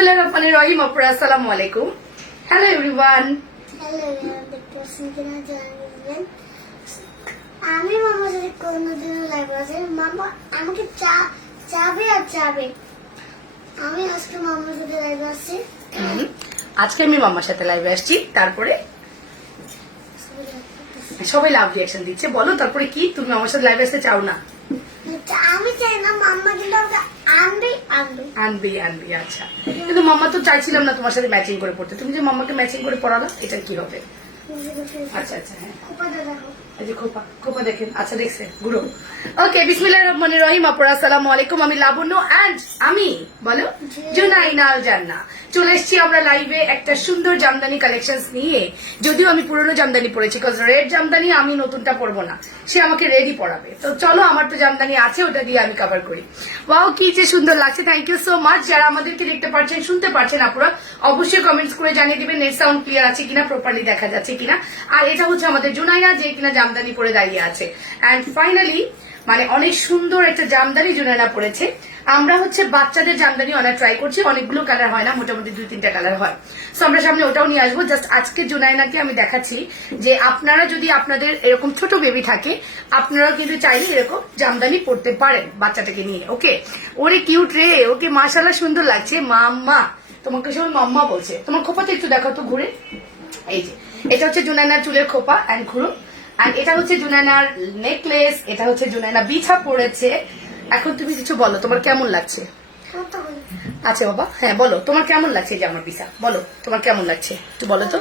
बिस्मिल्लाहिर्रहमानिर्रहीम अस्सलामु अलैकुम। Hello everyone. আমি মামার সাথে কোনোদিনও লাইভ আছে মামা আমাকে চাবে আর চাবে আমি আজকে মামার সাথে লাইভ আসছি আজকে আমি মামার সাথে লাইভে আসছি তারপরে সবাই লাভ রিঅ্যাকশন দিচ্ছে বলো তারপরে কি তুমি মামার সাথে লাইভে আসতে চাও না আমি চাই না মাম্মা কিন্তু আমাকে আনবি আচ্ছা কিন্তু মাম্মা তো চাইছিলাম না তোমার সাথে ম্যাচিং করে পড়তে তুমি যে মাম্মাকে ম্যাচিং করে পড়ালো এটা কি হবে আচ্ছা আচ্ছা হ্যাঁ এই যে খোপা দেখেন আচ্ছা দেখছে গুরু ওকে বিসমিল্লাহিররহমানিররহিম আসসালামু আলাইকুম আমি লাবণ্য এন্ড আমি বলো জুনাইনা আল জান্না চলে এসেছি আমরা লাইভে একটা সুন্দর জামদানি কালেকশনস নিয়ে যদিও আমি পুরনো জামদানি পরেছি বিকজ রেড জামদানি আমি নতুনটা পরবো না সে আমাকে রেডি পরাবে তো চলো আমার তো জামদানি আছে ওটা দিয়ে আমি কভার করি ওয়াও কি যে সুন্দর লাগছে থ্যাংক ইউ সো মাচ যারা আমাদেরকে দেখতে পাচ্ছেন শুনতে পাচ্ছেন আপনারা অবশ্যই কমেন্টস করে জানিয়ে দিবেন নেট সাউন্ড ক্লিয়ার আছে কিনা প্রপারলি দেখা যাচ্ছে কিনা আর এটা হচ্ছে আমাদের জুনাইনা যে কিনা জামদানি পরে দাঁড়িয়ে আছে এন্ড ফাইনালি মানে অনেক সুন্দর একটা জামদানি জুনাইনা পরেছে আমরা হচ্ছে বাচ্চাদের জামদানি অনেক ট্রাই করছি অনেকগুলো কালার হয় না মোটামুটি 2-3টা কালার হয় সো আমরা সামনে ওটাও নিয়ে আসবো জাস্ট আজকে জুনাইনাকে আমি দেখাচ্ছি যে আপনারা যদি আপনাদের এরকম ছোট বেবি থাকে আপনারা কিন্তু চাইলে এরকম জামদানি পরতে পারেন বাচ্চাটাকে নিয়ে ওকে ওরে কিউট রে ওকে মাশাআল্লাহ সুন্দর লাগছে মাম্মা তোমাকে সবাই মাম্মা বলছে তোমার খোপাতে একটু দেখো তো ঘুরে এই যে এটা হচ্ছে জুনাইনার চুলের খোপা এন্ড ঘুরো আর এটা হচ্ছে জুনাইনার নেকলেস এটা হচ্ছে জুনাইনা বিছা পড়েছে এখন তুমি কিছু বলো তোমার কেমন লাগছে আচ্ছা বাবা হ্যাঁ বলো তোমার কেমন লাগছে যে আমার বিছা বলো তোমার কেমন লাগছে একটু বলো তো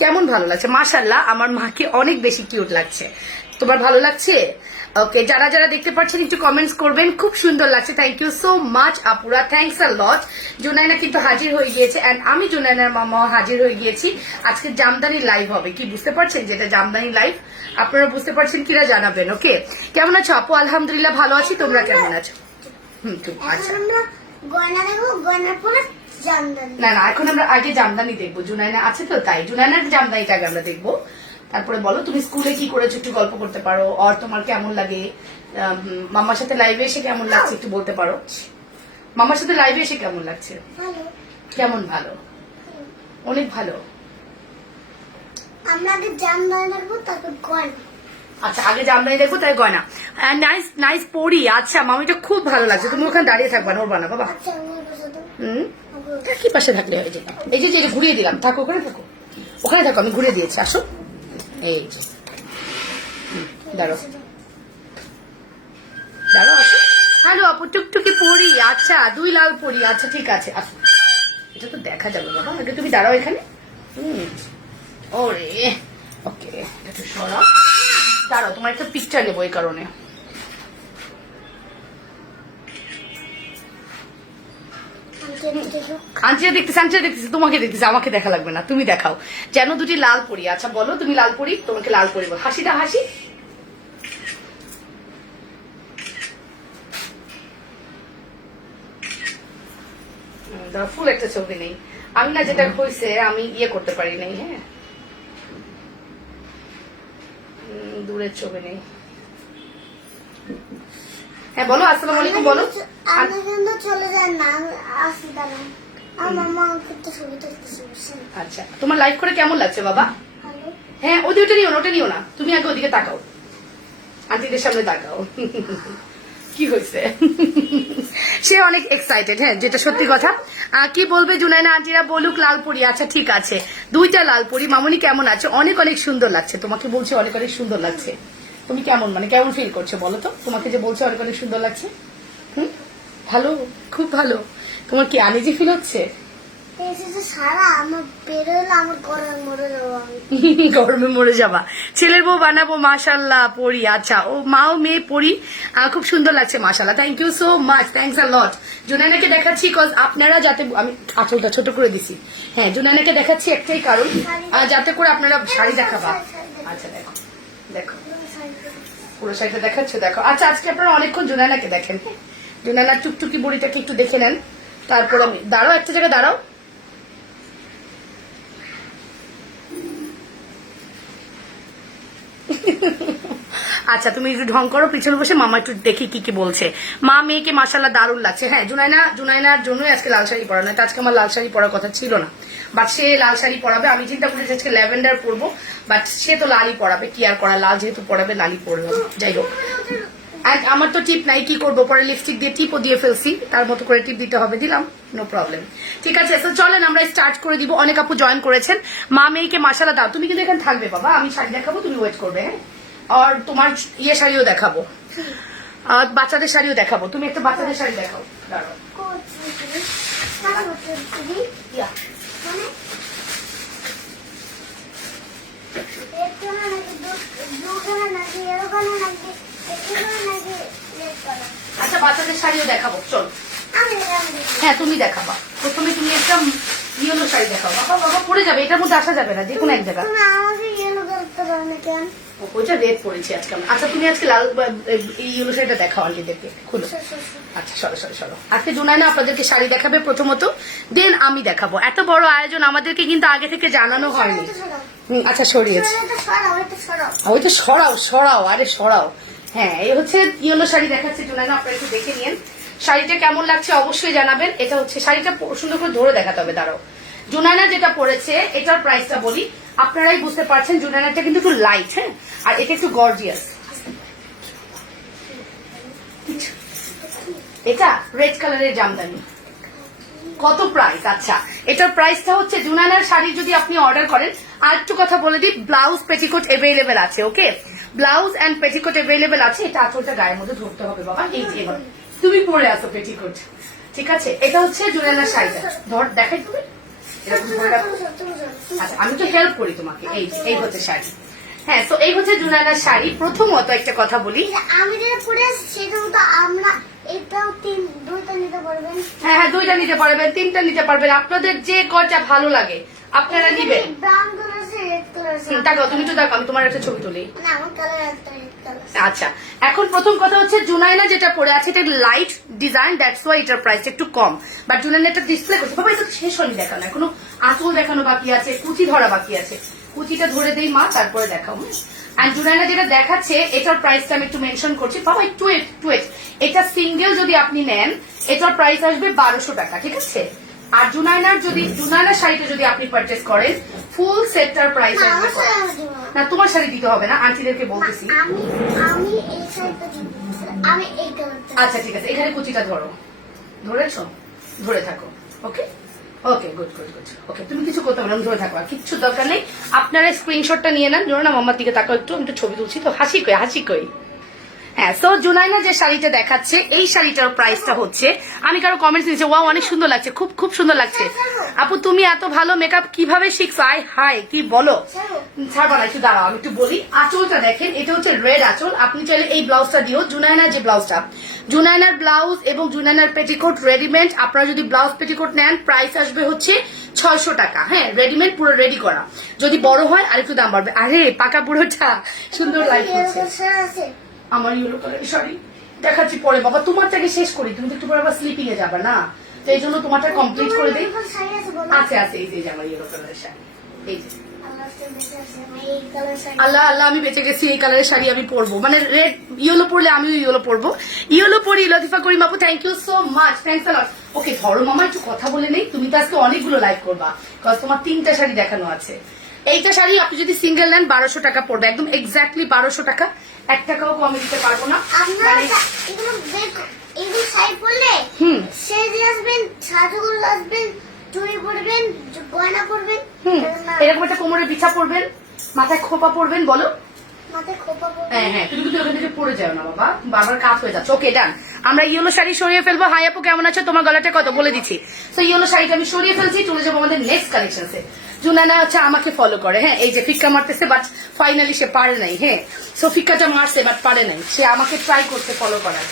কেমন ভালো লাগছে মাশাআল্লাহ আমার মাকে অনেক বেশি কিউট লাগছে তোমার ভালো লাগছে ওকে যারা যারা দেখতে পাচ্ছেন একটু কমেন্টস করবেন খুব সুন্দর লাগছে থ্যাংক ইউ সো মাচ আপুরা থ্যাংকস আ লট জুনাইনা কিন্তু হাজির হয়ে গিয়েছে এন্ড আমি জুনাইনার মামাও হাজির হয়ে গিয়েছি আজকে জামদানি লাইভ হবে কি বুঝতে পারছেন যেটা জামদানি লাইভ আপনারা বুঝতে পারছেন কিনা জানাবেন ওকে কেমন আছো আপু আলহামদুলিল্লাহ ভালো আছি তোমরা কেমন আছো আচ্ছা না না এখন আমরা আগে জামদানি দেখবো জুনাইনা আছে তো তাই জুনাইনার জামদানিটা আগে আমরা দেখবো তারপরে বলো তুমি স্কুলে কি করেছো একটু গল্প করতে পারো আর তোমার কেমন লাগে মামার সাথে লাইভে এসে কেমন লাগছে একটু বলতে পারো মামার সাথে লাইভে এসে কেমন লাগছে কেমন ভালো অনেক ভালো আমরা আগে জামদানি দেখবো তারপর গয়না আচ্ছা আগে জামদানি দেখবো তাই গয়না নাইস নাইস পড়ি আচ্ছা মামিটা খুব ভালো লাগছে তুমি ওখানে দাঁড়িয়ে থাকবা নড়বা না বাবা কি পাশে থাকলে হয়ে যায় এই যে ঘুরিয়ে দিলাম থাকো ওখানে থাকো আমি ঘুরিয়ে দিয়েছি আসো এই দাঁড়ো আসো হ্যালো আপু টুকটুকি পড়ি আচ্ছা 2 লাল পড়ি আচ্ছা ঠিক আছে আসো এটা তো দেখা যাবে বাবা আগে তুমি দাঁড়াও এখানে ওরে ওকে একটু সরাও দাঁড়াও তোমার একটা পিকচার নেবো এই কারণে আন্টিরা দেখতেছে তোমাকে দেখতেছে আমাকে দেখা লাগবে না তুমি দেখাও যেন দুটি লাল পরি আচ্ছা বলো তুমি লাল পরি তোমাকে লাল পরি বল হাসিটা হাসি ফুল একটা ছবি নেই আমি না যেটা হয়েছে আমি ইয়ে করতে পারি নাই হ্যাঁ দূরের ছবি নেই হ্যাঁ বলো আসসালামু আলাইকুম বলো আমি কিন্তু চলে যাই না আসি দাঁড়ান আমার মামা আমাকে তো ছবি তুলতেছে আচ্ছা তোমার লাইভ করে কেমন লাগছে বাবা হ্যাঁ ওটা নিও না তুমি আগে ওদিকে তাকাও আন্টিদের সামনে তাকাও কি হয়েছে সে অনেক এক্সাইটেড হ্যাঁ যেটা সত্যি কথা কি বলবে জুনাইনা আন্টিরা বলুক লাল পরি আচ্ছা ঠিক আছে 2টা লাল পরি মামুনি কেমন আছে অনেক অনেক সুন্দর লাগছে তোমাকে বলছে অনেক অনেক সুন্দর লাগছে তুমি কেমন কেমন ফিল করছো বলো তো তোমাকে যে বলছে অনেক অনেক সুন্দর লাগছে ভালো খুব ভালো তোমার কি আনইজি ফিল হচ্ছে গরমে মরে যাবা ছেলের বউ বানাবো মাশাআল্লাহ পড়ি আচ্ছা ও মাও মেয়ে পড়ি খুব সুন্দর লাগছে মাশাআল্লাহ thank you so much thanks a lot জুনাইনাকে দেখাচ্ছি কজ আপনারা যাতে আমি আঁচলটা ছোট করে দিছি হ্যাঁ জুনাইনাকে দেখাচ্ছি একটাই কারণ যাতে করে আপনারা শাড়ি দেখাবা আচ্ছা দেখো পুরো শাড়িটা দেখাচ্ছ দেখো আচ্ছা আজকে আপনারা অনেকক্ষণ জুনাইনাকে দেখেন জুনাইনার টুকটুকি বড়িটাকে একটু দেখে নেন তারপর আমি দাঁড়াও একটা জায়গায় দাঁড়াও আচ্ছা তুমি একটু ঢং করো পিছনে বসে, মামা একটু দেখি কি কি বলছে। মা মেয়েকে মাশাআল্লাহ দারুণ লাগছে। হ্যাঁ জুনাইনার জন্যই আজকে লাল শাড়ি পরা, নয় আজকে আমার লাল শাড়ি পরার কথা ছিল না, বাট সে লাল শাড়ি পরাবে। আমি চিন্তা করেছি আজকে ল্যাভেন্ডার পরবো, বাট সে তো লালই পরাবে, কি আর করা, লাল যেহেতু পরাবে লালই পরবে। যাই হোক, আর আমার তো টিপ নাই, কি করবো, পরে লিপস্টিক দিয়ে টিপও দিয়ে ফেলছি, তার মতো করে টিপ দিতে হবে, দিলাম, নো প্রবলেম। ঠিক আছে, তো চলেন আমরা স্টার্ট করে দিব। অনেক আপু জয়েন করেছেন। মা মেয়েকে মাশাআল্লাহ দাও। তুমি কিন্তু এখানে থাকবে বাবা, আমি শাড়ি দেখাবো, তুমি ওয়েট করবে। হ্যাঁ, আর তোমার ইয়ে শাড়িও দেখাবো, আর বাচ্চাদের শাড়িও দেখাবো। তুমি একটা বাচ্চাদের শাড়ি দেখাও, দাঁড়াও। ইয়া, আচ্ছা বাচ্চাদের শাড়িও দেখাবো, চল। হ্যাঁ তুমি দেখাবা, প্রথমে তুমি একটা ইয়েলো শাড়ি দেখাও। বাবা বাবা পরে যাবে, এটার মধ্যে আসা যাবে না, যে কোনো এক জায়গা। ওইটা রেড পরেছি আজকে আমি। আচ্ছা তুমি আজকে লাল ইয়েলো শাড়িটা দেখাও আন্টিদেরকে, খুলো। আচ্ছা সরো সরো সরো। আজকে জুনাইনা আপনাদেরকে শাড়ি দেখাবে প্রথমত, দেন আমি দেখাবো। এত বড় আয়োজন আমাদেরকে কিন্তু আগে থেকে জানানো হয়নি। আচ্ছা সরিয়েছি, ওই তো সরাও সরাও, আরে সরাও। হ্যাঁ এই হচ্ছে ইয়েলো শাড়ি দেখাচ্ছে জুনাইনা, আপনারা একটু দেখে নিন শাড়িটা কেমন লাগছে অবশ্যই জানাবেন। এটা হচ্ছে শাড়িটা সুন্দর করে ধরে দেখাতে হবে, দাঁড়াও। জুনাইনা যেটা পরেছে এটার প্রাইসটা বলি, আপনারাই বুঝতে পারছেন। জুনাইনাটা কিন্তু একটু লাইট, হ্যাঁ, আর এটা একটু গর্জিয়াস। এটা রেড কালারের জামদানি, কত প্রাইস? আচ্ছা এটার প্রাইসটা হচ্ছে, জুনাইনার শাড়ি যদি আপনি অর্ডার করেন, আর একটু কথা বলে দিই, ব্লাউজ পেটিকোট অ্যাভেলেবেল আছে। ওকে, ব্লাউজ এন্ড পেটিকোট অ্যাভেলেবেল আছে। এটা আঁচলটা গায়ের মধ্যে ধরতে হবে বাবা, এই যে এবার তুমি পরে আসো পেটিকোট, ঠিক আছে। এটা হচ্ছে জুনাইনার শাড়িটা, ধর দেখাই তুমি এরকম ধরে রাখো। আচ্ছা আমি তো হেল্প করি তোমাকে। এই হচ্ছে শাড়ি। হ্যাঁ, তো এই হচ্ছে জুনাইনার শাড়ি। প্রথমত একটা কথা বলি, আমি যেটা পরে আসছি সেটা তো আমরা এটাও দুইটা নিতে পারবেন। হ্যাঁ হ্যাঁ দুইটা নিতে পারবেন, তিনটা নিতে পারবেন, আপনাদের যে কয়টা ভালো লাগে আপনারা নিবেন। ব্রাউন কালার আছে, রেড কালার আছে। দেখো তুমি তো দেখো, আমি তোমার একটা ছবি তুলি। না আমার কালার একটা রেড কালার। আচ্ছা এখন প্রথম কথা হচ্ছে, জুনাইনা যেটা পরে আছে এটা লাইট ডিজাইন, দ্যাটস ওয়াই এটার প্রাইস একটু কম। বাট জুনাইনা এটা ডিসপ্লে করছে বাবা, এটা শেষ হয়নি দেখানো, এখনো আঁচল দেখানো বাকি আছে, কুচি ধরা বাকি আছে। কুচিটা ধরে দেই মা, তারপরে দেখাও। আর জুনাইনা যেটা দেখাচ্ছে এটার প্রাইসটা আমি একটু মেনশন করছি বাবা, একটু এটা সিঙ্গেল যদি আপনি নেন এটার প্রাইস আসবে 1200 টাকা, ঠিক আছে। আর জুনাইনার শাড়িটা যদি আপনি পারচেস করেন, ফুল সেটটার প্রাইস আসবে না, তোমার শাড়ি দিতে হবে না, আন্টিদেরকে বলতেছি। আমি এই শাড়িটা দিব, আমি এই কালারটা। আচ্ছা ঠিক আছে, এখানে কুচিটা ধরো, ধরেছো, ধরে থাকো। ওকে ওকে গুড গুড গুড। ওকে তুমি কিছু করতে পারো, ধরে থাকো, আর কিচ্ছু দরকার নেই। আপনারা স্ক্রিনশটটা নিয়ে নেন। ধরো না মামার দিকে তাকাও একটু, আমি একটু ছবি তুলছি তো, হাসি কই। হ্যাঁ, সো জুনাইনা যে শাড়িটা দেখাচ্ছে এই শাড়িটার প্রাইসটা হচ্ছে, আমি কারো কমেন্টস দিয়েছি ওয়াও অনেক সুন্দর লাগছে, খুব খুব সুন্দর লাগছে। আপু তুমি এত ভালো মেকআপ কিভাবে শিখছো? আয় হাই, কি বলো, ছাড়বা না, একটু দাঁড়াও আমি একটু বলি। আঁচলটা দেখেন, এটা হচ্ছে রেড আঁচল। আপনি চাইলে এই ব্লাউজটা দিও, জুনাইনার যে ব্লাউজটা, জুনাইনার ব্লাউজ এবং জুনাইনার পেটিকোট রেডিমেড। আপনারা যদি ব্লাউজ পেটিকোট নেন প্রাইস আসবে হচ্ছে 600 টাকা। হ্যাঁ, রেডিমেড পুরো রেডি করা, যদি বড় হয় আরেকটু দাম বাড়বে। আরে পাকা বুড়োটা সুন্দর লাইট হচ্ছে। আমার ইয়েলো কালারের শাড়ি দেখাচ্ছি পরে বাবা, তোমারটাকে শেষ করি, তুমি তো একটু পরে আবার স্লিপিং এ যাবে না, তো এই জন্য তোমারটা কমপ্লিট করে দিই। আচ্ছা আচ্ছা, এই যে আমার ইয়েলো কালারের শাড়ি, এই যে আল্লাহ আল্লাহ আমি বেঁচে গেছি, এই কালারের শাড়ি আমি পরবো, মানে রেড ইয়েলো পরলে আমিও ইয়েলো পরবো। ইয়েলো পরি লতিফা করিম আপু, thank you so much, thanks a lot. Okay ধরো মামা একটু কথা বলে নেই, তুমি তো আজকে অনেকগুলো লাইভ করবা, বিকজ তোমার 3টা শাড়ি দেখানো আছে। এইটা শাড়ি আপনি যদি সিঙ্গেল নেন 1200 টাকা পড়বে, একদম এক্স্যাক্টলি 1200 টাকা, 1 টাকাও কমে দিতে পারবো না। এগুলো শাড়ি পরলে সেজে আসবেন, সাজুগুলো আসবেন, চুড়ি পরবেন, গয়না পরবেন, এরকম একটা কোমরে বিছা পরবেন, মাথায় খোপা পরবেন, বলো মাথায় খোপা পরবেন। হ্যাঁ হ্যাঁ, তুমি কিন্তু ওখান থেকে পড়ে যাও না বাবা, বারবার কাজ হয়ে যাচ্ছে। ওকে ডান, আমরা ইয়েলো শাড়ি সরিয়ে ফেলবো। হাই আপু কেমন আছো, তোমার গলাটা কত বলে দিচ্ছি। তো ইয়েলো শাড়িটা আমি সরিয়ে ফেলছি, চলে যাবো আমাদের নেক্সট কালেকশনসে। জুনাইনা হচ্ছে আমাকে ফলো করে, হ্যাঁ, এই যে ফিক্কা মারতেছে, বাট ফাইনালি সে পারে নাই। হ্যাঁ, সো ফিক্কাটা মারছে বাট পারে নাই, সে আমাকে ট্রাই করতে ফলো করার।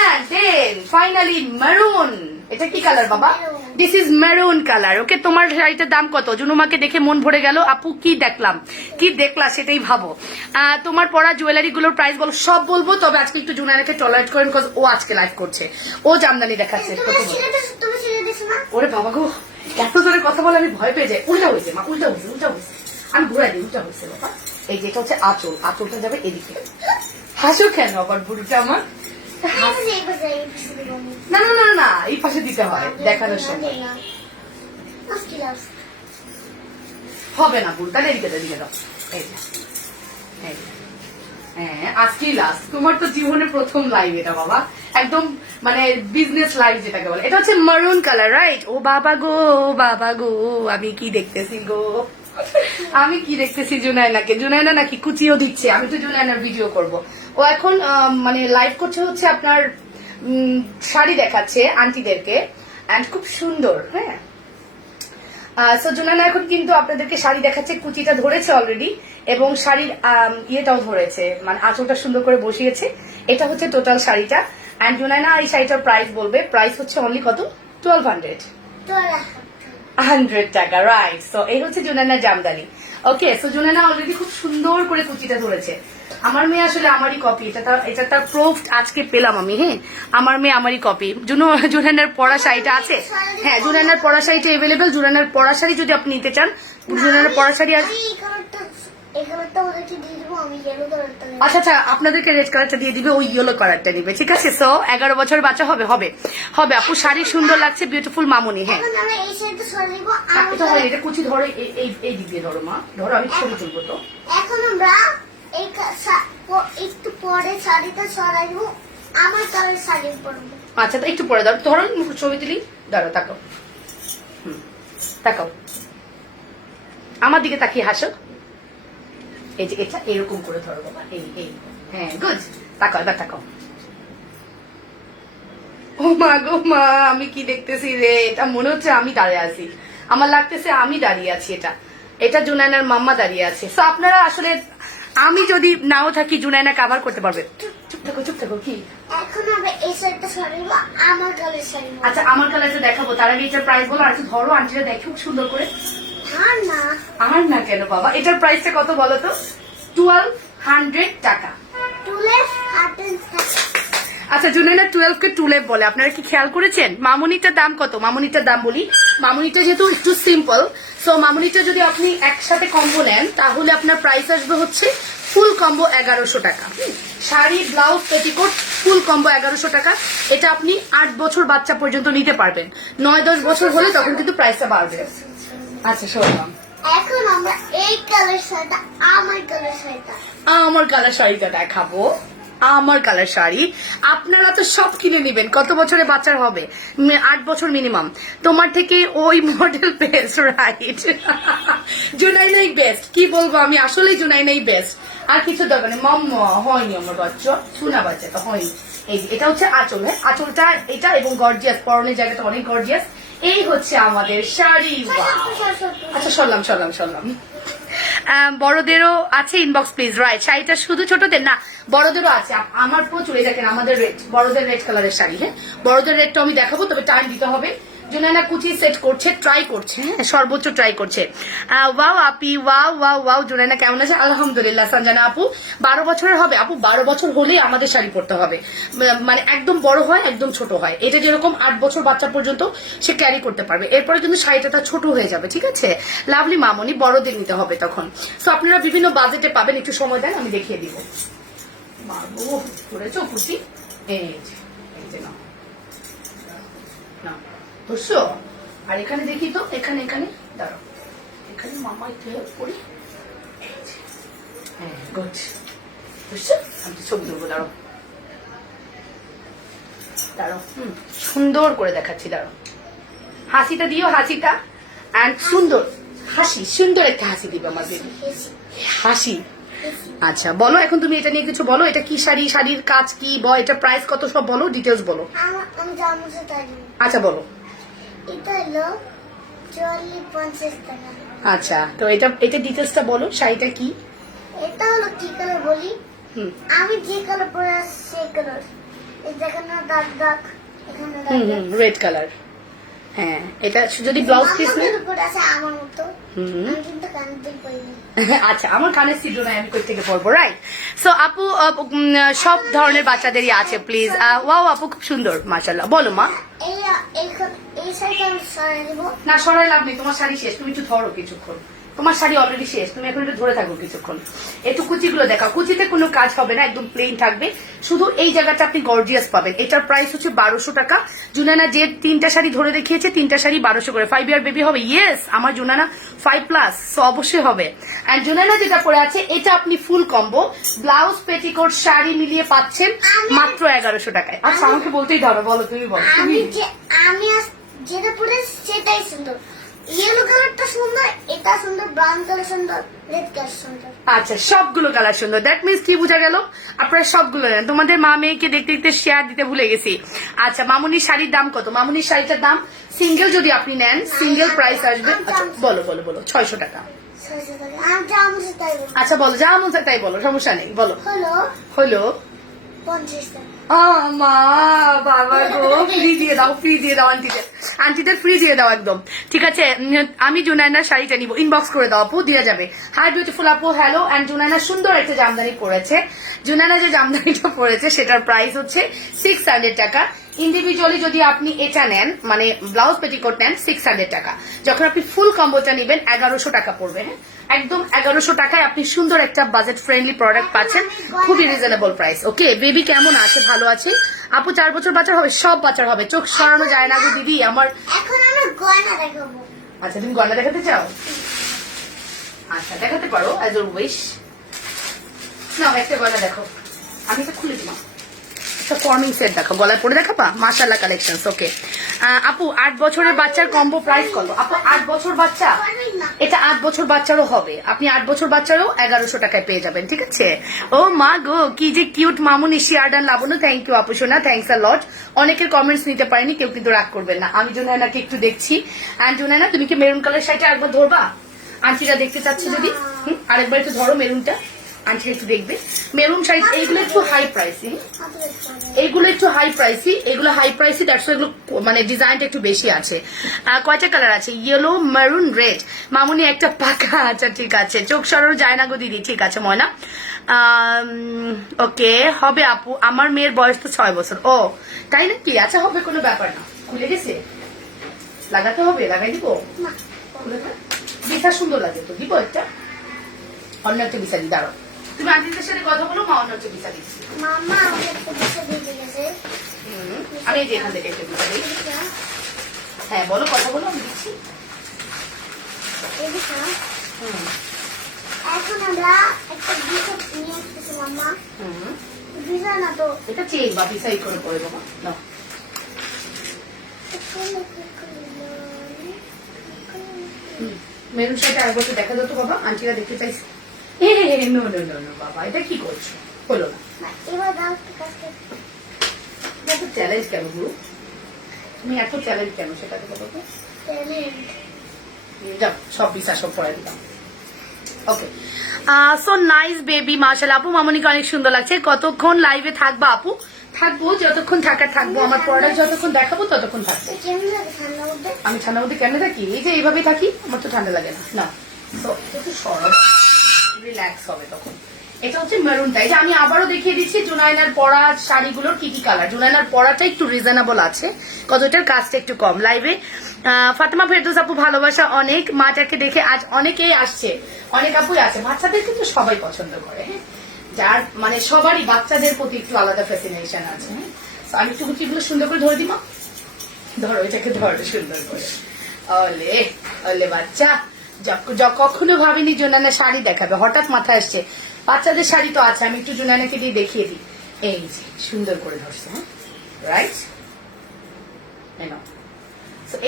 এন্ড দেন ফাইনালি মেরুন, এটা কি কালার বাবা? This is maroon colour. Okay, তোমার শাড়িটার দাম কত? জুনুমাকে দেখে মন ভরে গেল। আপু কি দেখলা সেটাই ভাবো। তোমার পরা জুয়েলারি গুলোর প্রাইস বলো, সব বলবো, তবে আজকে একটু জুনাইনাকে টলারেট করেন, বিকজ ও আজকে লাইভ করছে, ও জামদানি দেখাচ্ছে। ওরে বাবা গো, এত জোরে কথা বলে আমি ভয় পেয়ে যাই। উল্টা হয়েছে মা, উল্টা হয়েছে, আমি ঘুরাই দিই, উল্টা হয়েছে বাবা। এই যেটা হচ্ছে আঁচলটা যাবে এদিকে। হাসো কেন আবার বুড়িটা আমার? এই পাশে দিব আমি। না না না না, এই পাশে দিতে হয় দেখানোর সময়। আজকে লাস্ট। হবে না বুড়ি, তাহলে এদিকে দাও। এই যে, এই যে। হ্যাঁ আজকেই লাস্ট, তোমার তো জীবনে প্রথম লাইভ এটা বাবা, একদম মানে বিজনেস লাইভ যেটাকে বলে। এটা হচ্ছে মারুন কালার, রাইট? ও বাবা গো, বাবা গো, আমি কি দেখতেছি গো, আমি কি দেখতেছি জুনায়নাকে। জুনায়না নাকি কুচিও দিচ্ছে, আমি তো জুনায়নার ভিডিও করব। ও এখন মানে লাইভ করছে হচ্ছে আপনার শাড়ি দেখাচ্ছে আন্টিদেরকে, এন্ড খুব সুন্দর। হ্যাঁ, সো জুনায়না এখন কিন্তু আপনাদেরকে শাড়ি দেখাচ্ছে, কুচিটা ধরেছে অলরেডি এবং শাড়ির ইয়েটাও ধরেছে, মানে আঁচলটা সুন্দর করে বসিয়েছে। এটা হচ্ছে টোটাল শাড়িটা। এন্ড জুনায়না এই শাড়িটার প্রাইস বলবে। প্রাইস হচ্ছে অনলি কত? 1200 টাকা, রাইট? সো এই হচ্ছে জুনায়নার জামদানি। ওকে, সো জুনায়না অলরেডি খুব সুন্দর করে কুচিটা ধরেছে। আমার মেয়ে আসলে আমারই কপি, এটা তার প্রুফ আজকে পেলাম আমি। হ্যাঁ, আমার মেয়ে আমারই কপি। জুনায়নার পরা শাড়িটা আছে। হ্যাঁ, জুনায়নার পরা শাড়িটা এভেলেবেল। জুনায়নার পরা শাড়ি যদি আপনি নিতে চান, জুনায়নার পরা শাড়ি আছে। আচ্ছা আচ্ছা, আপনাদেরকে রেড কালারটা দিয়ে দিবে, ওই ইয়েলো কালারটা দিবে, ঠিক আছে? সো 11 বছর বাচ্চা হবে হবে হবে আপু, শাড়ি সুন্দর লাগছে, বিউটিফুল মামুনি। হ্যাঁ, এটা হয়, এটা কুচি ধরো, এই দিক দিয়ে ধরো মা, ধরো, আমি ছবি তুলবো তো। এখন আমরা একটু পরে শাড়িটা সরাইবো, আমার কালার শাড়ি পরবো। আচ্ছা, তো একটু পরে ধরো, ধরো ছবি তুলি, দাঁড়াও, তাকাও, তাকাও, আমার দিকে তাকিয়ে হাসো। এই যে এটা এরকম করে ধরো বাবা, এই হ্যাঁ, গুড। তাকাও, এবার তাকাও। ও মা গো মা, আমি কি দেখতেছি রে, এটা মনে হচ্ছে আমি দাঁড়িয়ে আছি, আমার লাগতেছে আমি দাঁড়িয়ে আছি। এটা জুনায়নার মাম্মা দাঁড়িয়ে আছে। সো আপনারা আসলে, আমি যদি নাও থাকি জুনায়না কভার করতে পারবে। চুপ থাকো, চুপ থাকো। কি এখন আমরা এই শাড়িটা সরাইবো, আমার কালার শাড়ি। আচ্ছা, আমার কালারটা দেখাবো, তার আগে এটার প্রাইস বলো। আর একটু ধরো, আন্টিরা দেখো খুব সুন্দর করে। আর না কেন বাবা, এটার প্রাইসটা কত বলো তো? 1200 টাকা। আচ্ছা, জুনায়না 12 কে টুলেপ বলে, আপনারা কি খেয়াল করেছেন? মামুনিটার দাম কত? মামুনিটার দাম বলি। মামুনিটা যেহেতু একটু সিম্পল, সো মামুনিটা যদি আপনি একসাথে কম্বো নেন তাহলে আপনার প্রাইস আসবে হচ্ছে ফুল কম্বো 1100 টাকা। শাড়ি, ব্লাউজ, পেটিকোট ফুল কম্বো 1100 টাকা। এটা আপনি 8 বছর বাচ্চা পর্যন্ত নিতে পারবেন। 9-10 বছর হলে তখন কিন্তু প্রাইসটা বাড়বে। আচ্ছা শোনাম, এখন আমরা এই কালার শাড়িটা, আমার কালার শাড়িটা, আমার কালার শাড়িটা দেখাবো। আমার কালার শাড়ি আপনারা তো সব কিনে নিবেন। কত বছরে বাচ্চার হবে? 8 বছর মিনিমাম। তোমার থেকে ওই মডেল বেস্ট, রাইট? জুনাইনাই বেস্ট। কি বলবো আমি, আসলেই জুনাইনাই বেস্ট। আর কিছু দরকার নেই। মাম্মা হয়নি আমার বাচ্চা, ছুনা বাচ্চা তো হয়নি। এই এটা হচ্ছে আঁচল। হ্যাঁ, আঁচলটা এটা এবং গর্জিয়াস, পরনের জায়গাটা অনেক গর্জিয়াস। এই হচ্ছে আমাদের শাড়ি। আচ্ছা, সরলাম। বড়দেরও আছে ইনবক্স প্লিজ, রাইট? শাড়িটা শুধু ছোটদের না, বড়দেরও আছে। আমার প্রচুর, এই দেখেন আমাদের রেড, বড়দের রেড কালারের শাড়ি। হ্যাঁ, বড়দের রেডটা আমি দেখাবো, তবে টাইম দিতে হবে। জুনায়না কুচি সেট করছে, ট্রাই করছে, হ্যাঁ সর্বোচ্চ ট্রাই করছে। ওয়াও আপি, ওয়াও জুনায়না কেমন আছে? আলহামদুলিল্লাহ। সঞ্জনা আপু 12 বছরের হবে। আপু 12 বছর হলেই আমাদের শাড়ি পরতে হবে, মানে একদম বড় হয়, একদম ছোট হয়। এটা যেরকম 8 বছর বাচ্চা পর্যন্ত সে ক্যারি করতে পারবে, এরপরে কিন্তু শাড়িটা তার ছোট হয়ে যাবে, ঠিক আছে? লাভলি মামনি, বড়দের নিতে হবে তখন। সো আপনারা বিভিন্ন বাজেটে পাবেন, একটু সময় দেন আমি দেখিয়ে দিব। মারবো করেছো কুচি, এই যে না বুঝছো? আর এখানে দেখি তো, এখানে দাঁড়াও, এখানে মামা একটু হেল্প করি। হ্যাঁ, গুড। বুঝছো? আমি তো ছবি তুলবো, দাঁড়াও। সুন্দর করে দেখাচ্ছি, দাঁড়াও। হাসিটা দিও, হাসিটা এন্ড সুন্দর হাসি, সুন্দর একটা হাসি দিবে আমার বেবি। হাসি। আচ্ছা বলো, এখন তুমি এটা নিয়ে কিছু বলো। এটা কি শাড়ি, শাড়ির কাজ কি, এটা প্রাইস কত, সব বলো, ডিটেলস বলো। আচ্ছা বলো। এটা হলো 40-50 টাকা। আচ্ছা, তো এটা ডিটেলসটা বলো, শাড়িটা কি? এটা হলো কি কালার বলি? আমি যে কালার পরে আসছি সেই কালার। এই দেখেন না, দাগ এখানে রেড কালার। হ্যাঁ, এটা যদি ব্লাউজ পিস নেই পরে আছে আমার মতো, আমি কিন্তু কানের দুল পরিনি। আচ্ছা, আমার কানের ছিদ্র নাই, আমি কই থেকে পরবো, রাইট? সো আপু সব ধরনের বাচ্চাদেরই আছে প্লিজ। ওয়াও আপু খুব সুন্দর, মাশাআল্লাহ। বলো মা। এই শাড়িটা আমি সরাই দেব না, সরাই লাভ নেই, তোমার শাড়ি শেষ, তুমি একটু ধরো কিছুক্ষণ, তোমার শাড়ি অলরেডি শেষ, তুমি এখন একটু ধরে থাকো কিছুক্ষণ। একটু কুচিগুলো দেখাও, কুচিতে কোনো কাজ হবে না, একদম প্লেন থাকবে, শুধু এই জায়গাটা আপনি গর্জিয়াস পাবেন। এটার প্রাইস হচ্ছে 1200 টাকা। জুনানা যে 3টা শাড়ি ধরে দেখিয়েছে, 3টা শাড়ি 1200 করে। 5 ইয়ার বেবি হবে? ইয়েস, আমার জুনানা 5+, সো অবশ্যই হবে। এন্ড জুনানা যেটা পরে আছে এটা আপনি ফুল কম্বো ব্লাউজ পেটিকোট শাড়ি মিলিয়ে পাচ্ছেন মাত্র 1100 টাকায়। আচ্ছা আমাকে বলতেই হবে, বলো তুমি বলো। আমি যেটা পরে সেটাই সুন্দর। ইয়েলো কালারটা সুন্দর, এটা সুন্দর, ব্রাউন কালার সুন্দর, রেড কালার সুন্দর। আচ্ছা সবগুলো কালার সুন্দর, দ্যাট মিনস কি বোঝা গেল, আপনারা সবগুলো নেন। তোমাদের মা মেয়েকে দেখতে দেখতে শেয়ার দিতে ভুলে গেছি। আচ্ছা মামুনির শাড়ির দাম কত? মামুনির শাড়িটার দাম সিঙ্গেল যদি আপনি নেন, সিঙ্গেল প্রাইস আসবে, আচ্ছা বলো বলো বলো, 600 টাকা। 600 টাকা। আমি যা মন চায় তাই বলবো। আচ্ছা বলো, যা মন চায় তাই বলো, সমস্যা নেই, বলো। হলো হলো 50 টাকা। মা বাবা গো, ফ্রি দিয়ে দাও, ফ্রি দিয়ে দাও আন্টিদের, আন্টিদের ফ্রি দিয়ে দাও একদম। ঠিক আছে, আমি জুনায়নার শাড়িটা নিবো, ইনবক্স করে দাও আপু, দিয়ে যাবে। হাই বিউটিফুল আপু, হ্যালো। এন্ড জুনায়না সুন্দর একটা জামদানি পরেছে। জুনায়না যে জামদানিটা পরেছে সেটার প্রাইস হচ্ছে 600 টাকা। ইন্ডিভিজুয়ালি যদি আপনি এটা নেন, মানে ব্লাউজ পেটিকোট নেন, 600 টাকা। যখন আপনি ফুল কম্বোটা নেবেন 1100 টাকা পড়বে। হ্যাঁ, একদম 1100 টাকায় আপনি সুন্দর একটা বাজেট ফ্রেন্ডলি প্রোডাক্ট পাচ্ছেন, খুবই রিজনেবল প্রাইস। ওকে, বেবি কেমন আছে? ভালো আছে আপু? 4 বছর বাচ্চা হবে? সব বাচ্চার হবে, চোখ সরানো যায় না গো দিদি আমার। এখন আমি গয়না দেখাবো। আচ্ছা তুমি গয়না দেখাতে চাও? আচ্ছা দেখাতে পারো, অ্যাজ ইউর উইশ। নাও একটা গয়না দেখো, আমি তো খুলে দিলাম। ফর্মিং সেট দেখো, গলায় পরে দেখাবা, মাশাআল্লাহ কালেকশনস। ওকে আপু, 8 বছরের বাচ্চার কম্বো প্রাইস কত? আপু 8 বছর বাচ্চা, এটা 8 বছর বাচ্চারও হবে, আপনি 8 বছর বাচ্চারও 1100 টাকায় পেয়ে যাবেন। ঠিক আছে। ও মা গো, কি যে cute Mamuni শিয়ারডান Labanya, thank you আপু সোনা, থ্যাংকস আ লট। অনেকের কমেন্টস নিতে পারিনি, কেউ কিন্তু রাগ করবেন না। আমি জুনায়নাকে একটু দেখছি। অ্যান্ড জুনায়না তুমি কি মেরুন কালার শাড়িটা একবার ধরবা? আন্টিরা দেখতে চাচ্ছে যদি, আরেকবার একটু ধরো মেরুনটা, আন্টিরা একটু দেখবে। মেরুন শাড়ি এইগুলো একটু হাই প্রাইসি, এইগুলো একটু হাই প্রাইসি, এগুলো হাই প্রাইসি, দ্যাটস এগুলো মানে ডিজাইনটা একটু বেশি আছে। কয়টা কালার আছে? Yellow, maroon, red. মামুনি একটা পাকা। আচ্ছা ঠিক আছে, চোখ সরানো যায় না গো দিদি। ঠিক আছে ময়না, ওকে হবে আপু, আমার মেয়ের বয়স তো 6 বছর। ও তাই নাকি? আচ্ছা হবে, কোনো ব্যাপার না। খুলে গেছে, লাগাতে হবে, লাগাই দিব। বিছা সুন্দর লাগে তো, দিব একটা, অন্য একটা বিছা দি। দাঁড়ো, তুমি আন্টিদের সাথে কথা বলো, মা অন্য একটা বিছা দিচ্ছি। মামা আমাকে একটা বিষয় দিয়ে গেছে। আমি এই যে এখান থেকে একটা বিছা দিই। হ্যাঁ বলো, কথা বলো, আমি দিচ্ছি। এই বিষয় এখন আমরা একটা বিষয় নিয়ে আসতেছি মামা। বিষয় না তো, এটা চেক বা বিছাই করে পড়ে বাবা। নাও মেরুন শাড়িটা একবার তো দেখা যেত বাবা, আন্টিরা দেখতে চাইছে। নো নো নো নো বাবা, এটা কি করছো? হলো না। এবার দাও কাছে। এত চ্যালেঞ্জ কেন গুরু? তুমি এত চ্যালেঞ্জ কেন সেটা তো বলো তো। যাও, সব বিছা সব পড়াই দিলাম। ওকে, সো নাইস বেবি, মাশাআল্লাহ আপু মামুনিকে অনেক সুন্দর লাগছে। কতক্ষণ লাইভে থাকবা আপু? থাকবো যতক্ষণ থাকার থাকবো, আমার প্রোডাক্ট যতক্ষণ দেখাবো ততক্ষণ থাকবো। আমি ঠান্ডার মধ্যে কেন থাকি? এই যে এইভাবেই থাকি, আমার তো ঠান্ডা লাগে না। না তো একটু সরব, রিল্যাক্স হবে তখন। এটা হচ্ছে মেরুনটা। এই যে আমি আবারও দেখিয়ে দিচ্ছি জুনায়নার পরা শাড়িগুলোর কি কি কালার। জুনায়নার পরাটা একটু রিজনেবল আছে, কতটার কাজটা একটু কম। লাইভে ফাতেমা ফেরদৌস আপু ভালোবাসা অনেক, মাটাকে দেখে আজ অনেকেই আসছে, অনেক আপুই আছে। বাচ্চাদের কিন্তু সবাই পছন্দ করে, হ্যাঁ, যার মানে সবারই বাচ্চাদের প্রতি একটু আলাদা ফ্যাসিনেশন আছে। হ্যাঁ, আমি একটু কুচিগুলো সুন্দর করে ধরে দিমা, ধরো এটাকে, ধরো সুন্দর করে। ওলে ওলে বাচ্চা, কখনো ভাবিনি জুনায়না শাড়ি দেখাবে, হঠাৎ মাথায় আসছে বাচ্চাদের শাড়ি তো আছে, আমি একটু জুনায়নাকে দিয়ে দেখিয়ে দিই। এই যে সুন্দর করে ধরছে, হ্যাঁ রাইট।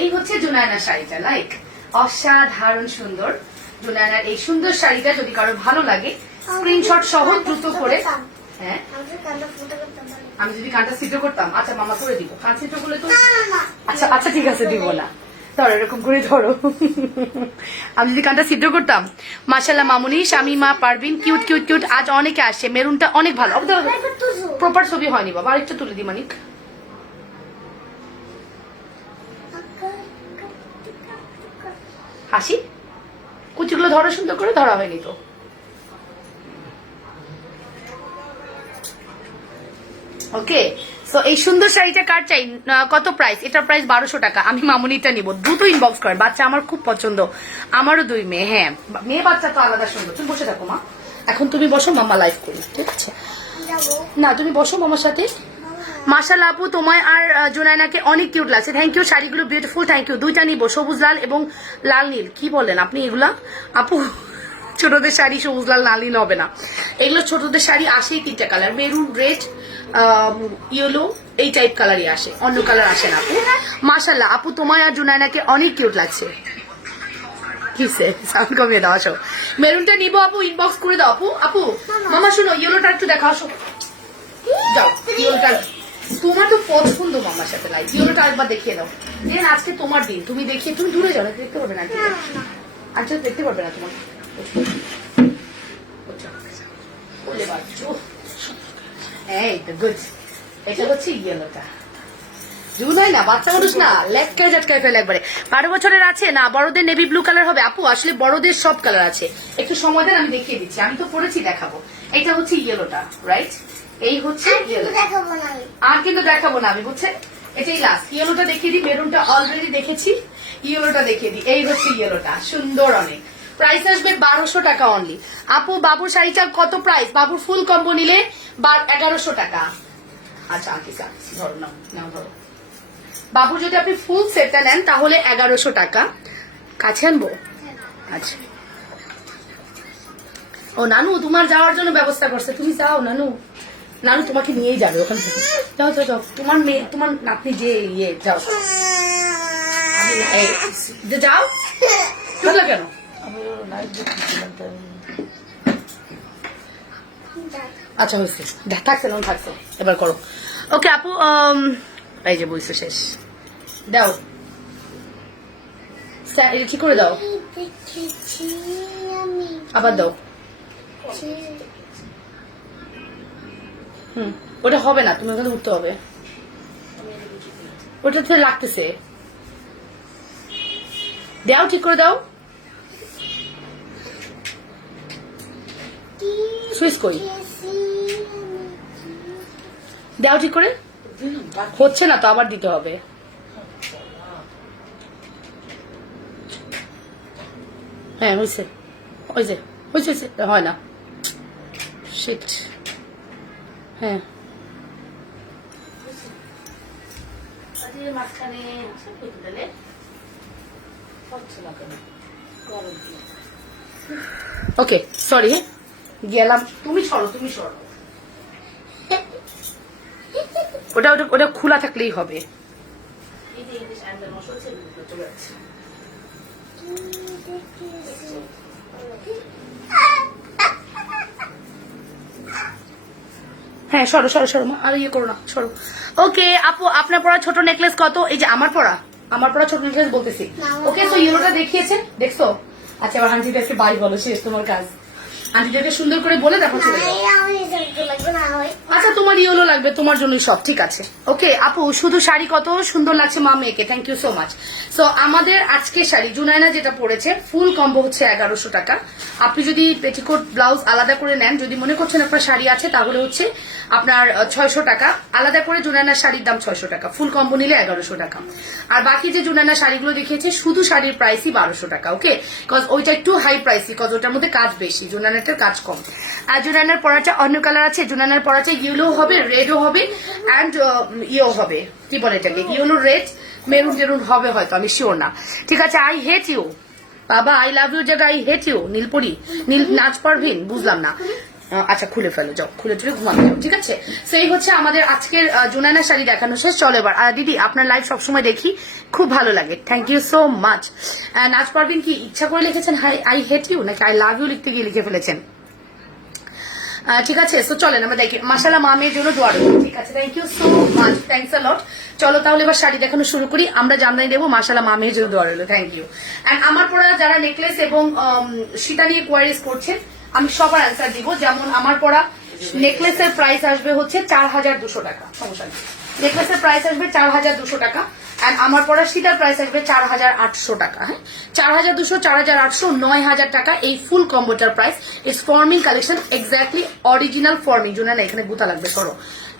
এই হচ্ছে জুনায়নার শাড়িটা, লাইক অসাধারণ সুন্দর। জুনায়নার এই সুন্দর শাড়িটা যদি কারো ভালো লাগে, স্ক্রিনশট সহ দ্রুত করে। হ্যাঁ, আমি যদি কানটা সিটো করতাম, আচ্ছা মামা করে দিব, কান সিটো করলে তো। আচ্ছা আচ্ছা ঠিক আছে, দিব না, ধরো এরকম করে ধরো। আমি যদি কানটা সিদ্ধ করতাম। মাশাআল্লাহ মামুনি, Shamima, Parveen, cute cute cute. আজ অনেকে আসছে, মেরুনটা অনেক ভালো। প্রপার ছবি হয়নি বাবা, আরেকটা তুলে দি মানিক। হাসি, কুচিগুলো ধরো সুন্দর করে, ধরা হয়নি তো। ওকে, সো এই সুন্দর শাড়িটা কার চাই? কত প্রাইস? এটার প্রাইস 1200 টাকা। আমি মামুনিটা নিব, দ্রুত ইনবক্স করেন। বাচ্চা আমার খুব পছন্দ, আমারও 2 মেয়ে। হ্যাঁ, মেয়ে বাচ্চা তো আলাদা সুন্দর। তুমি বসে থাকো মা, এখন তুমি বসো, মামা লাইভ করি, ঠিক আছে? যাবো না, তুমি বসো মামার সাথে। মাশাআল্লাহ আপু, তোমায় আর জুনাইনাকে অনেক কিউট লাগছে। থ্যাংক ইউ, শাড়িগুলো বিউটিফুল, থ্যাংক ইউ। 2টা নিব, সবুজ লাল এবং লাল নীল। কি বলেন আপনি এগুলা আপু? ছোটদের শাড়ি সবুজ লাল লাল নীল হবে না, এগুলো ছোটদের শাড়ি আসেই 3টা কালার, মেরুন, রেড, ইয়েলো, এই টাইপ কালারই আসে, অন্য কালার আসে না আপু। মাশাআল্লাহ আপু, তোমায় আর জুনাইনাকে অনেক কিউট লাগছে। কিসে সাউন্ড কমিয়ে দাও, আসো। মেরুনটা নিব আপু, ইনবক্স করে দাও আপু। আপু মামা শুনো, ইয়েলোটা একটু দেখো, আসো যাও। ইয়েলোটা তোমার তো পছন্দ, মামার সাথে লাইক। ইয়েলোটা একবার দেখিয়ে দাও। দেন আজকে তোমার দিন, তুমি দেখিয়ে, তুমি দূরে যাও না, দেখতে পারবে না আচ্ছা, দেখতে পারবে না তোমার। এই তো গুড, এটা হচ্ছে ইয়েলোটা। জুলাই না, বাচ্চা মানুষ না, লেটকায় ঝটকায় ফেলে একবারে। 12 বছরের আছে না, বড়দের নেভি ব্লু কালার হবে আপু। আসলে বড়দের সব কালার আছে, একটু সময় দেন, আমি দেখিয়ে দিচ্ছি। আমি তো পড়েছি, দেখাবো। এটা হচ্ছে ইয়েলোটা, রাইট? এই হচ্ছে ইয়েলো। দেখাবো না আমি। আর কিন্তু দেখাবো না আমি, বুঝছেন? এটাই লাস্ট। ইয়েলোটা দেখিয়ে দিই, মেরুনটা অলরেডি দেখেছি, ইয়েলোটা দেখিয়ে দিই। এই হচ্ছে ইয়েলোটা, সুন্দর অনেক। প্রাইস আসবে 1200 টাকা অনলি। আপু বাবুর শাড়িটা কত প্রাইস? বাবুর ফুল কম্বো নিলে 1100 টাকা। আচ্ছা আঁকি ধরো, নাও নাও ধরো। বাবু যদি আপনি ফুল সেটটা নেন তাহলে 1100 টাকা। কাছে আনবো? আচ্ছা। ও নানু তোমার যাওয়ার জন্য ব্যবস্থা করছে, তুমি যাও নানু। নানু তোমাকে নিয়েই যাবে ওখান থেকে। যাও যাও যাও, তোমার মেয়ে, তোমার নাতনি যে ইয়ে, যাও যাও। চুপলা কেন? আচ্ছা হয়েছে, থাকছে না, থাকছে, এবার করো। ওকে আপু, এই যে বইছে শেষ, দাও কি করে দাও, দেখেছি আমি। আবার দাও। ওটা হবে না, তুমি ওখানে উঠতে হবে, ওটা তো লাগতেছে। দাও, ঠিক করে দাও। সুইচ কই, দাও ঠিক করে। হচ্ছে না তো, আবার দিতে হবে। হ্যাঁ হয়েছে, হয়েছে হয়েছে, হয় না, শিট। হ্যাঁ মাঝখানে ওকে, সরি, গেলাম। তুমি সরো, তুমি সরো। ওটা ওটা ওটা খোলা থাকলেই হবে। হ্যাঁ সরো সরো সরো, আর ইয়ে করো না, সরো। ওকে আপু, আপনার পড়া ছোট নেকলেস কত? এই যে আমার পড়া ছোট নেকলেস বলতেছি। ওকে, তো ইয়েলোটা দেখিয়েছেন, দেখছো? আচ্ছা, এবার আন্টিটাকে বাই বলো, শেষ তোমার কাজ। আন্টিটাকে সুন্দর করে বলে দেখো চলে যাও। আচ্ছা, তোমার ইয়েলো লাগবে, তোমার জন্যই সব, ঠিক আছে। ওকে আপু, শুধু শাড়ি কত সুন্দর লাগছে মা মেয়েকে, thank you so much. So আমাদের আজকে শাড়ি জুনাইনা যেটা পড়েছে, ফুল কম্বো হচ্ছে 1100 টাকা। আপনি যদি পেটিকোট ব্লাউজ আলাদা করে নেন, যদি মনে করছেন আপনার শাড়ি আছে, তাহলে হচ্ছে আপনার 600 টাকা আলাদা করে। জুনাইনার শাড়ির দাম 600 টাকা, ফুল কম্বো নিলে 1100 টাকা। আর বাকি যে জুনাইনার শাড়িগুলো দেখিয়েছে, শুধু শাড়ির প্রাইসই 1200 টাকা। ওকে, বিকজ ওইটা একটু হাই প্রাইসি, বিকজ ওটার মধ্যে কাজ বেশি, জুনাইনারটার কাজ কম। আর জুনাইনার পরাটা অন্য কালার আছে, জুনাইনার পরাটা ইয়েলো হবে, রেডও হবে, অ্যান্ড ইয়েও হবে, কি বলে এটাকে, ইয়েলো রেড মেরুন টেরুন হবে হয়তো, আমি শিওর না। ঠিক আছে, আই হেট ইউ বাবা, আই লাভ ইউ জায়গা আই হেট ইউ। নীলপরি, নীল নাচ পারভিন, বুঝলাম না। আচ্ছা, খুলে ফেলো, যাও, খুলে টুলে ঘুমাতে যাও, ঠিক আছে। সেই হচ্ছে আমাদের আজকের জুনাইনা শাড়ি দেখানো শেষ। চলো এবার। দিদি আপনার লাইভ সবসময় দেখি, খুব ভালো লাগে, থ্যাংক ইউ সো মাচ। নাচ পারভিন কি ইচ্ছা করে লিখেছেন হাই আই হেট ইউ, নাকি আই লাভ ইউ লিখতে গিয়ে লিখে ফেলেছেন? ঠিক আছে, সো চলেন আমরা দেখি। মাশাআল্লাহ, মা মেয়ের জন্য দোয়া রইল, ঠিক আছে, thank you so much, thanks a lot. চলো তাহলে এবার শাড়ি দেখানো শুরু করি, আমরা জামদানি দেবো। মাশাআল্লাহ, মা মেয়ের জন্য দোয়া রইল, থ্যাংক ইউ। এন্ড আমার পড়া যারা নেকলেস এবং সীতা নিয়ে কোয়ারিজ করছেন, আমি সবার অ্যান্সার দিব। যেমন আমার পড়া নেকলেসের প্রাইস আসবে হচ্ছে 4200 টাকা, সমস্যা নেই। নেকলেসের প্রাইস আসবে 4200 টাকা। এন্ড আমার পড়া সীতার প্রাইস আসবে 4800 টাকা। হ্যাঁ, 4200, 4800, 9000 টাকা এই ফুল কম্বোটার price. It's forming collection, exactly original forming. জন্য না, এখানে গুতা লাগবে, সরো,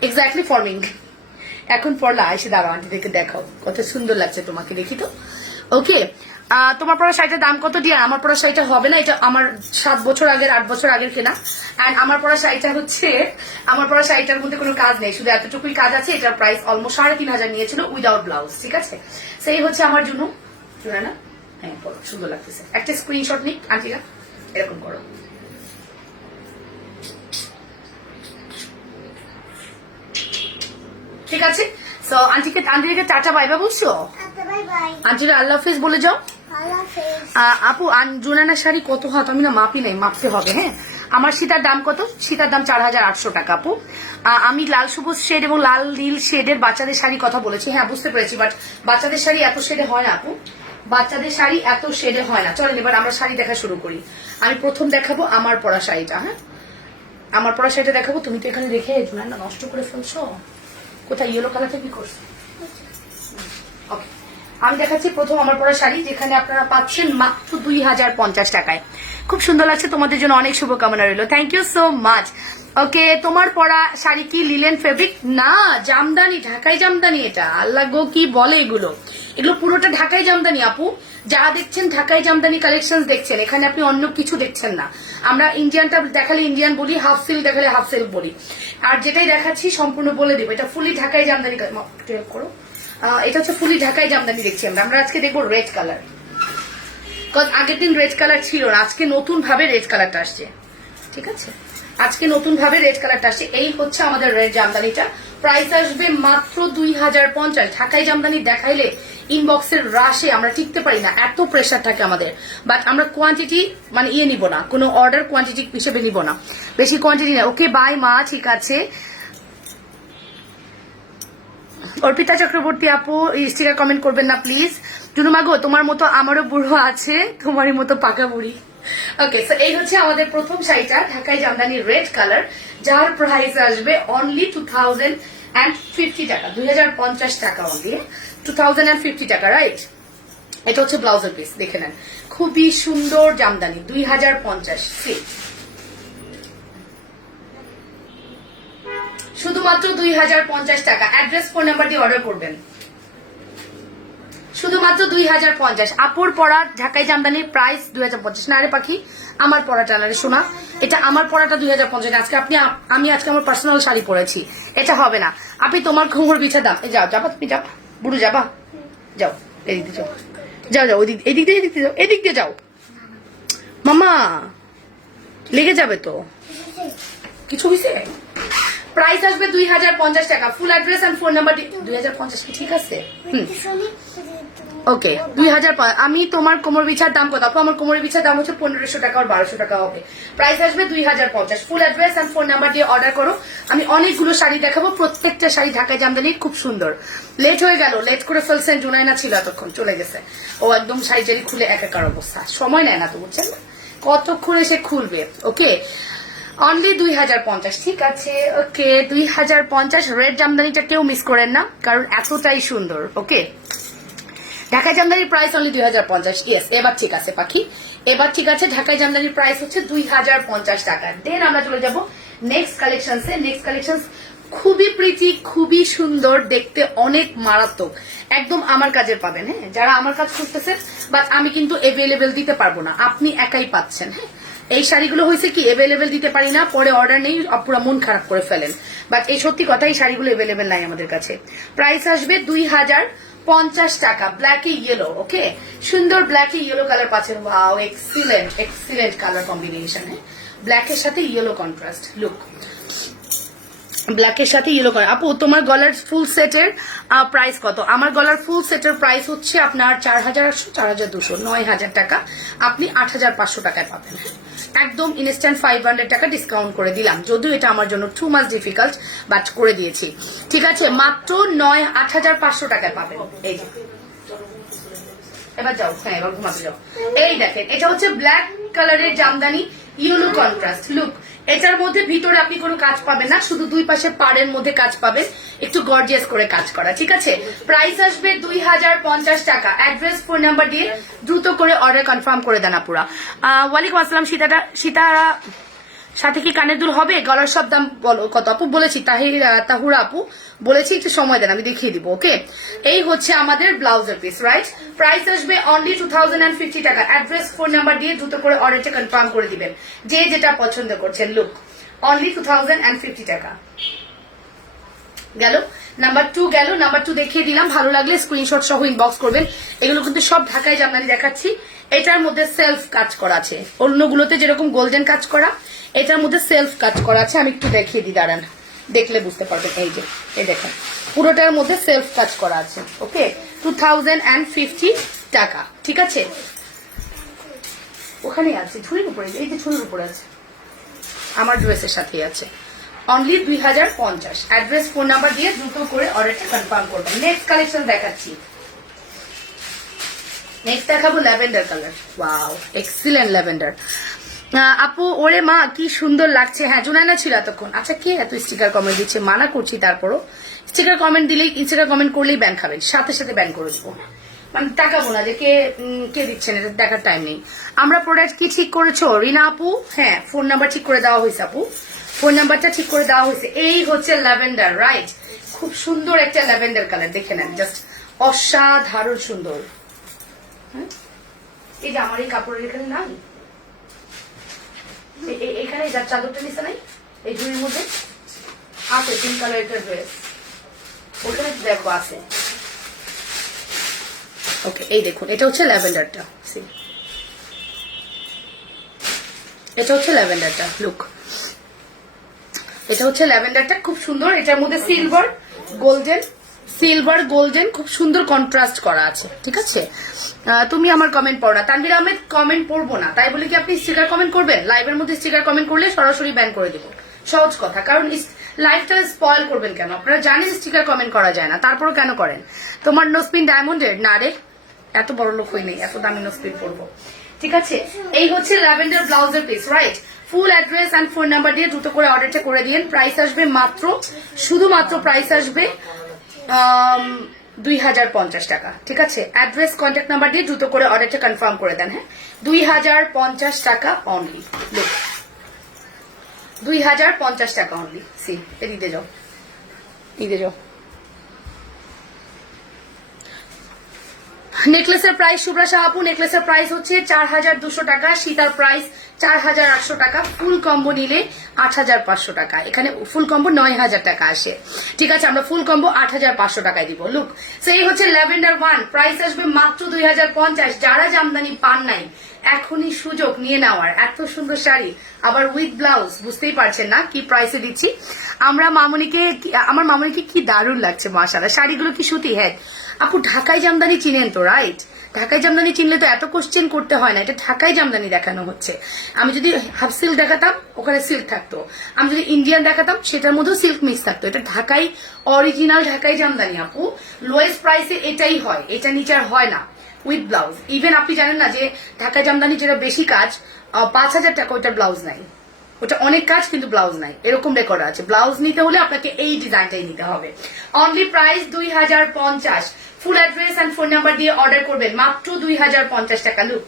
এক্স্যাক্টলি ফর্মিং। এখন পড়লা, এসে দাঁড়াও আন্টিদেরকে দেখাও কত সুন্দর লাগছে তোমাকে, দেখি তো। ওকে, তোমার পরা শাড়িটার দাম কত দিয়ে? আমার পরা শাড়িটা হবে না, এটা আমার 7 বছর আগের 8 বছর আগের কেনা। অ্যান্ড আমার পরা শাড়িটা হচ্ছে, আমার পরা শাড়িটার মধ্যে কোনো কাজ নেই, শুধু এতটুকুই কাজ আছে। এটার প্রাইস অলমোস্ট 3,500 নিয়েছিল উইদাউট ব্লাউজ। ঠিক আছে, সেই হচ্ছে আমার জন্য না। হ্যাঁ পড়ো, সুন্দর লাগতেছে। একটা স্ক্রিনশট নিক আন্টিরা, এরকম করো। ঠিক আছে, সো আন্টিকে টাটা বাই বাই বলছো। Bye bye. আন্টিরা আল্লাহ হাফেজ বলে যাও। আল্লাহ হাফেজ। আপু জুনানা শাড়ি কত হাত? আমি না মাপি নাই, মাপতে হবে। হ্যাঁ, আমার সীতার দাম কত? সীতার দাম 4,800 টাকা আপু। আমি লাল সবুজ শেড এবং লাল নীল শেডের বাচ্চাদের শাড়ি কথা বলেছি। হ্যাঁ বুঝতে পেরেছি, বাট বাচ্চাদের শাড়ি এত শেডে হয় না আপু, বাচ্চাদের শাড়ি এত শেডে হয় না। চলেন এবার আমরা শাড়ি দেখা শুরু করি। আমি প্রথম দেখাবো আমার পরা শাড়িটা। হ্যাঁ, আমার পরা শাড়িটা দেখাবো। তুমি তো এখানে রেখে জুনানা নষ্ট করে ফেলছো। কোথায় ইয়েলো কালারটা কি করছো? ওকে, আমি দেখাচ্ছি প্রথম আমার পরা শাড়ি, যেখানে আপনারা পাচ্ছেন মাত্র 2,050 টাকায়। খুব সুন্দর লাগছে, তোমাদের জন্য অনেক শুভকামনা রইল। Thank you so much. Okay, তোমার পরা শাড়ি কি লিলেন ফেব্রিক? না, জামদানি, ঢাকাই জামদানি। এটা আল্লাহ গো কি বলে এগুলো, এগুলো পুরোটা ঢাকাই জামদানি আপু। যা দেখছেন ঢাকাই জামদানি কালেকশন দেখছেন, এখানে আপনি অন্য কিছু দেখছেন না। আমরা ইন্ডিয়ানটা দেখালে ইন্ডিয়ান বলি, হাফ সিল্ক দেখালে হাফ সিল্ক বলি, আর যেটাই দেখাচ্ছি সম্পূর্ণ বলে দিব। এটা ফুলি ঢাকাই জামদানি। করো, এটা হচ্ছে ফুলি ঢাকাই জামদানি দেখছি আমরা আজকে দেখবো রেড কালার, কজ আগের দিন রেড কালার ছিল না, আজকে নতুন ভাবে রেড কালারটা আসছে। ঠিক আছে, আজকে নতুন ভাবে রেড কালারটা আসছে। এই হচ্ছে আমাদের রেড জামদানিটা, প্রাইস আসবে মাত্র 2,050। ঢাকাই জামদানি দেখাইলে ইনবক্সের রাশে আমরা টিকতে পারি না, এত প্রেশার থাকে আমাদের। বাট আমরা কোয়ান্টিটি মানে নিব না, কোনো অর্ডার কোয়ান্টিটি হিসেবে নিব না, বেশি কোয়ান্টিটি না। ওকে বাই মা, ঠিক আছে। অর্পিতা চক্রবর্তী আপু স্টিকার কমেন্ট করবেন না প্লিজ। জুনুমা গো, তোমার মতো আমারও বুড়ো আছে, তোমারই মতো পাকা বুড়ি। ওকে, সো এই হচ্ছে আমাদের প্রথম শাড়িটা, ঢাকাই জামদানি রেড কালার, যার প্রাইস আসবে অনলি 2,050 টাকা, 2,050 টাকা অনলি, 2,050 টাকা, রাইট? এটা হচ্ছে ব্লাউজের পিস, দেখে নেন, খুবই সুন্দর জামদানি, 2,050 ফ্রি, শুধুমাত্র 2,050 টাকা। অ্যাড্রেস ফোন নাম্বার দিয়ে অর্ডার করবেন, শুধুমাত্র 2,050। আপুর পরা ঢাকাই জামদানির প্রাইস 2,050 না রে পাখি, আমার পরাটা না রে শোনা, এটা আমার পরাটা 2,050। আজকে আমি আজকে আমার পার্সোনাল শাড়ি পরেছি, এটা হবে না। আপনি তোমার ঘুমোর বিছা দাম, যাও যাবা, তুমি যাও, বুড়ো যাবা, যাও এদিক দিয়ে যাও, যাও যাও ওইদিক, এদিক দিয়ে যাও, এদিক দিয়ে যাও মামা, লেগে যাবে তো। কিছু হয়েছে? প্রাইস আসবে 2,050 টাকা। Full address and phone number 2,050 কি ঠিক আছে? ওকে, 2,000। আমি তোমার কোমর বিছার দাম কত? আমার কোমর বিছার দাম হচ্ছে 1,500 টাকা আর 1,200 টাকা হবে। প্রাইস আসবে 2,050। Full address and phone number দিয়ে অর্ডার করো। আমি অনেকগুলো শাড়ি দেখাবো, প্রত্যেকটা শাড়ি ঢাকাই জামদানির, খুব সুন্দর। লেট হয়ে গেল, লেট করে ফেলছেন, জুনাইনা ছিল এতক্ষণ, চলে গেছে ও, একদম শাড়ি টাড়ি খুলে একাকার অবস্থা, সময় নেয় না তো, বুঝছেন না কতক্ষণ এসে খুলবে। ওকে, অনলি 2,050, ঠিক আছে। ওকে, 2,050 রেড জামদানিটা কেউ মিস করেন না, কারণ এতটাই সুন্দর। ওকে, ঢাকাই জামদানির প্রাইস অনলি 2,050। ইয়েস, এবার ঠিক আছে পাখি, এবার ঠিক আছে। ঢাকাই জামদানির প্রাইস হচ্ছে 2,050 টাকা। দেন আমরা চলে যাব নেক্সট কালেকশনসে। নেক্সট কালেকশন খুবই প্রিটি, খুবই সুন্দর, দেখতে অনেক মারাত্মক, একদম আমার কাজের পাবেন। হ্যাঁ, যারা আমার কাজ করতেছেন, বাট আমি কিন্তু এভেলেবেল দিতে পারবো না, আপনি একাই পাচ্ছেন। হ্যাঁ, এই শাড়িগুলো হয়েছে কি এভেলেবেল দিতে পারি না, পরে অর্ডার নেই, পুরো মন খারাপ করে ফেলেন। বাট এই সত্যি কথা, এই শাড়িগুলো এভেলেবেল নাই আমাদের কাছে। প্রাইস আসবে 2,050 টাকা। ব্ল্যাকে ইয়েলো, ওকে, সুন্দর ব্ল্যাকে ইয়েলো কালার পাচ্ছেন। Wow, excellent, excellent colour combination. হ্যাঁ, ব্ল্যাকের সাথে ইয়েলো কন্ট্রাস্ট লুক, ব্ল্যাকের সাথে ইয়েলো কালার। আপু তোমার গলার ফুল সেটের প্রাইস কত? আমার গলার ফুল সেটের প্রাইস হচ্ছে আপনার 4,800, 4,200, 9,000 টাকা। আপনি 8,500 টাকায় পাবেন, একদম ইনস্ট্যান্ট 500 টাকা ডিসকাউন্ট করে দিলাম, যদিও এটা আমার জন্য টু মাচ ডিফিকাল্ট, বাট করে দিয়েছি। ঠিক আছে, মাত্র 8,500 টাকায় পাবেন। এই যে, এবার যাও, হ্যাঁ এবার ঘুমাতে যাও। এই দেখেন, এটা হচ্ছে ব্ল্যাক কালারের জামদানি, ইয়েলো কন্ট্রাস্ট লুক। এটার মধ্যে ভিতরে আপনি কোনো কাজ পাবেন না, শুধু দুই পাশে পাড়ের মধ্যে কাজ পাবেন, একটু গর্জিয়াস করে কাজ করা। ঠিক আছে, প্রাইস আসবে 2,050 টাকা। অ্যাড্রেস ফোন নাম্বার দিয়ে দ্রুত করে অর্ডার কনফার্ম করে দেন আপুরা। ওয়ালাইকুম আসসালাম, সাথে কি কানের দুল হবে? গলার সব দাম বলো কত আপু? বলেছি তাহুরা আপু বলেছি একটু সময় দেন, আমি দেখিয়ে দিব। ওকে, এই হচ্ছে আমাদের ব্লাউজের পিস, রাইট? প্রাইস আসবে অনলি 2050 টাকা। অ্যাড্রেস, ফোন নাম্বার দিয়ে দ্রুত করে অর্ডারটা কনফার্ম করে দিবেন, যে যেটা পছন্দ করছেন। লুক, অনলি 2050 টাকা গেল। নাম্বার 2 গেল। নাম্বার 2 দেখিয়ে দিলাম, ভালো লাগলে স্ক্রিনশট সহ ইনবক্স করবেন। এগুলো কিন্তু সব ঢাকায় জামদানি দেখাচ্ছি। এটার মধ্যে সেলফ কাজ করা আছে, অন্যগুলোতে যেরকম গোল্ডেন কাজ করা, এটার মধ্যে সেলফ কাজ করা আছে। আমি একটু দেখিয়ে দিই, দাঁড়ান, দেখলে বুঝতে পারবেন। এই যে, এই দেখেন, পুরোটার মধ্যে সেলফ কাজ করা আছে। ওকে, 2050 টাকা, ঠিক আছে? ওখানেই আছে ঝুড়ির উপরে, এই যে ঝুড়ির উপরে আছে, আমার ড্রেসের সাথেই আছে। অনলি 2050। অ্যাড্রেস, ফোন নাম্বার দিয়ে দ্রুত করে অর্ডারটা কনফার্ম করবেন। নেক্সট কালেকশন দেখাচ্ছি। নেক্সট দেখাবো lavender colour. Wow, excellent lavender. আপু ওরে মা কি সুন্দর লাগছে। হ্যাঁ, জুনাইনা ছিল এতক্ষণ। আচ্ছা, কে এত স্টিকার কমেন্ট দিচ্ছে? মানা করছি, তারপরও স্টিকার কমেন্ট দিলেই, স্টিকার কমেন্ট করলেই ব্যান খাবেন, সাথে সাথে ব্যান করে দেবো। মানে তাকাবো না যে কে দিচ্ছেন, এটা দেখার টাইম নেই। আমরা প্রোডাক্ট কি ঠিক করেছো রিনা আপু? হ্যাঁ, ফোন নাম্বার ঠিক করে দেওয়া হয়েছে আপু, ফোন নাম্বারটা ঠিক করে দেওয়া হয়েছে। এই হচ্ছে ল্যাভেন্ডার, রাইট? খুব সুন্দর একটা ল্যাভেন্ডার কালার, দেখে নেন, জাস্ট অসাধারণ সুন্দর। হ্যাঁ, এই যে আমার এই কাপড়ের এখানে নাই, এখানে যার চাদরটা নিচে নাই, এই ঝুড়ির মধ্যে আছে পিঙ্ক কালার একটা ড্রেস, ওখানে দেখো আছে। ওকে, এই দেখুন, এটা হচ্ছে ল্যাভেন্ডারটা। এটা হচ্ছে ল্যাভেন্ডারটা, লুক, এটা হচ্ছে ল্যাভেন্ডারটা, খুব সুন্দর। এটার মধ্যে সিলভার গোল্ডেন খুব সুন্দর কন্ট্রাস্ট করা আছে, ঠিক আছে? তুমি আমার কমেন্ট পড়ো না, তানভীর আহমেদ। কমেন্ট পড়বো না তাই বলে কি আপনি স্টিকার কমেন্ট করবেন? লাইভের মধ্যে স্টিকার কমেন্ট করলে সরাসরি ব্যান করে দেবো, সহজ কথা। কারণ লাইভটা স্পয়েল করবেন কেন? আপনারা জানেন স্টিকার কমেন্ট করা যায় না, তারপরও কেন করেন? তোমার নোসপিন ডায়মন্ডের? না রে, এত বড় লোক হই নেই, এত দামি নোসপিন পরবো, ঠিক আছে? এই হচ্ছে ল্যাভেন্ডার ব্লাউজের piece, right? Full address and phone number দিয়ে দ্রুত করে অর্ডারটা করে দিন। প্রাইস আসবে মাত্র, শুধুমাত্র প্রাইস আসবে 2050 টাকা, ঠিক আছে? অ্যাড্রেস, কন্ট্যাক্ট নাম্বার দিয়ে দ্রুত করে অর্ডারটা কনফার্ম করে দেন। হ্যাঁ, 2050 টাকা অনলি। লুক, 2050 টাকা অনলি। সি, এদিকে যাও, এদিকে যাও। নেকলেসের প্রাইস, শুভ্রা শাহ আপু, নেকলেসের প্রাইস হচ্ছে 4200 টাকা, সীতার প্রাইস 4800 টাকা, ফুল কম্বো নিলে 8500 টাকা। এখানে ফুল কম্বো 9000 টাকা আসে, ঠিক আছে? আমরা ফুল কম্বো 8500 টাকায় দিব। লুক, সেই হচ্ছে ল্যাভেন্ডার 1, প্রাইস আসবে মাত্র 2050। যারা জামদানি পান নাই, এখনই সুযোগ নিয়ে নেওয়ার। এত সুন্দর শাড়ি, আবার উইথ ব্লাউজ, বুঝতেই পারছেন না কি প্রাইসে দিচ্ছি। আমার মামুনিকে কি দারুণ লাগছে, মাশাআল্লাহ। শাড়িগুলো কি সুতি? হ্যাঁ আপু, ঢাকায় জামদানি চিনেন তো, রাইট? ঢাকায় জামদানি চিনলে তো এত কোশ্চেন করতে হয় না, এটা ঢাকায় জামদানি দেখানো হচ্ছে। আমি যদি হাফ সিল্ক দেখাতাম, ওখানে সিল্ক থাকতো। আমি যদি ইন্ডিয়ান দেখাতাম, সেটার মধ্যেও সিল্ক মিক্স থাকতো। এটা ঢাকাই, অরিজিনাল ঢাকাই জামদানি আপু। লোয়েস্ট প্রাইসে এটাই হয়, এটা নিচে আর হয় না, উইথ ব্লাউজ। ইভেন আপনি জানেন না যে ঢাকায় জামদানি যেটা বেশি কাজ, 5000 টাকা, ওইটা ব্লাউজ নাই, ওটা অনেক কাজ কিন্তু ব্লাউজ নাই, এরকম রেকর্ড আছে। ব্লাউজ নিতে হলে আপনাকে এই ডিজাইনটাই নিতে হবে। Only price 2050। Full address and phone number দিয়ে অর্ডার করবেন, মাত্র 2050 টাকা। লুক,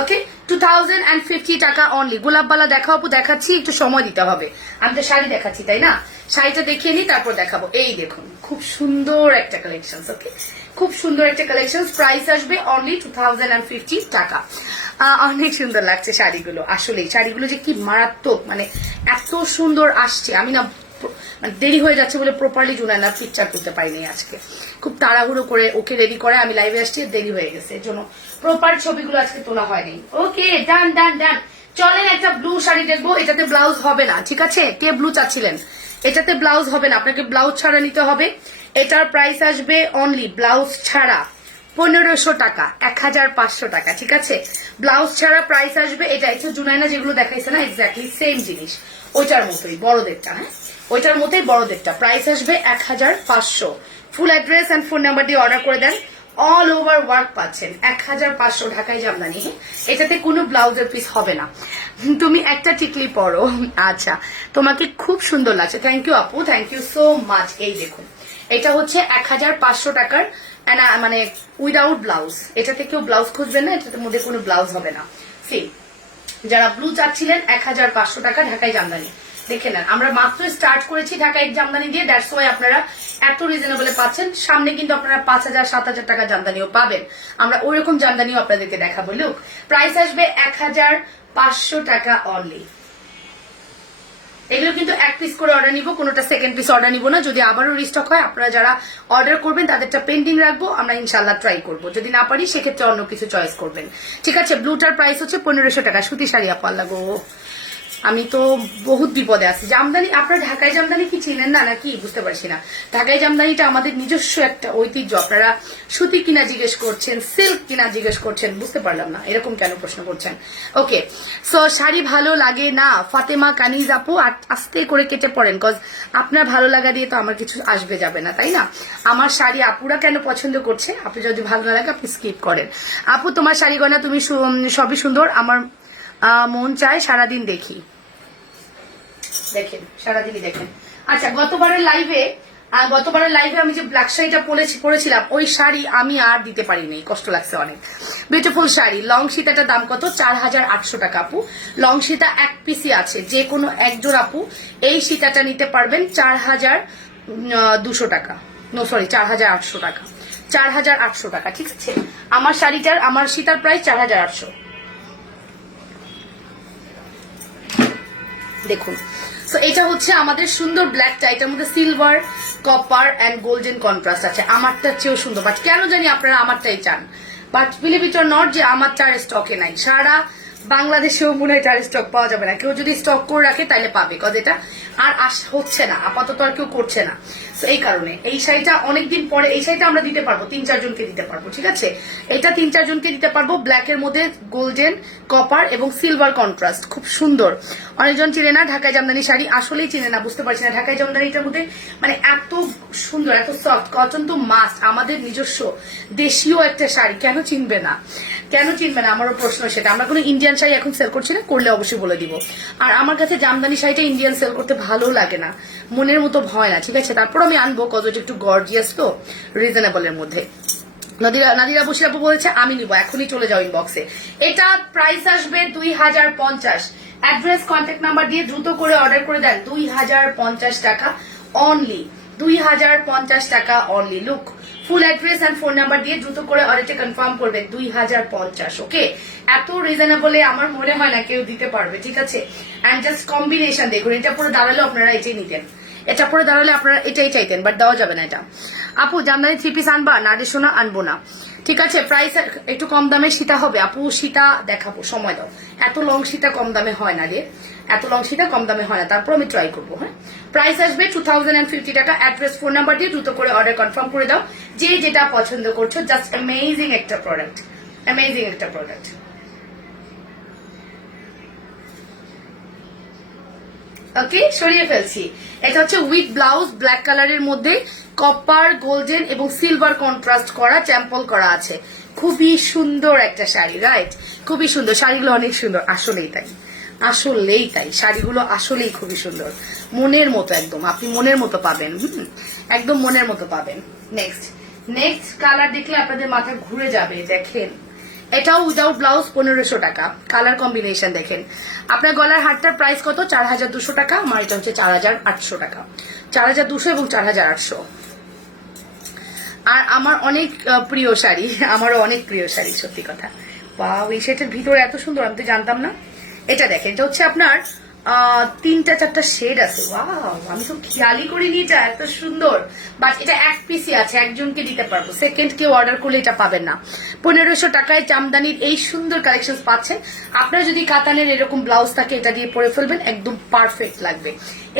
ওকে, 2050 টাকা অনলি। গোলাপবালা দেখাও আপু, দেখাচ্ছি, একটু সময় দিতে হবে। আমি তো শাড়ি দেখাচ্ছি, তাই না? শাড়িটা দেখিয়ে নিই, তারপর দেখাবো। এই দেখুন, খুব সুন্দর একটা কালেকশন। ওকে, খুব সুন্দর একটা কালেকশন। প্রাইস আসবে অনলি 2050 টাকা। অনেক সুন্দর লাগছে শাড়িগুলো, আসলে শাড়িগুলো যে কি মারাত্মক, মানে এত সুন্দর আসছে। আমি না মানে দেরি হয়ে যাচ্ছে বলে প্রপারলি জুনাইনার পিকচার করতে পারিনি আজকে। খুব তাড়াহুড়ো করে ওকে রেডি করে আমি লাইভে আসছি, দেরি হয়ে গেছে, এর জন্য প্রপার ছবিগুলো আজকে তোলা হয়নি। ওকে, ডান ডান ডান। চলেন একটা ব্লু শাড়ি দেখবো, এটাতে ব্লাউজ হবে না, ঠিক আছে? কে ব্লু চাচ্ছিলেন? এটাতে ব্লাউজ হবে না, আপনাকে ব্লাউজ ছাড়া নিতে হবে। এটার প্রাইস আসবে অনলি ব্লাউজ ছাড়া 1500 টাকা, 1500 টাকা, ঠিক আছে? ব্লাউজ ছাড়া প্রাইস আসবে এটা। একটু জুনাইনা যেগুলো দেখাইছে না, এক্স্যাক্টলি সেম জিনিস, ওইটার মতোই বড়দেরটা। হ্যাঁ, ওইটার মতোই বড়দেরটা। প্রাইস আসবে 1500। Full address and phone number দিয়ে অর্ডার করে দেন। অল ওভার ওয়ার্ক পাচ্ছেন, 1500 ঢাকায় জামদানি। এটাতে কোনো ব্লাউজের পিস হবে না। তুমি একটা টিকলি পরো, আচ্ছা, তোমাকে খুব সুন্দর লাগছে। থ্যাংক ইউ আপু, থ্যাংক ইউ সো মাচ। এই দেখুন, এটা হচ্ছে 1500 টাকার মানে উইদাউট ব্লাউজ। এটাতে কেউ ব্লাউজ খুঁজবেন না, এটার মধ্যে কোনো ব্লাউজ হবে না। সি যারা ব্লু চাচ্ছিলেন 1500 টাকা ঢাকাই জামদানি দেখে নেন। আমরা মাত্র স্টার্ট করেছি ঢাকাই জামদানি দিয়ে, দ্যাটস ওয়াই আপনারা এত রিজনেবলে পাচ্ছেন। সামনে কিন্তু আপনারা 5000 7000 টাকা জামদানিও পাবেন, আমরা ওইরকম জামদানিও আপনাদেরকে দেখাবো। লুক, প্রাইস আসবে 1500 টাকা অনলি। এগুলো কিন্তু এক পিস করে অর্ডার নিব, কোনোটা সেকেন্ড পিস অর্ডার নিব না। যদি আবারও রিস্টক হয়, আপনারা যারা অর্ডার করবেন তাদেরটা পেন্ডিং রাখবো, আমরা ইনশাল্লাহ ট্রাই করব। যদি না পারি সেক্ষেত্রে অন্য কিছু চয়েস করবেন, ঠিক আছে। ব্লুটার প্রাইস হচ্ছে 1500 টাকা। সুতি শাড়ি আপা, লাগো আমি তো বহুত বিপদে আছি। জামদানি আপনারা ঢাকাই জামদানি কি চিনেন না নাকি বুঝতে পারছি না। ঢাকাই জামদানিটা আমাদের নিজস্ব একটা ঐতিহ্য। আপনারা সুতি কিনা জিজ্ঞেস করছেন, সিল্ক কিনা জিজ্ঞেস করছেন, বুঝতে পারলাম না এরকম কেন প্রশ্ন করছেন। ওকে, সো শাড়ি ভালো লাগে না ফাতেমা কানিজ আপু, আস্তে করে কেটে পড়েন, কজ আপনার ভালো লাগা দিয়ে তো আমার কিছু আসবে যাবে না, তাই না। আমার শাড়ি আপুরা কেন পছন্দ করছে, আপনি যদি ভালো না লাগে আপনি স্কিপ করেন। আপু তোমার শাড়ি গয়না তুমি সবই সুন্দর, আমার মন চায় সারাদিন দেখি। দেখেন সারাদিনই দেখেন। আচ্ছা, গতবারের লাইভে আমি যে ব্ল্যাক শাড়িটা পরেছিলাম, ওই শাড়ি আমি আর দিতে পারিনি, কষ্ট লাগছে অনেক। বিউটিফুল শাড়ি। লং সীতাটার দাম কত? 4800 টাকা আপু। লং সীতা এক পিসি আছে, যে কোনো একজন আপু এই সীতাটা নিতে পারবেন 4200 টাকা, নো সরি 4800 টাকা, 4800 টাকা, ঠিক আছে। আমার সীতার প্রাইস 4800। দেখুন, সো এটা হচ্ছে আমাদের সুন্দর ব্ল্যাকটা, এটার মধ্যে silver, copper and golden contrast আছে। আমারটা চেয়েও সুন্দর, বাট কেন জানি আপনারা আমারটাই চান, but believe it or not যে আমারটার স্টকে নাই। সারা বাংলাদেশেও মনে হয় এটার স্টক পাওয়া যাবে না। কেউ যদি স্টক করে রাখে তাহলে পাবে, কজ এটা আর হচ্ছে না, আপাতত আর কেউ করছে না। এই কারণে এই শাড়িটা অনেকদিন পরে, এই শাড়িটা আমরা দিতে পারবো 3-4 জনকে দিতে পারবো, ঠিক আছে। এটা 3-4 জনকে দিতে পারবো। ব্ল্যাকের মধ্যে গোল্ডেন, কপার এবং সিলভার কন্ট্রাস্ট, খুব সুন্দর। অনেকজন চিনে না ঢাকাই জামদানি শাড়ি, আসলেই চিনে না, বুঝতে পারছি না। ঢাকাই জামদানিটার মধ্যে মানে এত সুন্দর, এত সফট, কটন তো মাস্ট, আমাদের নিজস্ব দেশীয় একটা শাড়ি, কেন চিনবে না, কেন চিনবে না, আমারও প্রশ্ন সেটা। আমরা কোনো ইন্ডিয়ান শাড়ি এখন সেল করছি না, করলে অবশ্যই বলে দিব। আর আমার কাছে জামদানি শাড়িটা ইন্ডিয়ান সেল করতে ভালো লাগে না, মনের মতো ভয় না, ঠিক আছে। তারপর আমি আনবো, কজ এটা একটু গর্জিয়াস তো, রিজনেবলের মধ্যে। নাদিরা বসির আপু বলেছে আমি নিব, এখনই চলে যাও ইনবক্সে। এটা প্রাইস আসবে 2050। অ্যাড্রেস কন্ট্যাক্ট নাম্বার দিয়ে দ্রুত করে অর্ডার করে দেন। 2050 টাকা অনলি, 2050 টাকা only. Look, full address and phone number দিয়ে দ্রুত করে অর্ডারটা কনফার্ম করবেন। 2050, ওকে। এত রিজনেবলে আমার মনে হয় না কেউ দিতে পারবে, ঠিক আছে। এন্ড জাস্ট কম্বিনেশন দেখুন, এটা পরে দাঁড়ালে আপনারা এটাই নিতেন, এটা পরে দাঁড়ালে আপনারা এটাই চাইতেন, বাট দেওয়া যাবে না এটা। আপু জামদানি 3 পিস আনবা না? রে শোনা, আনবো না, ঠিক আছে। প্রাইস একটু কম দামে সীতা হবে আপু, সীতা দেখাবো, সময় দাও। এত লং সীতা কম দামে হয় না রে, এত লং সীতা কম দামে হয় না, তারপর আমি ট্রাই করবো। হ্যাঁ, প্রাইস আসবে 2050 টাকা। অ্যাড্রেস ফোন নাম্বার দিয়ে দ্রুত করে অর্ডার কনফার্ম করে দাও, যে যেটা পছন্দ করছো। জাস্ট অ্যামেজিং একটা প্রোডাক্ট, অ্যামেজিং একটা প্রোডাক্ট। ওকে, সরিয়ে ফেলছি। এটা হচ্ছে উইথ ব্লাউজ, ব্ল্যাক কালারের মধ্যে কপার, গোল্ডেন এবং সিলভার কন্ট্রাস্ট করা, চ্যাম্পল করা আছে। খুবই সুন্দর একটা শাড়ি, রাইট, খুবই সুন্দর। শাড়িগুলো অনেক সুন্দর, আসলেই তাই, আসলেই তাই। শাড়িগুলো আসলেই খুবই সুন্দর, মনের মতো, একদম আপনি মনের মতো পাবেন, একদম মনের মতো পাবেন। নেক্সট কালার দেখলে আপনাদের মাথা ঘুরে যাবে। দেখেন, এটাও উইদাউট ব্লাউজ 1500 টাকা। কালার কম্বিনেশন দেখেন। আপনার গলার হারটার প্রাইস কত? 4200 টাকা। আমার এটা হচ্ছে 4800 টাকা, 4200 এবং 4800। আর আমার অনেক প্রিয় শাড়ি, আমারও অনেক প্রিয় শাড়ি, সত্যি কথা। বাহ, এই শাড়িটার ভিতরে এত সুন্দর, আমি তো জানতাম না। এটা দেখেন, এটা হচ্ছে আপনার 3-4টা শেড আছে। ওয়াও, আমি তো খেয়ালই করিনি এটা এত সুন্দর। বাট এটা এক পিসি আছে, একজনকে দিতে পারবো, সেকেন্ড কেউ অর্ডার করলে এটা পাবেন না। 1500 টাকায় জামদানির এই সুন্দর কালেকশন পাচ্ছেন। আপনার যদি কাতানের এরকম ব্লাউজ থাকে, এটা দিয়ে পরে ফেলবেন, একদম পারফেক্ট লাগবে।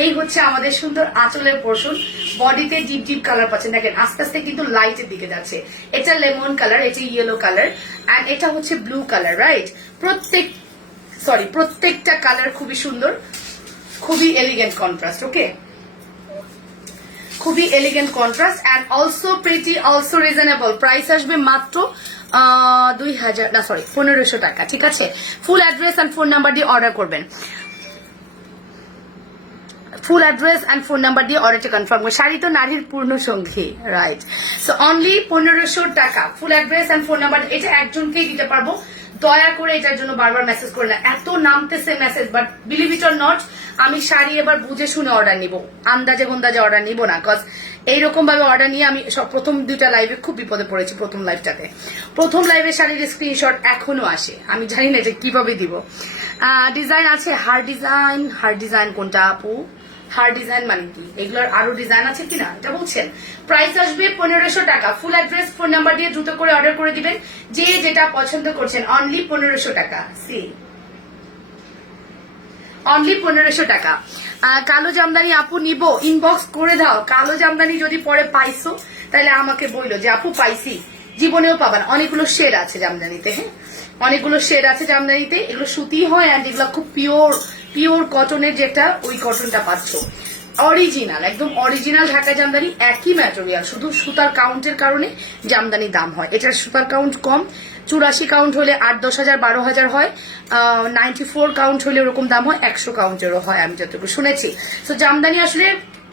এই হচ্ছে আমাদের সুন্দর আঁচলের পোর্শন। বডিতে ডিপ ডিপ কালার পাচ্ছেন, দেখেন আস্তে আস্তে কিন্তু লাইটের দিকে যাচ্ছে। এটা লেমন কালার, এটা ইয়েলো কালার, এন্ড এটা হচ্ছে ব্লু কালার, রাইট। প্রত্যেকটা কালার খুবই সুন্দর, খুবই এলিগেন্ট কন্ট্রাস্ট, ওকে, খুবই elegant contrast and also pretty, also reasonable. Price আসবে মাত্র 1500 টাকা, ঠিক আছে। Full address and phone number দিয়ে অর্ডার করবেন। Full address and phone number দিয়ে অর্ডারটা কনফার্ম করো। শাড়ি তো নারীর পূর্ণ সঙ্গী, রাইট? সো অনলি 1500 টাকা, full address and phone number. এটা একজনকেই দিতে পারবো, দয়া করে এটার জন্য বারবার মেসেজ করে না, এত নামতেছে message. But believe it or not, আমি শাড়ি এবার বুঝে শুনে অর্ডার নিব, আন্দাজে বন্দাজে অর্ডার নিব না। কজ এইরকম ভাবে অর্ডার নিয়ে আমি সব প্রথম 2টা লাইভে খুব বিপদে পড়েছি। প্রথম লাইভটাতে, প্রথম লাইভে শাড়ির স্ক্রিনশট এখনো আসে, আমি জানি না এটা কিভাবে দিব। ডিজাইন আছে, হার ডিজাইন কোনটা আপু? হার ডিজাইন মানে কি? এগুলোর আরো ডিজাইন আছে কিনা এটা বলছেন? প্রাইস আসবে 1500 টাকা। ফুল অ্যাড্রেস ফোন নাম্বার দিয়ে দ্রুত করে অর্ডার করে দিবেন, যে যেটা পছন্দ করছেন। অনলি 1500 টাকা। সি অনলি 1500 টাকা। কালো জামদানি আপু নিব, ইনবক্স করে দাও। কালো জামদানি যদি পরে পাইছো তাহলে আমাকে বললো যে আপু পাইছি, জীবনেও পাবেন। অনেকগুলো শেড আছে জামদানিতে, হ্যাঁ অনেকগুলো শেড আছে জামদানিতে। এগুলো সুতি হয় অ্যান্ড এগুলো খুব পিওর কটনের, যেটা ওই কটনটা পাচ্ছ অরিজিনাল, একদম অরিজিনাল ঢাকা জামদানি, একই ম্যাটেরিয়াল। শুধু সুতার কাউন্টের কারণে জামদানি দাম হয়। এটার সুতার কাউন্ট কম, 84 কাউন্ট হলে 8-10 হাজার 12 হাজার হয়, 94 কাউন্ট হলে ওরকম দাম হয়, 100 কাউন্টেরও হয় আমি যতটুকু শুনেছি। তো জামদানি আসলে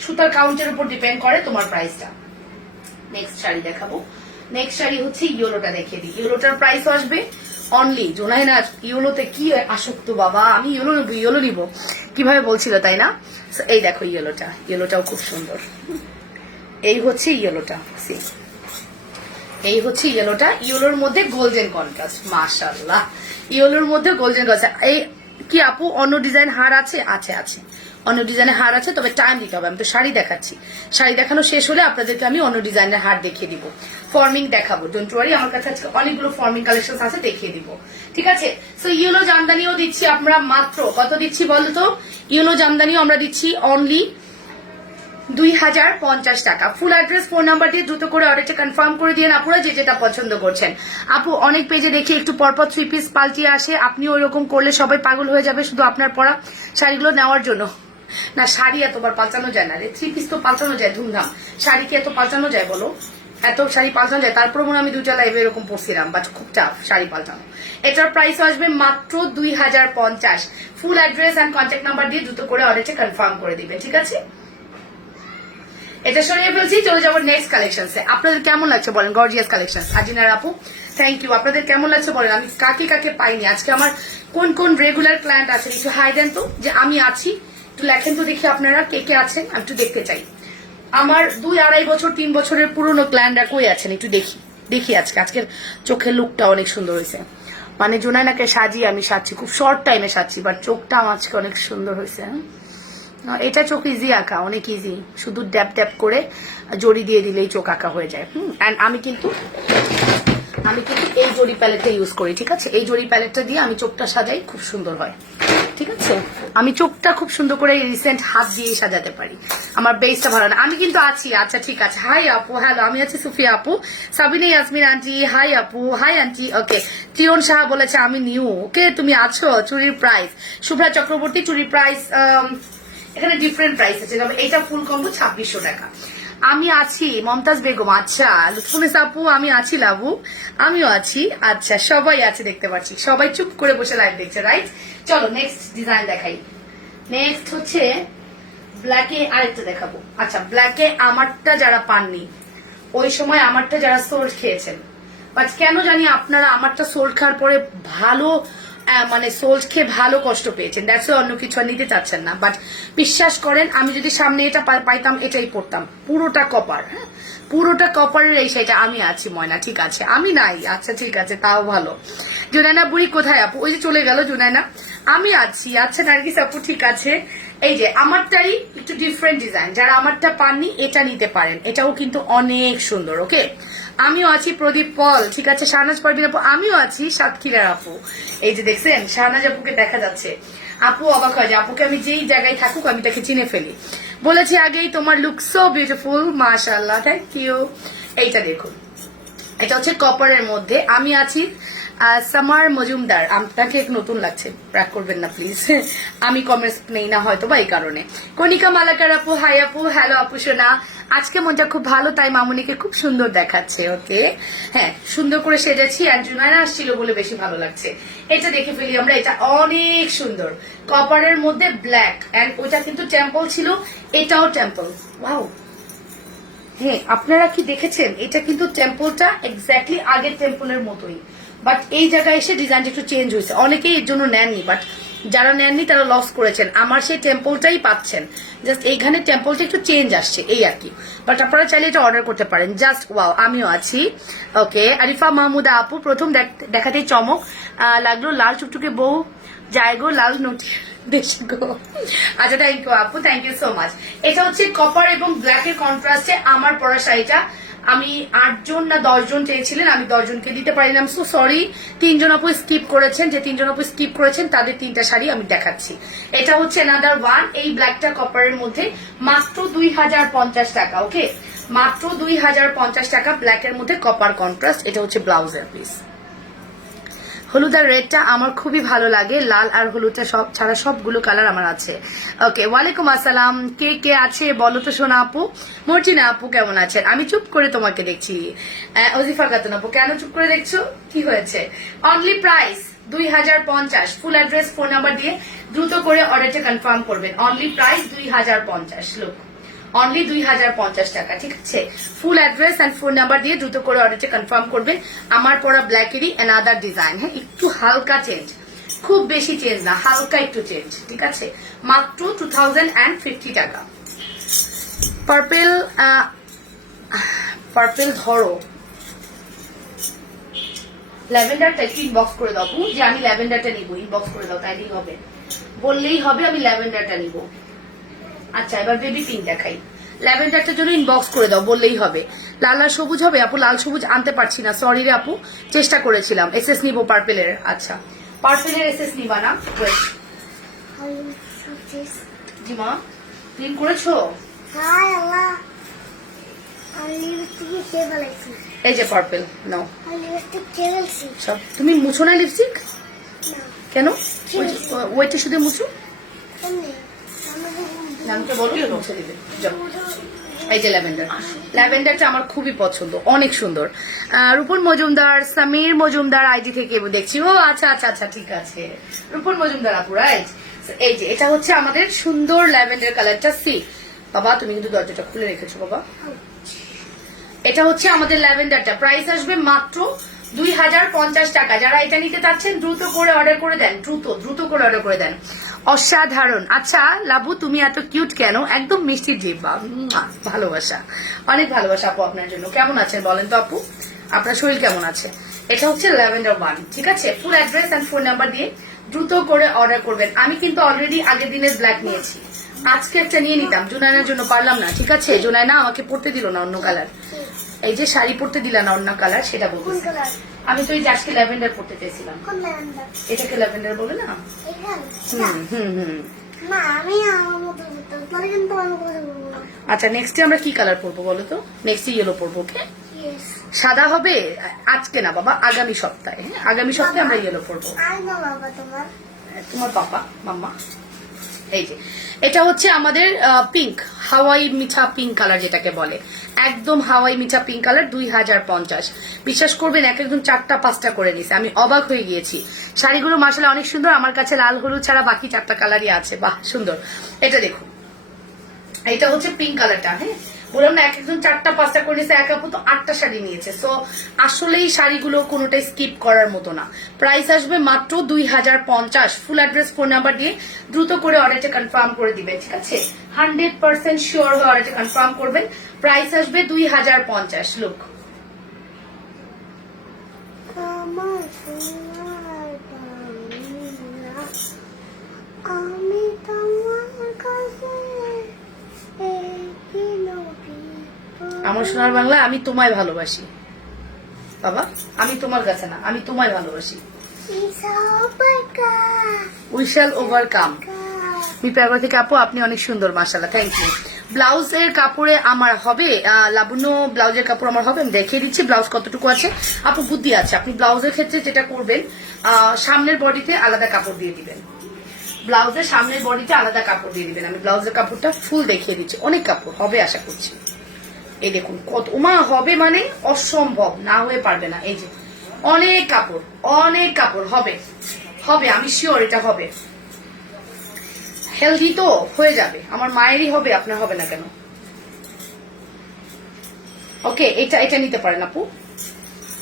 সুতার কাউন্টের উপর ডিপেন্ড করে তোমার প্রাইসটা। নেক্সট শাড়ি দেখাবো। নেক্সট শাড়ি হচ্ছে ইয়েলোটা, দেখিয়ে দিই। ইয়েলোটার প্রাইস আসবে অনলি, জোনাই না ইয়েলোতে কি আসক্ত বাবা, আমি ইয়েলো নিব কিভাবে বলছিল তাই না? এই দেখো ইয়েলোটা, ইয়েলোটাও খুব সুন্দর। এই হচ্ছে ইয়েলোটা, এই হচ্ছে ইয়েলোটা। ইয়েলোর মধ্যে গোল্ডেন কন্ট্রাস্ট, মাশাআল্লাহ। ইয়েলোর মধ্যে গোল্ডেন কন্ট্রাস্ট। এই কি আপু অন্য ডিজাইন হার আছে? আছে অন্য ডিজাইনের হার আছে, তবে টাইম দিতে হবে। আমি তো শাড়ি দেখাচ্ছি, শাড়ি দেখানো শেষ হলে আপনাদেরকে আমি অন্য ডিজাইনের হার দেখিয়ে দিব। ফর্মিং দেখাবো, ডোন্ট ওয়ারি, আমার কাছে আজকে অনেকগুলো ফর্মিং কালেকশন আছে, দেখিয়ে দিব, ঠিক আছে? সো ইয়েলো জামদানিও দিচ্ছি আমরা মাত্র কত দিচ্ছি বলতো? ইয়েলো জামদানিও আমরা দিচ্ছি অনলি 2050 টাকা। ফুল অ্যাড্রেস ফোন নাম্বার দিয়ে দ্রুত করে অর্ডারটা কনফার্ম করে দিয়ে আপুরা যে যেটা পছন্দ করছেন। আপু অনেক পেজে দেখি একটু পরপর 3 পিস পাল্টিয়ে আসে, আপনি ওইরকম করলে সবাই পাগল হয়ে যাবে শুধু আপনার পরা শাড়িগুলো নেওয়ার জন্য। না, শাড়ি এতবার পাল্টানো যায় না রে, 3 পিস তো পাল্টানো যায় ধুমধাম, শাড়ি কি এত পাল্টানো যায় বলো? এত শাড়ি পাল্টানো যায়? তারপর মনে আমি 2টা লাইভে এরকম পড়ছিলাম, বাট খুব টাফ শাড়ি পাল্টানো। এটার প্রাইস আসবে মাত্র 2050। Full address and contact number দিয়ে দ্রুত করে অর্ডারটা কনফার্ম করে দিবেন, ঠিক আছে? এটা সরিয়ে ফেলছি, চলে যাবো নেক্সট কালেকশনসে। আপনাদের কেমন লাগছে বলেন? Gorgeous collection. আজিনার আপু থ্যাংক ইউ। আপনাদের কেমন লাগছে বলেন? আমি কাকে কাকে পাইনি আজকে, আমার কোন কোন রেগুলার ক্লায়েন্ট আছেন একটু হাই দেন তো, যে আমি আছি একটু লেখেন তো দেখি আপনারা কে কে আছেন, আমি একটু দেখতে চাই। আমার 2-2.5 বছর 3 বছরের পুরনো ক্লায়েন্টরা কই আছেন একটু দেখি আজকের চোখের লুকটা অনেক সুন্দর হয়েছে। মানে জোনাইনাকে সাজিয়ে আমি সাজছি, খুব শর্ট টাইমে সাজছি, বাট চোখটা আজকে অনেক সুন্দর হয়েছে। এটা চোখ ইজি আঁকা, অনেক ইজি, শুধু ড্যাপ ড্যাপ করে জড়ি দিয়ে দিলেই চোখ আঁকা হয়ে যায়। এন্ড আমি কিন্তু এই জড়ি প্যালেটটা ইউজ করি, ঠিক আছে? এই জড়ি প্যালেটটা দিয়ে আমি চোখটা সাজাই, খুব সুন্দর হয়, ঠিক আছে? আমি চোখটা খুব সুন্দর করে রিসেন্ট হাত দিয়ে সাজাতে পারি, আমার বেসটা ভালো না। আমি কিন্তু আছি, আচ্ছা ঠিক আছে। হাই আপু, হ্যালো, আমি আছি সুফিয়া আপু, সাবিনা ইয়াসমিন আন্টি, হাই আপু, হাই আন্টি। ওকে, চিরন সাহা বলেছে আমি নিউ। ওকে, তুমি আছো। চুরির প্রাইস, শুভ্রা চক্রবর্তী, চুরির প্রাইস এখানে ডিফারেন্ট প্রাইস আছে, তবে এটা ফুল কম্বো 2600 টাকা। আমি আছি মমতাজ বেগম, আচ্ছা লুৎফুনিস আপু, আমি আছি লাভু, আমিও আছি, আচ্ছা সবাই আছে দেখতে পাচ্ছি, সবাই চুপ করে বসে লাইভ দেখছে, রাইট? চলো নেক্সট ডিজাইন দেখাই। নেক্সট হচ্ছে ব্ল্যাকে আরেকটা দেখাবো। আচ্ছা, ব্ল্যাকে আমারটা যারা পাননি, ওই সময় আমারটা যারা সোল্ড খেয়েছেন, বাট কেন জানি আপনারা আমারটা সোল্ড খাওয়ার পরে ভালো মানে সোল্ড খেয়ে ভালো কষ্ট পেয়েছেন, দ্যাটস অন্য কিছু আর নিতে চাচ্ছেন না। বাট বিশ্বাস করেন, আমি যদি সামনে এটা পাইতাম এটাই পড়তাম, পুরোটা কপার, হ্যাঁ পুরোটা কপারের এই শাড়িটা। আমি আছি ময়না, ঠিক আছে? আমি নাই, আচ্ছা ঠিক আছে, তাও ভালো। জুনাইনা বুড়ি কোথায় আপু? ওই যে চলে গেল জুনাইনা। আমি আছি, আচ্ছা নার্গিস আপু ঠিক আছে। এই যে আমারটাই একটু ডিফারেন্ট ডিজাইন, যারা আমারটা পাননি এটা নিতে পারেন, এটাও কিন্তু অনেক সুন্দর। ওকে, আমিও আছি প্রদীপ পল, ঠিক আছে? শাহনাজ পারভিন আপু, আমিও আছি সাতক্ষীরার আপু। এই যে দেখছেন শাহনাজ আপুকে দেখা যাচ্ছে, আপু অবাক হয় যে আপুকে আমি যেই জায়গায় থাকুক আমি তাকে চিনে ফেলি। বলেছি আগেই তোমার লুক সো বিউটিফুল, মাশাআল্লাহ, থ্যাংক ইউ। এইটা দেখুন, এটা হচ্ছে কপারের মধ্যে। আমি আছি সামার মজুমদার, আপনাকে নতুন লাগছে, রাগ করবেন না প্লিজ, আমি কমেন্টস নেই না হয়তো বা এই কারণে। কণিকা মালাকার আপু, হাই আপু, হ্যালো আপু সোনা, আজকে মনটা খুব ভালো, তাই মামুনিকে খুব সুন্দর দেখাচ্ছে। ওকে, হ্যাঁ সুন্দর করে সেজেছি, আর জুনায়না আসছিল বলে বেশি ভালো লাগছে। এটা দেখে ফেলি আমরা, এটা অনেক সুন্দর, কপারের মধ্যে ব্ল্যাক, এন্ড ওটা কিন্তু টেম্পল ছিল, এটাও টেম্পল। ওয়াও, হ্যাঁ আপনারা কি দেখেছেন, এটা কিন্তু টেম্পলটা এক্স্যাক্টলি আগের টেম্পলের মতোই, বাট এই জায়গায় এসে ডিজাইনটা একটু চেঞ্জ হয়েছে। অনেকেই এর জন্য নেননি, বাট যারা নেননি তারা লস করেছেন। আমার সেই টেম্পলটাই পাচ্ছেন, জাস্ট এইখানে টেম্পলটা একটু চেঞ্জ আসছে এই আর কি। বাট আপনারা চাইলে এটা অর্ডার করতে পারেন। জাস্ট ওয়াও, আমিও আছি। ওকে, আরিফা মাহমুদা আপু, প্রথম দেখাতেই চমক লাগলো, লাল টুকটুকে বউ যায় গো লাল নোটি দেশে গো। আচ্ছা, থ্যাংক ইউ আপু, থ্যাংক ইউ সো মাচ। এটা হচ্ছে কপার এবং ব্ল্যাক এর কন্ট্রাস্টে আমার পরা শাড়িটা। আমি 8 জন না 10 জন চেয়েছিলেন, আমি 10 জনকে দিতে পারিনি, সো সরি। 3 জন আপু স্কিপ করেছেন, যে 3 জন আপু স্কিপ করেছেন তাদের 3টা শাড়ি আমি দেখাচ্ছি। এটা হচ্ছে অ্যানাদার ওয়ান, এই ব্ল্যাকটা কপারের মধ্যে মাত্র 2050 টাকা। ওকে, মাত্র 2050 টাকা, ব্ল্যাকের মধ্যে কপার কন্ট্রাস্ট। এটা হচ্ছে ব্লাউজের পিস। হলুদ আর রেডটা আমার খুবই ভালো লাগে, লাল আর হলুদটা সব ছাড়া সবগুলো কালার আমার আছে। ওকে, ওয়ালাইকুম আসসালাম, কে কে আছে বলো তো সোনা আপু। মর্জিনা আপু কেমন আছেন? আমি চুপ করে তোমাকে দেখছি। ওজিফা খাতুন আপু, কেন চুপ করে দেখছো, কি হয়েছে? Only price 2050, full address phone number দিয়ে দ্রুত করে অর্ডারটা কনফার্ম করবেন। অনলি প্রাইস 2050, লোক অনলি 2050 টাকা, ঠিক আছে? Full address and phone number দিয়ে দ্রুত করে অর্ডারটা কনফার্ম করবেন। আমার পরা ব্ল্যাকেরই অ্যানাদার ডিজাইন, হ্যাঁ একটু হালকা চেঞ্জ, খুব বেশি চেঞ্জ না, হালকা একটু চেঞ্জ, ঠিক আছে? মাত্র 2050 টাকা। পার্পেল, পার্পেল ধরো, ল্যাভেন্ডারটা একটু ইনবক্স করে দাও যে আমি ল্যাভেন্ডারটা নিব, ইনবক্স করে দাও, তাইলেই হবে, বললেই হবে আমি ল্যাভেন্ডারটা নিব। আচ্ছা, এবার বেবি পিঙ্ক দেখাই, ল্যাভেন্ডারটার জন্য ইনবক্স করে দাও, বললেই হবে। লাল আর সবুজ হবে আপু? লাল সবুজ আনতে পারছি না, সরি রে আপু, চেষ্টা করেছিলাম। এসএস নিবো পার্পেলের। আচ্ছা, পার্পেলের এসএস নিবা না? জি মা, ক্লিন করেছো? হাই আল্লাহ, আমি লিপস্টিক খেয়ে ফেলেছি। এই যে পার্পেল নাও, আমি লিপস্টিক খেয়ে ফেলছি। সব তুমি মুছো না লিপস্টিক? কেন? ওইটা শুধু মুছো, নামটা বলো, মুছে দিবে। যাও, এই যে ল্যাভেন্ডার, ল্যাভেন্ডারটা আমার খুবই পছন্দ, অনেক সুন্দর। রূপন মজুমদার, সামির মজুমদার আইডি থেকে দেখছি। ও আচ্ছা আচ্ছা আচ্ছা, ঠিক আছে, রূপন মজুমদার আপু, রাইট। এই যে এটা হচ্ছে আমাদের সুন্দর ল্যাভেন্ডার কালারটা। সি বাবা, তুমি কিন্তু দরজাটা খুলে রেখেছো বাবা। এটা হচ্ছে আমাদের ল্যাভেন্ডারটা, প্রাইস আসবে মাত্র 2050 টাকা। যারা এটা নিতে চাচ্ছেন দ্রুত করে অর্ডার করে দেন, দ্রুত করে অর্ডার করে দেন। অসাধারণ। আচ্ছা লাবু, তুমি এত কিউট কেন? একদম মিষ্টি জিহ্বা, ভালোবাসা, অনেক ভালোবাসা আপু আপনার জন্য। কেমন আছেন বলেন তো আপু, আপনার শরীর কেমন আছে? এটা হচ্ছে ল্যাভেন্ডার ওয়ান, ঠিক আছে? Full address and phone number দিয়ে দ্রুত করে অর্ডার করবেন। আমি কিন্তু অলরেডি আগের দিনের ব্ল্যাক নিয়েছি, আজকে একটা নিয়ে নিতাম, জুনায়নার জন্য পারলাম না, ঠিক আছে? জুনায়না আমাকে পড়তে দিল না অন্য কালার, এই যে শাড়ি পরতে দিলা না অন্য কালার, সেটা বলবো। আমি তো এই যে আজকে ল্যাভেন্ডার পরতে চেয়েছিলাম। এটাকে ল্যাভেন্ডার বলে না? আচ্ছা, নেক্সটে আমরা কি কালার পরবো বলো তো? নেক্সটে ইয়েলো পরবো। ওকে, সাদা হবে আজকে না বাবা, আগামী সপ্তাহে। হ্যাঁ, আগামী সপ্তাহে আমরা ইয়েলো পরবো। তোমার পাপা মাম্মা। এই যে এটা হচ্ছে আমাদের পিঙ্ক, হাওয়াই মিঠা পিঙ্ক কালার যেটাকে বলে, একদম হাওয়াই মিঠা পিঙ্ক কালার। 2050, বিশ্বাস করবেন এক একদম 4টা 5টা করে নিছে, আমি অবাক হয়ে গিয়েছি। শাড়িগুলো মাশাআল্লাহ অনেক সুন্দর, আমার কাছে লাল হলুদ ছাড়া বাকি 4টা কালারই আছে। বাহ সুন্দর। এটা দেখুন, এটা হচ্ছে পিঙ্ক কালারটা। হ্যাঁ, বললাম না এক একজন 4টা 5টা করে নিয়েছে, এক আপু তো 8টা শাড়ি নিয়েছে। সো আসলেই শাড়িগুলো কোনোটাই স্কিপ করার মতো না। প্রাইস আসবে মাত্র 2050। ফুল অ্যাড্রেস ফোন নাম্বার দিয়ে দ্রুত করে অর্ডারটা কনফার্ম করে দিবেন, ঠিক আছে? 100% শিওর হয়ে অর্ডারটা কনফার্ম করবেন। প্রাইস আসবে 2050। লুক, আমি তোমার কাছে আমার সোনার বাংলা, আমি তোমায় ভালোবাসি বাবা, আমি তোমার কাছে না, আমি তোমায় ভালোবাসি। We shall overcome. মিপাগর থেকে আপু, আপনি অনেক সুন্দর মাশাআল্লাহ, থ্যাংক ইউ। ব্লাউজের কাপড়ে আমার হবে লাবণ্য, ব্লাউজের কাপড় আমার হবে, আমি দেখিয়ে দিচ্ছি ব্লাউজ কতটুকু আছে। আপু বুদ্ধি আছে, আপনি ব্লাউজের ক্ষেত্রে যেটা করবেন, সামনের বডিতে আলাদা কাপড় দিয়ে দিবেন, ব্লাউজের সামনের বডিতে আলাদা কাপড় দিয়ে দিবেন। আমি ব্লাউজের কাপড়টা ফুল দেখিয়ে দিচ্ছি, অনেক কাপড় হবে আশা করছি। এই দেখুন কত ওমা হবে, মানে অসম্ভব, না হয়ে পারবে না। এই যে অনেক কাপড়, অনেক কাপড় হবে, হবে, আমি শিওর এটা হবে। হেলদি তো হয়ে যাবে, আমার মায়েরই হবে, আপনার হবে না কেন? ওকে, এটা নিতে পারেন আপু,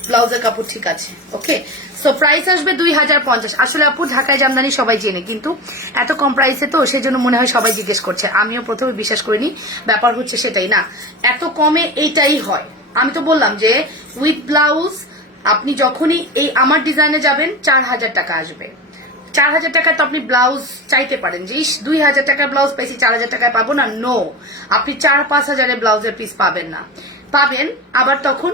ব্লাউজের কাপড় ঠিক আছে। ওকে, সো প্রাইস আসবে 2050। আসলে আপু ঢাকায় জামদানি সবাই জেনে, কিন্তু এত কম প্রাইসে তো সেই জন্য মনে হয় সবাই জিজ্ঞেস করছে। আমিও প্রথমে বিশ্বাস করিনি, ব্যাপার হচ্ছে সেটাই না, এত কমে এইটাই হয়। আমি তো বললাম যে উইথ ব্লাউজ আপনি যখনই এই আমার ডিজাইনে যাবেন 4000 টাকা আসবে। 4000 টাকা তো আপনি ব্লাউজ চাইতে পারেন যে 2000 টাকার ব্লাউজ পেয়েছি 4000 টাকায় পাবো না, নো, আপনি 4-5 হাজারের ব্লাউজের পিস পাবেন না, পাবেন আবার তখন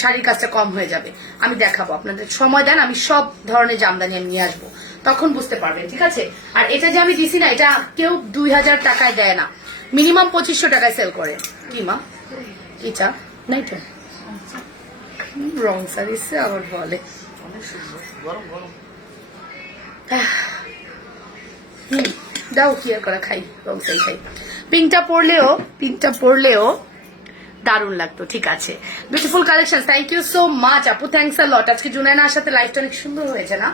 শাড়ির কাজটা কম হয়ে যাবে। আমি দেখাবো, আপনাদের সময় দেন, আমি সব ধরনের জামদানি আমি নিয়ে আসবো, তখন বুঝতে পারবেন, ঠিক আছে? আর এটা যে আমি দিছি না, এটা কেউ 2000 টাকায় দেয় না, মিনিমাম 2500 টাকায় সেল করে। কি মা, কি চা নাই তো রং সারিছে আবার বলে। দাও কি আর করা, খাই, রং সারি খাই। পিঙ্কটা পরলেও দারুণ লাগতো। ঠিক আছে, beautiful collection, thank you so much আপু, থ্যাংকস আ লট। আজকে জুনায়নার সাথে লাইফটা অনেক সুন্দর হয়েছে না?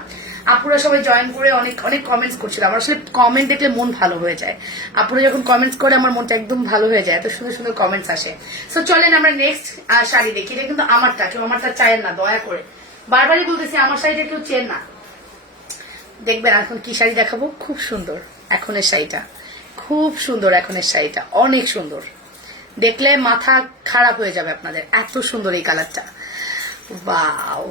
আপুরা সবাই জয়েন করে অনেক অনেক কমেন্টস করছিল, আমার আসলে কমেন্ট দেখলে মন ভালো হয়ে যায়। আপুরা যখন কমেন্টস করে আমার মনটা একদম ভালো হয়ে যায়, এত সুন্দর সুন্দর কমেন্টস আসে। সো চলেন আমরা নেক্সট শাড়ি দেখি। এটা কিন্তু আমারটা, কেউ আমারটা চায়েন না, দয়া করে, বারবারই বলতেছি আমার শাড়িটা কেউ চেন না। দেখবেন এখন কি শাড়ি দেখাবো, খুব সুন্দর এখনের শাড়িটা, খুব সুন্দর এখনের শাড়িটা, অনেক সুন্দর, দেখলে মাথা খারাপ হয়ে যাবে আপনাদের, এত সুন্দর এই কালারটা। ওয়াও,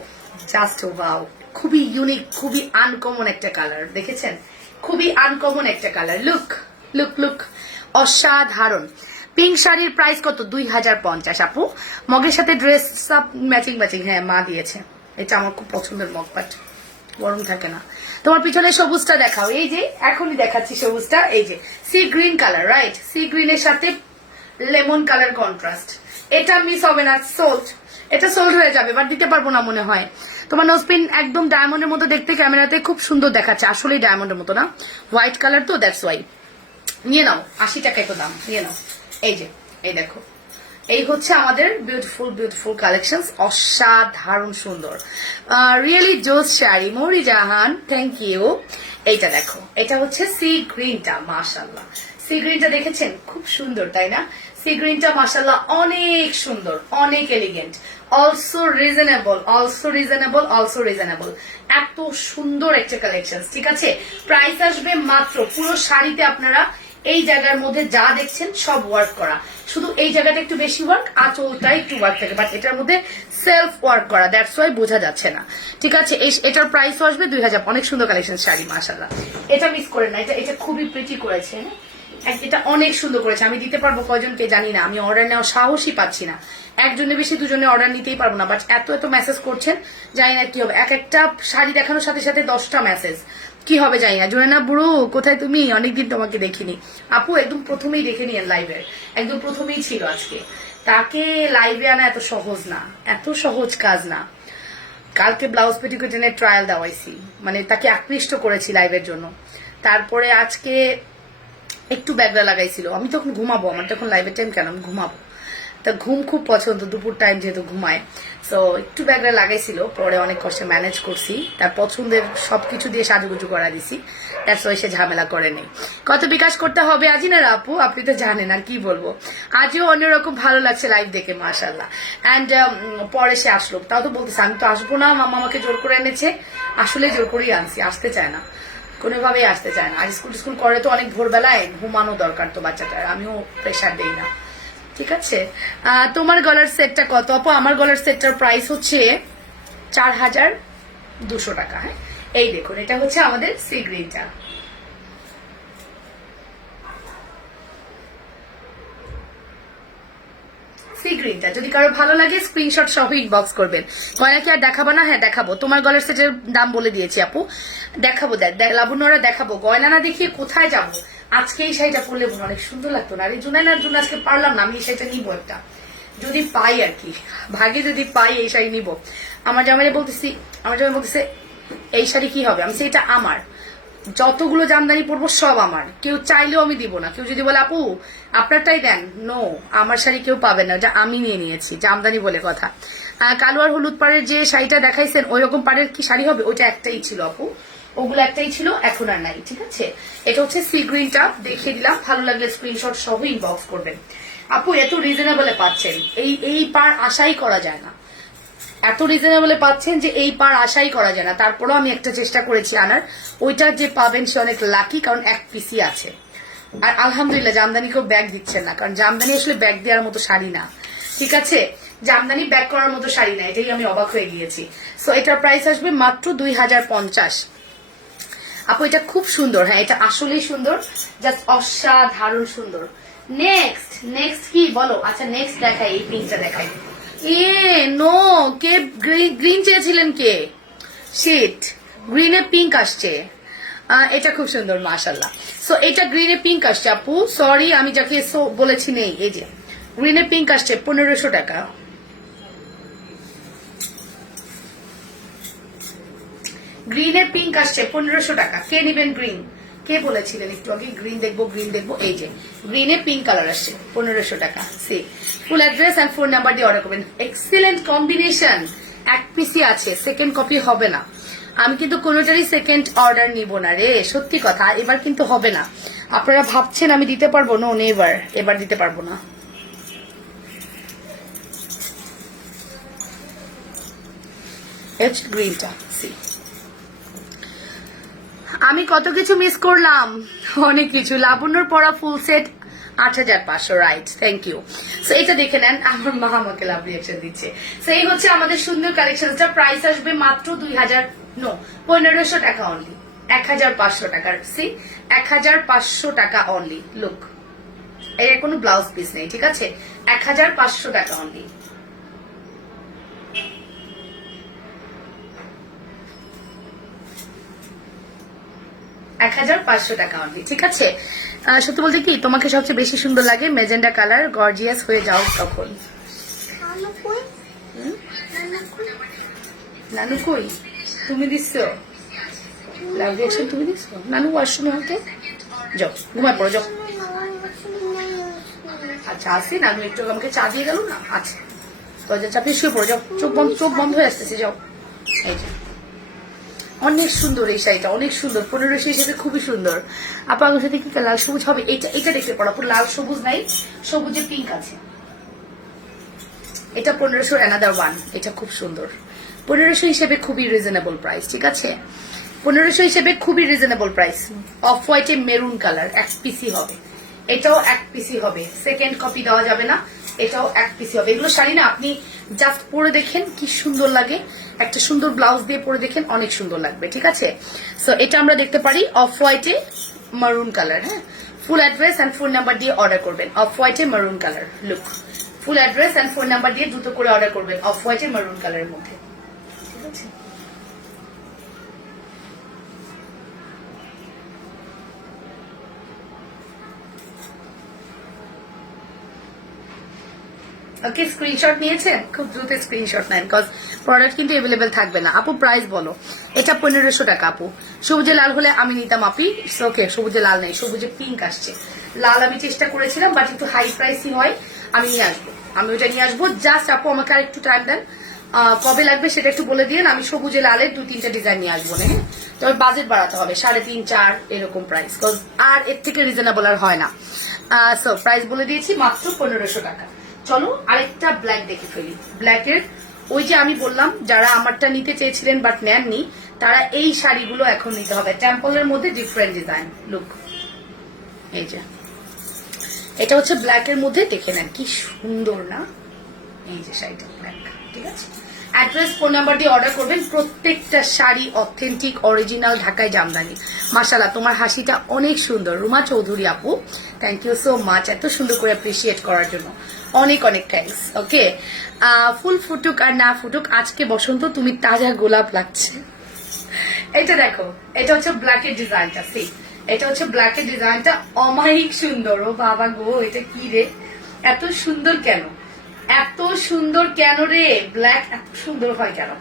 জাস্ট ওয়াও, খুবই ইউনিক, খুবই আনকমন একটা কালার, দেখেছেন? খুবই আনকমন একটা কালার, লুক লুক লুক, অসাধারণ। পিঙ্ক শাড়ির প্রাইস কত? 2050 আপু। মগের সাথে ড্রেস সব ম্যাচিং ম্যাচিং, হ্যাঁ মা দিয়েছে, এটা আমার খুব পছন্দের মগ, বাট গরম থাকে না। তোমার পিছনে সবুজটা দেখাও, এই যে এখনই দেখাচ্ছি সবুজটা, এই যে sea green colour, right? Sea গ্রিনের সাথে লেমন কালার কন্ট্রাস্ট, এটা মিস হবে না, সোল্ড, এটা সোল্ড হয়ে যাবে, বাট দিতে পারবো না মনে হয়। তোমার নোজপিন একদম ডায়মন্ডের মতো দেখতে, ক্যামেরাতে খুব সুন্দর দেখাচ্ছে, আসলে ডায়মন্ডের মতো না, হোয়াইট কালার তো, দ্যাটস ওয়াই। নিয়ে নাও, 80 টাকায় তো দাম, নিয়ে নাও। এই যে, এই দেখো, এই হচ্ছে আমাদের বিউটিফুল বিউটিফুল কালেকশন, অসাধারণ সুন্দর, রিয়েলি জোস শাড়ি। মরি জাহান, থ্যাংক ইউ। এইটা দেখো, এটা হচ্ছে সি গ্রিনটা, মাশাল্লাহ, সি গ্রিনটা দেখেছেন? খুব সুন্দর, তাই না? সি গ্রিনটা মাশাল্লাহ অনেক সুন্দর, অনেক elegant, also reasonable, also reasonable, also reasonable, এত সুন্দর একটা কালেকশন। ঠিক আছে, প্রাইস আসবে মাত্র, পুরো শাড়িতে আপনারা এই জায়গার মধ্যে যা দেখছেন সব ওয়ার্ক করা, শুধু এই জায়গাটা একটু বেশি ওয়ার্ক, আঁচলটা একটু ওয়ার্ক থাকে, বাট এটার মধ্যে সেলফ ওয়ার্ক করা, দ্যাটস ওয়াই বোঝা যাচ্ছে না। ঠিক আছে, এটার প্রাইস আসবে 2000। অনেক সুন্দর কালেকশন শাড়ি, মাশাআল্লাহ, এটা মিস করেন না, এটা খুবই প্রিটি করেছে, এটা অনেক সুন্দর করেছে। আমি দিতে পারবো কয়জনকে জানি না, আমি অর্ডার নেওয়ার সাহসই পাচ্ছি না, একজনের বেশি দুজনে অর্ডার নিতেই পারবো না, বাট এত এত মেসেজ করছেন, জানি না কি হবে, এক একটা শাড়ি দেখানোর সাথে সাথে 10টা মেসেজ, কি হবে জানি না। জুনায়না বুড়ো কোথায় তুমি, অনেকদিন তোমাকে দেখিনি। আপু একদম প্রথমেই দেখে নিয়েন, লাইভে একদম প্রথমেই ছিল আজকে, তাকে লাইভে আনা এত সহজ না, এত সহজ কাজ না। কালকে ব্লাউজ পেটিকোটের ট্রায়াল দেওয়াইছি, মানে তাকে আকৃষ্ট করেছি লাইভের জন্য, তারপরে আজকে একটু ব্যাগরা লাগাইছিল, আমি তখন ঘুমাবো, আমার তখন লাইভের টাইম কেন, আমি ঘুমাবো, তা ঘুম খুব পছন্দ, দুপুর টাইম যেহেতু ঘুমায়, সো একটু ব্যাগরা লাগাইছিল, পরে অনেক কষ্টে ম্যানেজ করছি, তার পছন্দের সবকিছু দিয়ে সাজুগুজু করা দিছি, দ্যাটস ওয়াই সে ঝামেলা করে নেই। কত বিকাশ করতে হবে আজই না আপু, আপনি তো জানেন, আর কি বলবো, আজও অন্যরকম ভালো লাগছে লাইভ দেখে, মাশাআল্লাহ। অ্যান্ড পরে সে আসলো, তাও তো বলতেছে আমি তো আসবো না, মামা আমাকে জোর করে এনেছে, আসলে জোর করেই আনছি, আসতে চায় না, কোনোভাবেই আসতে চায় না, আর স্কুল করে তো অনেক ভোরবেলায়, ঘুমানো দরকার তো বাচ্চাটার, আমিও প্রেশার দেই না। ঠিক আছে, তোমার গলার সেটটা কত আপু? আমার গলার সেটটার প্রাইস হচ্ছে 4200 টাকা। হ্যাঁ, এই দেখুন, এটা হচ্ছে আমাদের সি গ্রিনটা, সি গ্রিনটা, যদি কারো ভালো লাগে স্ক্রিনশট সহ ইনবক্স করবেন। গয়না কি আর দেখাবো না? হ্যাঁ দেখাবো, তোমার গলার সেটের দাম বলে দিয়েছি আপু, দেখাবো, লাবণ্যরা দেখাবো, গয়না না দেখিয়ে কোথায় যাবো। আজকে এই শাড়িটা পরলে অনেক সুন্দর লাগতো না, আর এই জুনায়নার জন্য আজকে পারলাম না, আমি এই শাড়িটা নিবো একটা, যদি পাই আর কি, ভাগে যদি পাই এই শাড়ি নিবো। আমার জামাই বলতেছে এই শাড়ি কি হবে, আমি এটা আমার, যতগুলো জামদানি পরবো সব আমার, কেউ চাইলেও আমি দিব না। কেউ যদি বলে আপু আপনারটাই দেন, নো, আমার শাড়ি কেউ পাবে না, যা আমি নিয়ে নিয়েছি, জামদানি বলে কথা। কালো আর হলুদ পাড়ের যে শাড়িটা দেখাইছেন ওই রকম পাড়ের কি শাড়ি হবে? ওইটা একটাই ছিল আপু, ওগুলো একটাই ছিল, এখন আর নাই। ঠিক আছে, এটা হচ্ছে সি গ্রিনটা দেখিয়ে দিলাম, ভালো লাগলে স্ক্রিনশট সহ ইনবক্স করবেন। আপু এত রিজনেবলে পাচ্ছেন, এই পার আশাই করা যায় না, এত রিজনেবলে পাচ্ছেন যে এই পার আশাই করা যায় না। তারপরেও আমি একটা চেষ্টা করেছি আনার, ওইটা যে পাবেন সে অনেক লাকি, কারণ এক পিসি আছে। আর আলহামদুলিল্লাহ জামদানিকেও ব্যাগ দিচ্ছেন না, কারণ জামদানি আসলে ব্যাগ দেওয়ার মতো শাড়ি না। ঠিক আছে, জামদানি ব্যাগ করার মতো শাড়ি না, এটাই আমি অবাক হয়ে গিয়েছি। সো এটার প্রাইস আসবে মাত্র 2050। আপু এটা খুব সুন্দর, হ্যাঁ এটা আসলেই সুন্দর, জাস্ট অসাধারণ সুন্দর। নেক্সট কি বলো? আচ্ছা নেক্সট দেখাই, এই পিঙ্কটা দেখাই। নো, কে গ্রিন চেয়েছিলেন? কে শিট, গ্রিনে পিঙ্ক আসছে। এটা খুব সুন্দর মাশাল্লাহ। সো এটা গ্রিনে পিঙ্ক আসছে আপু, সরি আমি যাকে বলেছি নেই, এই যে গ্রিনে পিঙ্ক আসছে 1500 টাকা। গ্রিনের পিঙ্ক আসছে 1500 টাকা। কে নিবেন গ্রিন? কে বলেছিলেন একটু আগে গ্রিন দেখবো গ্রিন দেখবো? এই যে গ্রিনে পিঙ্ক কালার আসছে 1500 টাকা। See full address and phone number দিয়ে অর্ডার করবেন। এক্সিলেন্ট কম্বিনেশন, এক পিসি আছে, সেকেন্ড কপি হবে না। আমি কিন্তু কোনোটারই সেকেন্ড অর্ডার নিব না রে, সত্যি কথা, এবার কিন্তু হবে না। আপনারা ভাবছেন আমি দিতে পারবো, নো নেভার, এবার দিতে পারবো না। গ্রিনটা সি, আমি কত কিছু মিস করলাম, অনেক কিছু। লাবণ্যর পরা full set 8500, right, thank you. So এটা দেখে নেন, আমার মা আমাকে লাভ রিয়াকশন দিচ্ছে। সো এই হচ্ছে আমাদের সুন্দর কালেকশনটা, প্রাইস আসবে মাত্র 1500 টাকা অনলি, 1500 টাকার। সি 1500 টাকা অনলি। লুক, এর কোনো ব্লাউজ পিস নেই, ঠিক আছে, 1500 টাকা অনলি। টাকা অনলি, ঠিক আছে। সত্যি বলতে কি তোমাকে সবচেয়ে বেশি সুন্দর লাগে মেজেন্ডা কালার, গর্জিয়াস হয়ে যাও তখন। নানু কই? তুমি দিচ্ছ লাভ রিয়াকশন? তুমি দিচ্ছ? নানু ওয়াশরুমে হতে যাও, ঘুমায় পড়ো যাও। আচ্ছা আসি, নানু একটু আমাকে চা দিয়ে গেল না, আচ্ছা দরজা চাপিয়ে শুয়ে পড়ো যাও, চোখ বন্ধ হয়ে আসতেছে, যাও। এই যে অনেক সুন্দর এই শাড়িটা, অনেক সুন্দর, 1500 হিসেবে খুবই সুন্দর। আপা আমার সাথে কি লাল সবুজ হবে? এটা দেখতে পারো, লাল সবুজ নাই, সবুজে পিঙ্ক আছে। এটা 1500 অ্যানাদার ওয়ান, এটা খুব সুন্দর। 1500 হিসেবে খুবই রিজনেবল প্রাইস, ঠিক আছে, 1500 হিসেবে খুবই রিজনেবল প্রাইস। অফ হোয়াইটে মেরুন কালার, এক পিসি হবে, এটাও এক পিসি হবে, সেকেন্ড কপি দেওয়া যাবে না, এটাও এক পিসি হবে। এগুলো শাড়ি না আপনি জাস্ট পরে দেখেন কি সুন্দর লাগে, একটা সুন্দর ব্লাউজ দিয়ে পরে দেখেন অনেক সুন্দর লাগবে, ঠিক আছে। সো এটা আমরা দেখতে পারি অফ হোয়াইটে মারুন কালার। হ্যাঁ, full address and phone number দিয়ে অর্ডার করবেন। অফ হোয়াইটে maroon colour, look, full address and phone number দিয়ে দ্রুত করে অর্ডার করবেন অফ হোয়াইটে মারুন কালারের মধ্যে, ঠিক আছে। ওকে, স্ক্রিনশট নিয়েছেন? খুব দ্রুত স্ক্রিনশট নেন, কজ প্রোডাক্ট কিন্তু অ্যাভেলেবেল থাকবে না। আপু প্রাইস বলো। এটা 1500 টাকা আপু। সবুজে লাল হলে আমি নিতাম আপি, ওকে সবুজে লাল নেই, সবুজে পিঙ্ক আসছে। লাল আমি চেষ্টা করেছিলাম, বাট একটু হাই প্রাইসই হয়, আমি নিয়ে আসবো, আমি ওইটা নিয়ে আসবো। জাস্ট আপু আমাকে আর একটু টাইম দেন, কবে লাগবে সেটা একটু বলে দিন, আমি সবুজে লালের 2-3টা ডিজাইন নিয়ে আসবো। হ্যাঁ, তবে বাজেট বাড়াতে হবে, 3.5-4 এরকম প্রাইস, কজ আর এর থেকে রিজনেবল আর হয় না। সো প্রাইস বলে দিয়েছি মাত্র 1500 টাকা। চলো আরেকটা ব্ল্যাক দেখে ফেলি। ব্ল্যাকের ওই যে আমি বললাম যারা আমারটা নিতে চেয়েছিলেন বাট নেননি, তারা এই শাড়িগুলো এখন নিতে হবে। টেম্পলের মধ্যে ডিফারেন্ট ডিজাইন, লুক, এই যে এটা হচ্ছে ব্ল্যাকের মধ্যে, দেখে নেন কি সুন্দর না, এই যে শাড়িটা ব্ল্যাক, ঠিক আছে। অ্যাড্রেস ফোন নাম্বার দিয়ে অর্ডার করবেন। প্রত্যেকটা শাড়ি অথেন্টিক অরিজিনাল ঢাকায় জামদানি। মাশাআল্লাহ, তোমার হাসিটা অনেক সুন্দর। রুমা চৌধুরী আপু, থ্যাংক ইউ সো মাচ এত সুন্দর করে অ্যাপ্রিসিয়েট করার জন্য, অনেক অনেক থ্যাংকস। ওকে, ফুল ফুটুক আর না ফুটুক, আজকে বসন্ত তুমি তাজা গোলাপ লাগছে। এটা দেখো, এটা হচ্ছে ব্ল্যাকের ডিজাইনটা, সি এটা হচ্ছে ব্ল্যাকের ডিজাইনটা, অমায়িক সুন্দর। ও বাবা গো, এটা কি রে, এত সুন্দর কেন, এত সুন্দর কেন রে, ব্ল্যাক এত সুন্দর হয় কেন?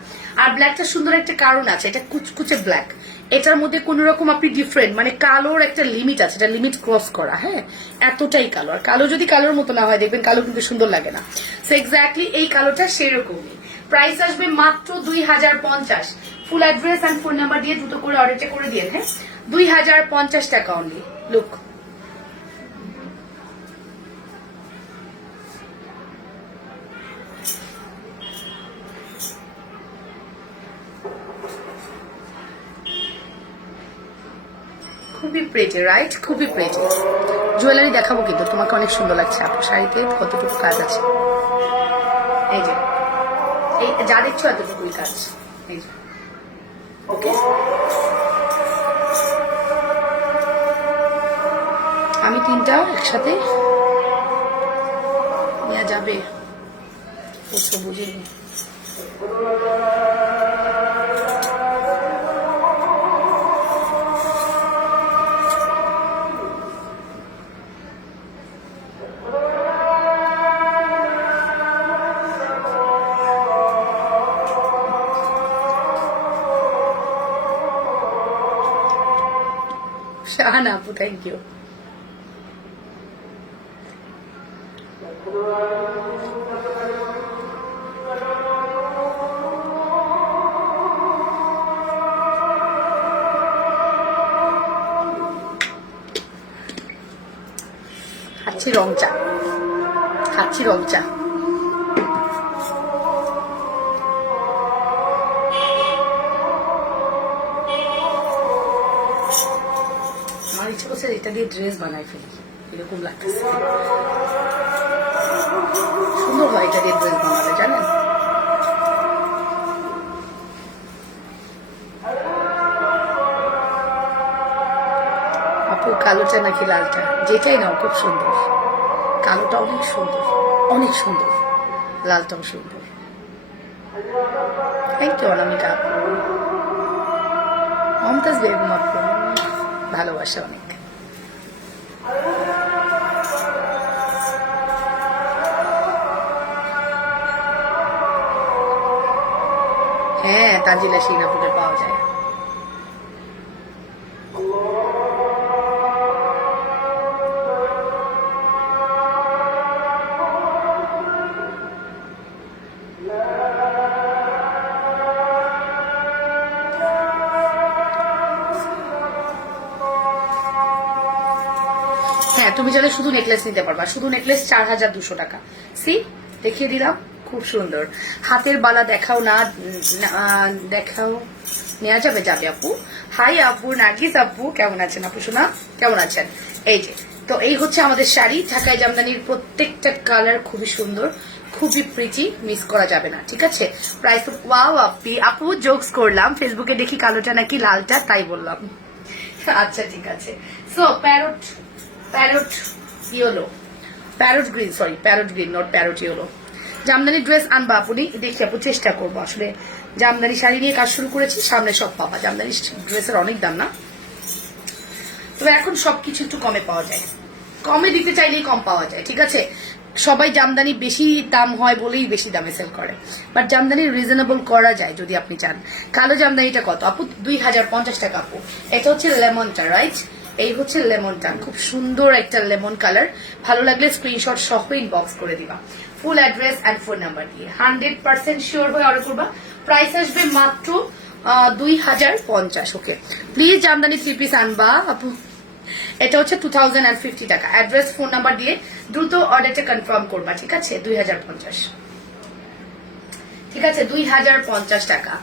আর ব্ল্যাকটা সুন্দর একটা কারণ আছে, এটা কুচকুচে ব্ল্যাক, এটার মধ্যে কোন রকম আপনি ডিফারেন্ট মানে কালোর একটা লিমিট আছে, এটা লিমিট ক্রস করা, হ্যাঁ এতটাই কালো। আর কালো যদি কালোর মতো না হয় দেখবেন কালো কিন্তু সুন্দর লাগে না। সো এক্স্যাক্টলি এই কালোটা সেরকমই। প্রাইস আসবে মাত্র 2050। Full address and phone number দিয়ে দ্রুত করে অর্ডারটা করে দিয়ে, হ্যাঁ 2050 টাকা অনলি। লুক খুবই প্রেটি, রাইট? খুবই প্রেটি। জুয়েলারি দেখাবো কিন্তু তোমাকে অনেক সুন্দর লাগছে আপু, শাড়িতে কতটুকু কাজ আছে। এই যে এই যা দেখছো এতটুকুই কাজ, এই যে ওকে। আমি তিনটা একসাথে নেওয়া যাবে, বুঝতে বুঝিনি। শাহানা আপু থ্যাংক ইউ। খাচ্ছি রং চা, খাচ্ছি রং চা। আমার ইচ্ছা করছে এটা দিয়ে ড্রেস বানাই ফেলি, এরকম লাগতেছে। সুন্দর হয় এটা দিয়ে ড্রেস বানালে, জানেন? আপু কালোটা নাকি লালটা? যেটাই নাও খুব সুন্দর। কালোটা অনেক সুন্দর, অনেক সুন্দর, লালটাও সুন্দর। থ্যাংক ইউ অনামিকা আপু। মমতাজ বেগম আপু ভালোবাসা অনেক। হ্যাঁ তাজিলা সিঙ্গাপুরে পাওয়া যায়। হ্যাঁ তুমি চাইলে শুধু নেকলেস নিতে পারবা, শুধু নেকলেস 4200 টাকা। সি দেখিয়ে দিলাম, খুব সুন্দর। হাতের বালা দেখাও না, দেখাও, নেওয়া যাবে? যাবে আপু। হাই আপু, নার্গিস আপু কেমন আছেন? আপু শোনা কেমন আছেন? এই যে তো এই হচ্ছে আমাদের শাড়ি, ঢাকাই জামদানির প্রত্যেকটা কালার খুবই সুন্দর, খুবই প্রিটি, মিস করা যাবে না, ঠিক আছে? প্রাইস ওয়াও আপি, আপু জোকস করলাম, ফেসবুকে দেখি কালোটা নাকি লালটা তাই বললাম। আচ্ছা ঠিক আছে। So parrot, parrot yellow, parrot green, sorry parrot green not parrot yellow. Jamdani dress আনবা আপনি? দেখি আপু চেষ্টা করবো। আসলে জামদানি শাড়ি নিয়ে কাজ শুরু করেছি, সামনে সব পাবা। জামদানি ড্রেসের অনেক দাম না, তবে এখন সবকিছু একটু কমে পাওয়া যায়, কমে দিতে চাইলেই কম পাওয়া যায়, ঠিক আছে? সবাই জামদানি বেশি দাম হয় বলেই বেশি দামে সেল করে, বাট জামদানি রিজনেবল করা যায় যদি আপনি চান। কালো জামদানিটা কত আপু? 2050 টাকা আপু। এটা হচ্ছে লেমনটা, রাইট? এই হচ্ছে লেমনটা, খুব সুন্দর একটা লেমন কালার। ভালো লাগলে স্ক্রিনশট সহ ইনবক্স করে দিবা, ফুল অ্যাড্রেস অ্যান্ড ফোন নাম্বার দিয়ে। 100% শিওর হয়ে অর্ডার করবা। প্রাইস আসবে মাত্র 2050। ওকে প্লিজ জামদানি 3 পিস আনবা আপু। এটা হচ্ছে 2050 টাকা। অ্যাড্রেস ফোন নাম্বার দিয়ে দ্রুত অর্ডারটা কনফার্ম করবা, ঠিক আছে? 2050, ঠিক আছে? 2050 টাকা।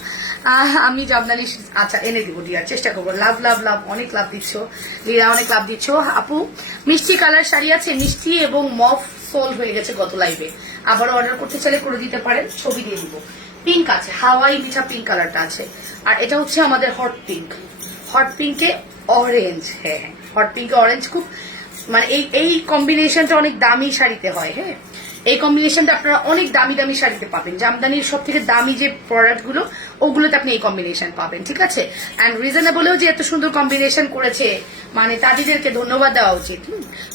আমি জামদানি আচ্ছা এনে দিব ডিয়ার, চেষ্টা করবো। লাভ লাভ লাভ, অনেক লাভ দিচ্ছ লীরা, অনেক লাভ দিচ্ছ আপু। মিষ্টি কালার শাড়ি আছে, মিষ্টি এবং মফ সোল হয়ে গেছে গত লাইভে, আবার অর্ডার করতে চাইলে করে দিতে পারেন, ছবি দিয়ে দিব। পিঙ্ক আছে, হাওয়াই মিঠা পিঙ্ক কালারটা আছে, আর এটা হচ্ছে আমাদের হট পিঙ্ক। হট পিঙ্কে অরেঞ্জ, হ্যাঁ হ্যাঁ হট পিঙ্কে অরেঞ্জ, খুব মানে এই কম্বিনেশনটা অনেক দামি শাড়িতে হয়। হ্যাঁ এই কম্বিনেশনটা আপনারা অনেক দামি দামি শাড়িতে পাবেন। জামদানির সব থেকে দামি যে প্রোডাক্ট গুলো ওগুলোতে আপনি এই কম্বিনেশন পাবেন, ঠিক আছে? অ্যান্ড রিজনেবলেও যে এত সুন্দর কম্বিনেশন করেছে, মানে তাদেরকে ধন্যবাদ দেওয়া উচিত।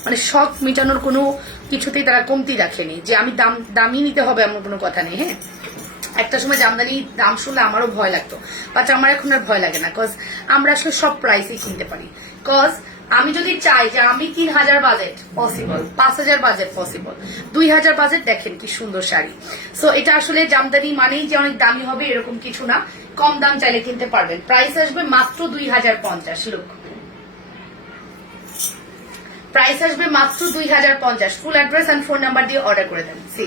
মানে শখ মেটানোর কোনো কিছুতেই তারা কমতি রাখেনি, যে আমি দামি নিতে হবে এমন কোনো কথা নেই। হ্যাঁ একটা সময় জামদানি দাম শুনলে আমারও ভয় লাগতো, বাট আমার এখন আর ভয় লাগে না, কজ আমরা আসলে সব প্রাইসেই কিনতে পারি। কজ আমি যদি চাই যে আমি 3000 budget possible, 5000 budget possible, 2000 budget, দেখেন কি সুন্দর শাড়ি। সো এটা আসলে জামদানি মানেই যে অনেক দামি হবে এরকম কিছু না, কম দাম চাইলে কিনতে পারবেন। প্রাইস আসবে মাত্র 2050। লুক, প্রাইস আসবে মাত্র 2050। Full address and phone number দিয়ে অর্ডার করে দেন। সি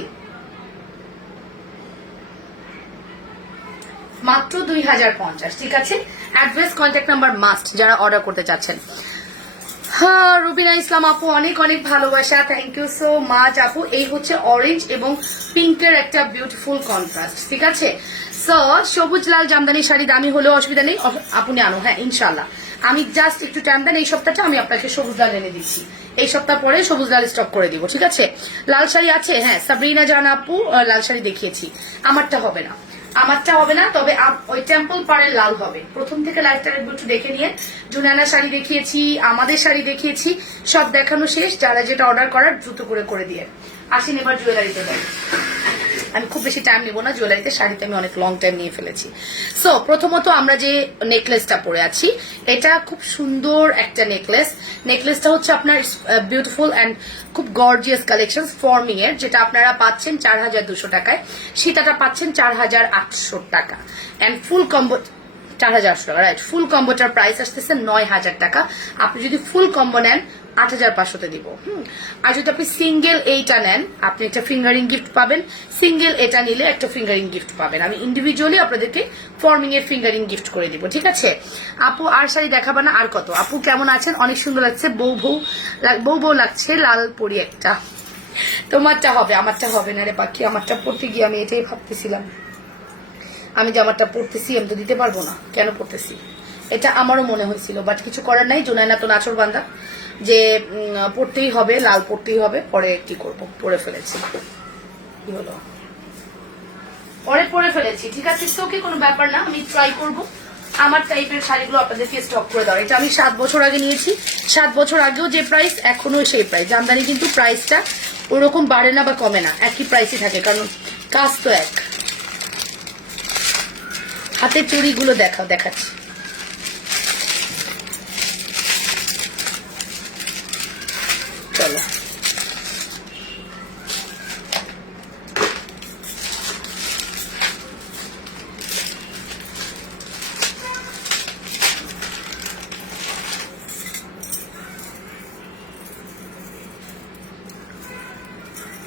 মাত্র 2050, ঠিক আছে? অ্যাড্রেস, কন্ট্যাক্ট নাম্বার মাস্ট যারা অর্ডার করতে চাচ্ছেন। হ্যাঁ, রুবিনা ইসলাম আপু অনেক অনেক ভালোবাসা, থ্যাংক ইউ সো মাচ আপু। এই হচ্ছে অরেঞ্জ এবং পিঙ্কের একটা বিউটিফুল কন্ট্রাস্ট, ঠিক আছে? সো সবুজ লাল জামদানি শাড়ি দামি হলেও অসুবিধা নেই, আপনি আনো, হ্যাঁ ইনশাল্লাহ। আমি জাস্ট একটু টাইম দেন, এই সপ্তাহটা আমি আপনাকে সবুজ লাল এনে দিচ্ছি, এই সপ্তাহ পরে সবুজ লাল স্টক করে দিব, ঠিক আছে? লাল শাড়ি আছে, হ্যাঁ সাবরিনা জান আপু লাল শাড়ি দেখিয়েছি, আমারটা হবে না, আমারটা হবে না, তবে ওই টেম্পল পাড়ের লাল হবে। প্রথম থেকে লাইভটা একটু দেখে নিয়ে, জুনানা শাড়ি দেখিয়েছি, আমাদের শাড়ি দেখিয়েছি, সব দেখানো শেষ। যারা যেটা অর্ডার করার দ্রুত করে দিয়ে আসেন। এবার জুয়েলারিতে যাই, আমি খুব বেশি টাইম নিব না, জুয়েলারিতে শাড়িতে আমি অনেক লং টাইম নিয়ে ফেলেছি। সো প্রথমত আমরা যে নেকলেসটা পরে আছি, এটা খুব সুন্দর একটা নেকলেস। নেকলেসটা হচ্ছে আপনার বিউটিফুল অ্যান্ড খুব গর্জিয়াস কালেকশন ফর্মিং এর, যেটা আপনারা পাচ্ছেন 4200 টাকায়। সীতাটা পাচ্ছেন 4800 টাকা অ্যান্ড ফুল কম্বো 4800 টাকা, রাইট? ফুল কম্বোটার প্রাইস আসতেছে 9000 টাকা। আপনি যদি ফুল কম্বো নেন 8500-তে দিব। আর যদি আপনি সিঙ্গেল এইটা নেন, আপনি একটা ফিঙ্গারিং গিফট পাবেন, সিঙ্গেল এটা নিলে একটা ফিঙ্গারিং গিফট পাবেন। আমি ইন্ডিভিজুয়ালি আপনাদেরকে ফর্মিং এর ফিঙ্গারিং গিফট করে দিব, ঠিক আছে? আপু আর শাড়ি দেখাবা না? আর কত? আপু কেমন আছেন? অনেক সুন্দর লাগছে, বউ বউ লাগছে, লাল পরি একটা। তোমারটা হবে, আমারটা হবে না রে পাখি। আমারটা পড়তে গিয়ে আমি এটাই ভাবতেছিলাম, আমি যে আমারটা পড়তেছি আমি তো দিতে পারবো না, কেন পড়তেছি এটা আমারও মনে হয়েছিল, বাট কিছু করার নাই। জোনায়না তো নাচর বান্দা, যে পড়তেই হবে, লাল পড়তেই হবে, পরে কি করব, পরে ফেলেছি, কি হলো, পরে পরে ফেলেছি, ঠিক আছে? ওকে, কোনো ব্যাপার না, আমি ট্রাই করব আমার টাইপের শাড়িগুলো আপনাদেরকে স্টক করে দেওয়ার। এটা আমি 7 বছর আগে নিয়েছি, 7 বছর আগেও যে প্রাইস এখনো সেই প্রাইস। জামদানি কিন্তু প্রাইসটা ওরকম বাড়ে না বা কমে না, একই প্রাইসই থাকে, কারণ কাজ তো এক। হাতের চুড়িগুলো দেখাচ্ছি। চলো,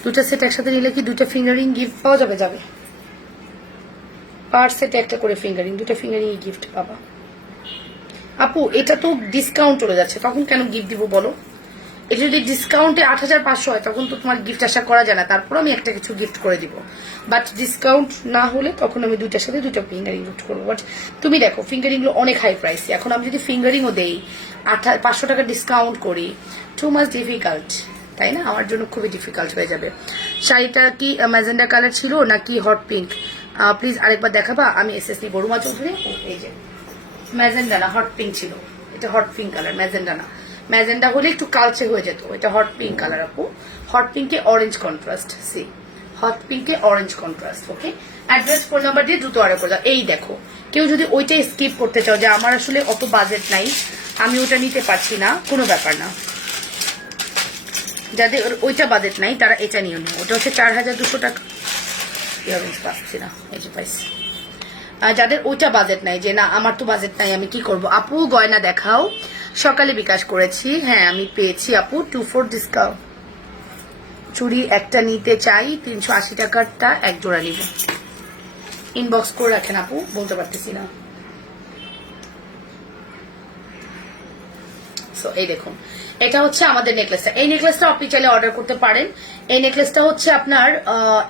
দুটা সেট একসাথে নিলে কি দুটা ফিঙ্গারিং গিফট পাওয়া যাবে? যাবে, পার সেটে একটা করে ফিঙ্গারিং, দুটো ফিঙ্গারিং গিফট পাবা। আপু এটা তো ডিসকাউন্ট চলে যাচ্ছে, তখন কেন গিফট দিব বলো? এটা যদি ডিসকাউন্টে 8500 হয় তখন তো তোমার গিফট আশা করা যায় না, তারপর আমি একটা কিছু গিফট করে দিব। বাট ডিসকাউন্ট না হলে তখন আমি দুইটার সাথে দুইটা ফিঙ্গারিং গিফট করবো। বাট তুমি দেখো ফিঙ্গারিং গুলো অনেক হাই প্রাইস, এখন আমি যদি ফিঙ্গারিংও দেই 500 টাকা ডিসকাউন্ট করি, টু মাচ ডিফিকাল্ট, তাই না? আমার জন্য খুবই ডিফিকাল্ট হয়ে যাবে। শাড়িটা কি ম্যাজেন্ডা কালার ছিল নাকি হট পিঙ্ক? প্লিজ আরেকবার দেখাবা। আমি এসএসনি বড়ুমা চৌধুরী। এই যে ম্যাজেন্ডা না, হট পিঙ্ক ছিল, এটা হট পিঙ্ক কালার, ম্যাজেন্ডা না। ম্যাজেন্ডা হলে একটু কালচে হয়ে যেত, এটা হট পিঙ্ক কালার আপু। হট পিঙ্কে অরেঞ্জ কন্ট্রাস্ট, সি হট পিঙ্কে orange contrast. Okay, address phone number দিয়ে দ্রুত অর্ডার করে দাও। এই দেখো, কেউ যদি ওইটাই স্কিপ করতে চাও, যে আমার আসলে অত বাজেট নাই, আমি ওটা নিতে পারছি না, কোনো ব্যাপার না। যাদের ওইটা বাজেট নাই তারা এটা নিয়ে নেয়। ওটা হচ্ছে 4200 টাকা। পাচ্ছি না, এই যে পাইছি। যাদের ওইটা বাজেট নাই, যে না আমার তো বাজেট নাই, আমি কি করব? আপু গয়না দেখাও, সকালে বিকাশ করেছি, হ্যাঁ আমি পেয়েছি আপু 2/4 ডিসকাউন্ট। চুড়ি একটা নিতে চাই, 380 টাকারটা এক জোড়া নিব। ইনবক্স করে রাখেন আপু, বলতে পারতেছি না। সো এই দেখুন, এটা হচ্ছে আমাদের নেকলেসটা। এই নেকলেসটা আপনি চাইলে অর্ডার করতে পারেন। এই নেকলেসটা হচ্ছে আপনার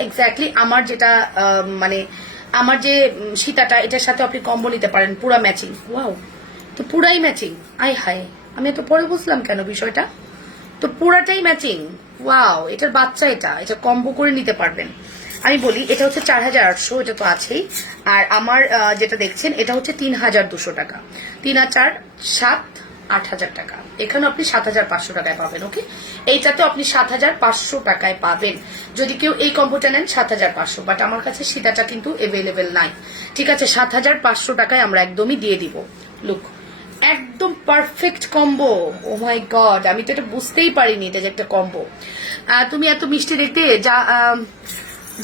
এক্স্যাক্টলি আমার যেটা মানে আমার যে সীতাটা, এটার সাথে আপনি কম্বো নিতে পারেন, পুরা ম্যাচিং। ওয়াও, তো পুরাই ম্যাচিং। আই হাই, আমি এত পরে বুঝলাম কেন বিষয়টা, তো পুরাটাই ম্যাচিং। ওয়াও, এটার বাচ্চা, এটা কম্বো করে নিতে পারবেন। আমি বলি এটা হচ্ছে 4800, এটা তো আছেই। আর আমার যেটা দেখছেন এটা হচ্ছে 3200 টাকা। 3 আর 4 7, 8,000 টাকা। এখানে আপনি 7,500 টাকায় পাবেন। ওকে, এইটাতে আপনি 7,500 টাকায় পাবেন। যদি কেউ এই কম্বোটা নেন 7,500, বাট আমার কাছে সেটাটা কিন্তু এভেলেবেল নাই। ঠিক আছে, 7,500 টাকায় আমরা একদমই দিয়ে দিব। লুক, একদম পারফেক্ট কম্বো। ও মাই গড, আমি তো এটা বুঝতেই পারিনি এটা যে একটা কম্বো। তুমি এত মিষ্টি দেখতে, যা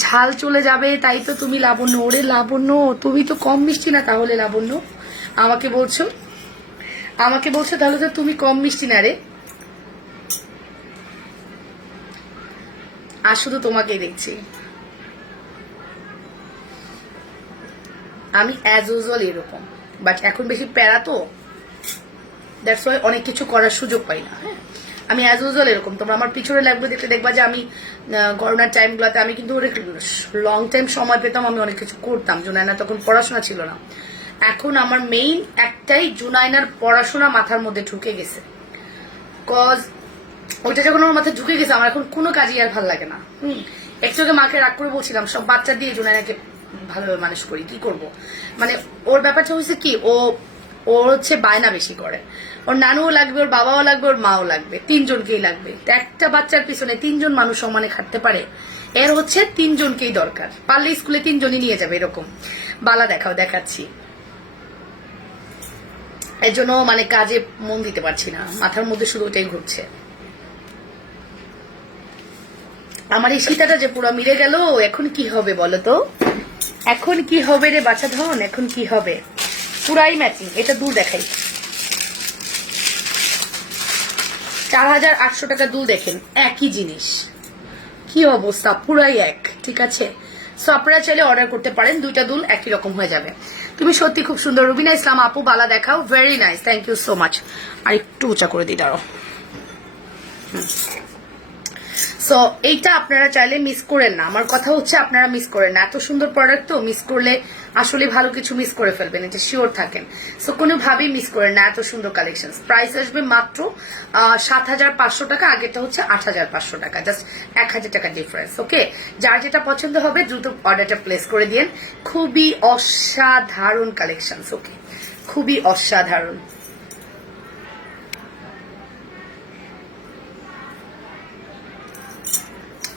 ঝাল চলে যাবে তাই তো তুমি লাবণ্য। ওরে লাবণ্য, তুমি তো কম মিষ্টি না তাহলে লাবণ্য? আমাকে বলছো তাহলে তো তুমি কম মিষ্টি না রে। আর শুধু তোমাকেই দেখছি। আমি অ্যাজ ইউজুয়াল এরকম, বাট এখন বেশি প্যারা তো, দ্যাটস ওয়াই অনেক কিছু করার সুযোগ পাই না। হ্যাঁ, আমি অ্যাজ ইউজুয়াল এরকম। তোমরা আমার পিছনে লাগবে দেখলে দেখবা যে আমি করোনার টাইমগুলোতে আমি কিন্তু অনেক লং টাইম সময় পেতাম, আমি অনেক কিছু করতাম। জুনাইনা তখন পড়াশোনা ছিল না। এখন আমার মেইন একটাই, জুনাইনার পড়াশোনা মাথার মধ্যে ঢুকে গেছে। কজ ওইটা যখন আমার মাথায় ঢুকে গেছে, আমার এখন কোনো কাজই আর ভালো লাগে না। একটু আগে মাকে রাগ করে বলছিলাম, সব বাচ্চা দিয়ে জুনাইনাকে ভালোভাবে মানুষ করি, কি করব। মানে ওর ব্যাপারটা হচ্ছে কি, ওর হচ্ছে বায়না বেশি করে। ওর নানুও লাগবে, ওর বাবাও লাগবে, ওর মাও লাগবে, তিনজনকেই লাগবে। তো একটা বাচ্চার পিছনে তিনজন মানুষ সমানে খাটতে পারে? এর হচ্ছে তিনজনকেই দরকার। পারলে স্কুলে তিনজনই নিয়ে যাবে এরকম। বালা দেখাচ্ছি। এর জন্য মানে কাজে মন দিতে পারছি না, মাথার মধ্যে শুধু ওটাই ঘুরছে। আমার এই সীতাটা যে পুরো মিলে গেল, এখন কি হবে বলো তো? এখন কি হবে রে বাচ্চা ধন, এখন কি হবে? পুরাই ম্যাচিং। এটা দুল দেখাই, 4,800 টাকা দুল। দেখেন একই জিনিস, কি অবস্থা, পুরাই এক। ঠিক আছে, সো আপনারা চাইলে অর্ডার করতে পারেন, দুইটা দুল একই রকম হয়ে যাবে। তুমি সত্যি খুব সুন্দর। রুবিনা ইসলাম আপু, বালা দেখাও, very nice, thank you so much. আর একটু উঁচা করে দিই, দাঁড়াও। সো এইটা আপনারা চাইলে মিস করেন না। আমার কথা হচ্ছে আপনারা মিস করেন না, এত সুন্দর প্রোডাক্ট তো মিস করলে আসলে ভালো কিছু মিস করে ফেলবেন, এটা শিওর থাকেন। সো কোনোভাবেই মিস করেন না, এত সুন্দর কালেকশন। প্রাইস আসবে মাত্র 7,500 টাকা, আগেরটা হচ্ছে 8,500 টাকা, জাস্ট 1,000 টাকা ডিফারেন্স। ওকে, যার যেটা পছন্দ হবে দ্রুত অর্ডারটা প্লেস করে দিন। খুবই অসাধারণ কালেকশন। ওকে, খুবই অসাধারণ।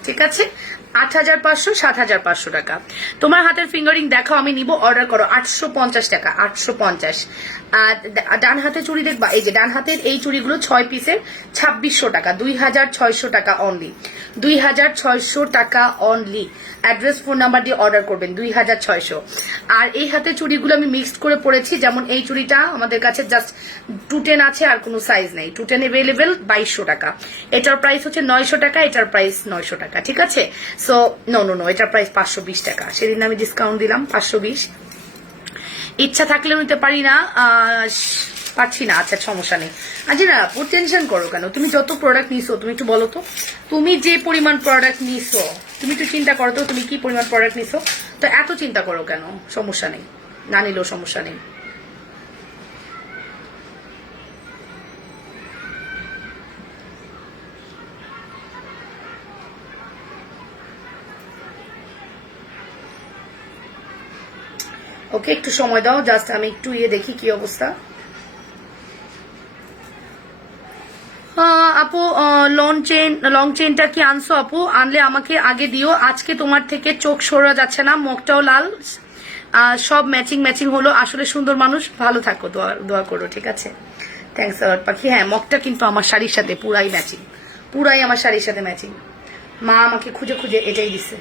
ঠিক আছে, 8,500, 7,500 টাকা। তোমার হাতের ফিঙ্গারিং দেখো, আমি নিব, অর্ডার করো। 850 টাকা, 850। আর ডান হাতে চুড়ি দেখবা, এই যে ডান হাতের এই চুড়িগুলো 6 পিসের 2,600 টাকা, 2,600 টাকা অনলি, 2,600 টাকা অনলি। অ্যাড্রেস ফোন নাম্বার দিয়ে অর্ডার করবেন, 2,600। আর এই হাতে চুড়িগুলো আমি মিক্সড করে পড়েছি, যেমন এই চুড়িটা আমাদের কাছে জাস্ট 210 আছে, আর কোনো সাইজ নেই। 210 এভেলেবেল, 2,200 টাকা। এটার প্রাইস হচ্ছে 900 টাকা, এটার প্রাইস 900 টাকা। ঠিক আছে, সো নো, এটার প্রাইস 520 টাকা। সেদিন আমি ডিসকাউন্ট দিলাম 520। ইচ্ছা থাকলেও নিতে পারি না, পারছি না। আচ্ছা, সমস্যা নেই। আজ না আপু টেনশন করো কেন? তুমি যত প্রোডাক্ট নিছো, তুমি একটু বলো তো, তুমি যে পরিমাণ প্রোডাক্ট নিছো, তুমি একটু চিন্তা করো তো, তুমি কি পরিমাণ প্রোডাক্ট নিছো। তো এত চিন্তা করো কেন? সমস্যা নেই, না নিলেও সমস্যা নেই। ওকে, একটু সময় দাও, জাস্ট আমি একটু দেখি কি অবস্থা। আপু লং চেনটা কি আনছো? আপু আনলে আমাকে আগে দিও, আজকে তোমার থেকে চোখ সরা যাচ্ছে না, মুখটাও লাল, সব ম্যাচিং হলো। আসলে সুন্দর মানুষ, ভালো থাকো, দোয়া করো। ঠিক আছে, থ্যাংকস আলট পাখি। হ্যাঁ, মগটা কিন্তু আমার শাড়ির সাথে পুরাই ম্যাচিং, পুরাই আমার শাড়ির সাথে ম্যাচিং। মা আমাকে খুঁজে এটাই দিছে।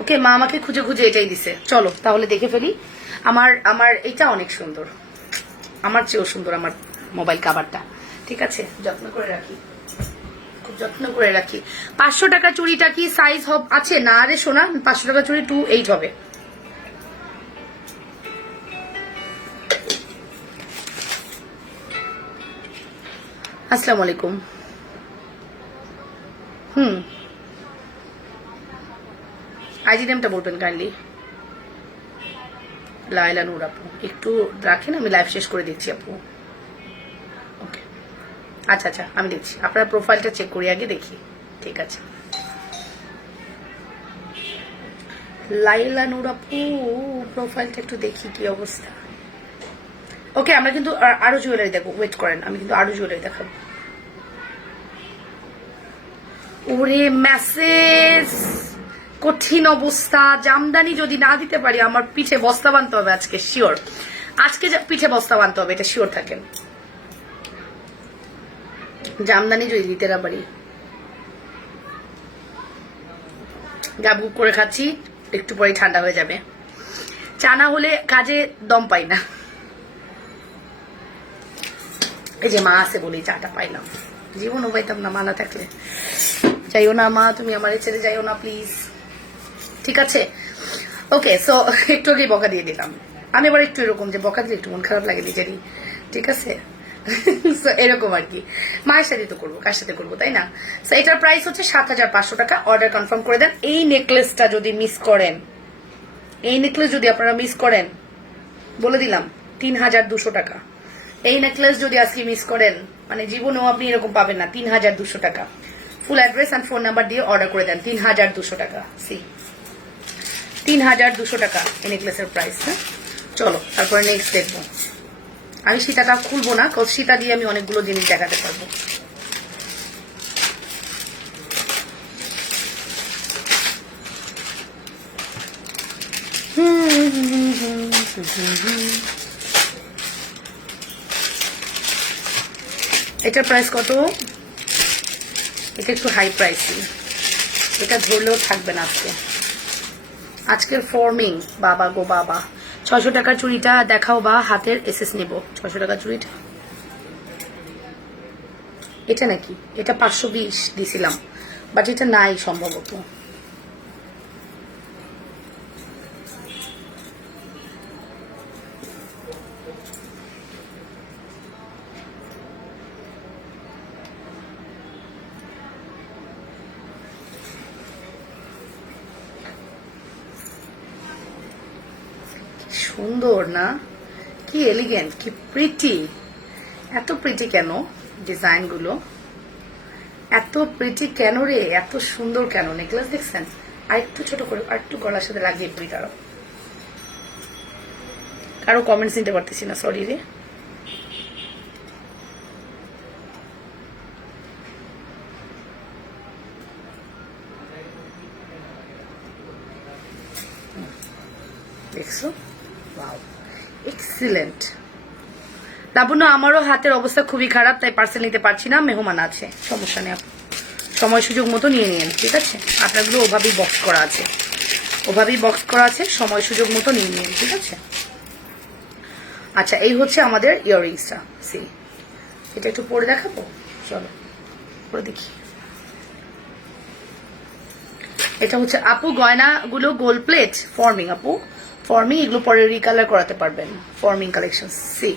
ওকে, মা আমাকে খুঁজে এটাই দিছে। চলো তাহলে দেখে ফেলি। আমার এটা অনেক সুন্দর, আমার চেয়েও সুন্দর আমার মোবাইল কাভারটা। ঠিক আছে, যত্ন করে রাখি, খুব যত্ন করে রাখি। 500 টাকা চুড়িটা কি সাইজ আছে? না রে সোনা, 500 টাকা চুড়ি 2.8 হবে। আসসালামু আলাইকুম। আইডি নেমটা বলবেন কাইন্ডলি। লাইলা নূর আপু, একটু রাখেন, আমি লাইভ শেষ করে দিচ্ছি আপু। ওকে, আচ্ছা, আমি দেখছি, আপনার প্রোফাইলটা চেক করি আগে, দেখি। ঠিক আছে, লাইলা নূর আপু প্রোফাইলটা একটু দেখি কি অবস্থা। ওকে, আমরা কিন্তু আরো জুয়েলারি দেখবো, ওয়েট করেন, আমি কিন্তু আরো জুয়েলারি দেখাবো। ওরে মেসেজ, কঠিন অবস্থা। জামদানি যদি না দিতে পারি আমার পিঠে বস্তা বানতে হবে আজকে, শিওর। আজকে পিঠে বস্তা বানতে হবে, এটা শিওর থাকেন। জামদানি যদি দিতে না পারি, গাবগুপ করে খাচ্ছি, একটু পরে ঠান্ডা হয়ে যাবে। চা না হলে কাজে দম পাই না। এই যে মা আছে বলেই চাটা পাইলাম, জীবনও পাইতাম না মা না থাকলে। যাইও না মা, তুমি আমার ছেড়ে যাইও না প্লিজ, ঠিক আছে? ওকে, সো একটু আগেই বকা দিয়ে দিলাম। আমি আবার একটু এরকম যে বকা দিলে একটু মন খারাপ লাগে নিজেরই, ঠিক আছে? এরকম আর কি। মায়ের সাথে তো করবো, কার সাথে করবো, তাই না? সো এটার প্রাইস হচ্ছে 7,500 টাকা। অর্ডার কনফার্ম করে দেন। এই নেকলেসটা যদি মিস করেন, এই নেকলেস যদি আপনারা মিস করেন, বলে দিলাম 3,200 টাকা। এই নেকলেস যদি আজকে মিস করেন, মানে জীবনেও আপনি এরকম পাবেন না। 3,200 টাকা। Full address and phone number দিয়ে অর্ডার করে দেন। 3,200 টাকা। 3,200 টাকা এই নেকলেসের প্রাইস। হ্যাঁ, চলো তারপরে নেক্সট দেখবো। আমি সীতাটা খুলবো না, কারণ সীতা দিয়ে আমি অনেকগুলো জিনিস দেখাতে পারবো। এটার প্রাইস কত? এটা একটু হাই প্রাইসি, এটা ধরলেও থাকবে না আজকে। আজকের ফর্মিং, বাবা গো বাবা। 600 টাকার চুড়িটা দেখাও বা হাতের এসএস নেব। 600 টাকার চুড়িটা এটা নাকি? এটা 520 দিছিলাম, বাট এটা নাই সম্ভবত। সুন্দর না? কি এলিগেন্ট, কি প্রিটি। এত প্রিটি কেন ডিজাইন গুলো? এত প্রিটি কেন রে? এত সুন্দর কেন? নেকলেস দেখছেন? আর একটু ছোট করে, আর একটু গলার সাথে লাগিয়ে পড়ি। কারো কমেন্টস নিতে পারতেছি না, সরি রে। দেখছো? Wow, excellent. লাবণ্য, আমারও হাতের অবস্থা খুবই খারাপ, তাই পার্সেল নিতে পারছি না, মেহমান আছে। সমস্যা নেই, সময় সুযোগ মতো নিয়ে নিন, ঠিক আছে? আপনারগুলো ওভাবেই বক্স করা আছে, ওভাবেই বক্স করা আছে, সময় সুযোগ মতো নিয়ে নিন, ঠিক আছে? আচ্ছা, এই হচ্ছে আমাদের ইয়াররিংসটা। সি, এটা একটু পরে দেখাবো, চলো পরে দেখি। এটা হচ্ছে আপু গয়নাগুলো গোল্ড প্লেট ফর্মিং। আপু ফর্মিং, এগুলো পরে রিকালার করাতে পারবেন। Forming collection. See,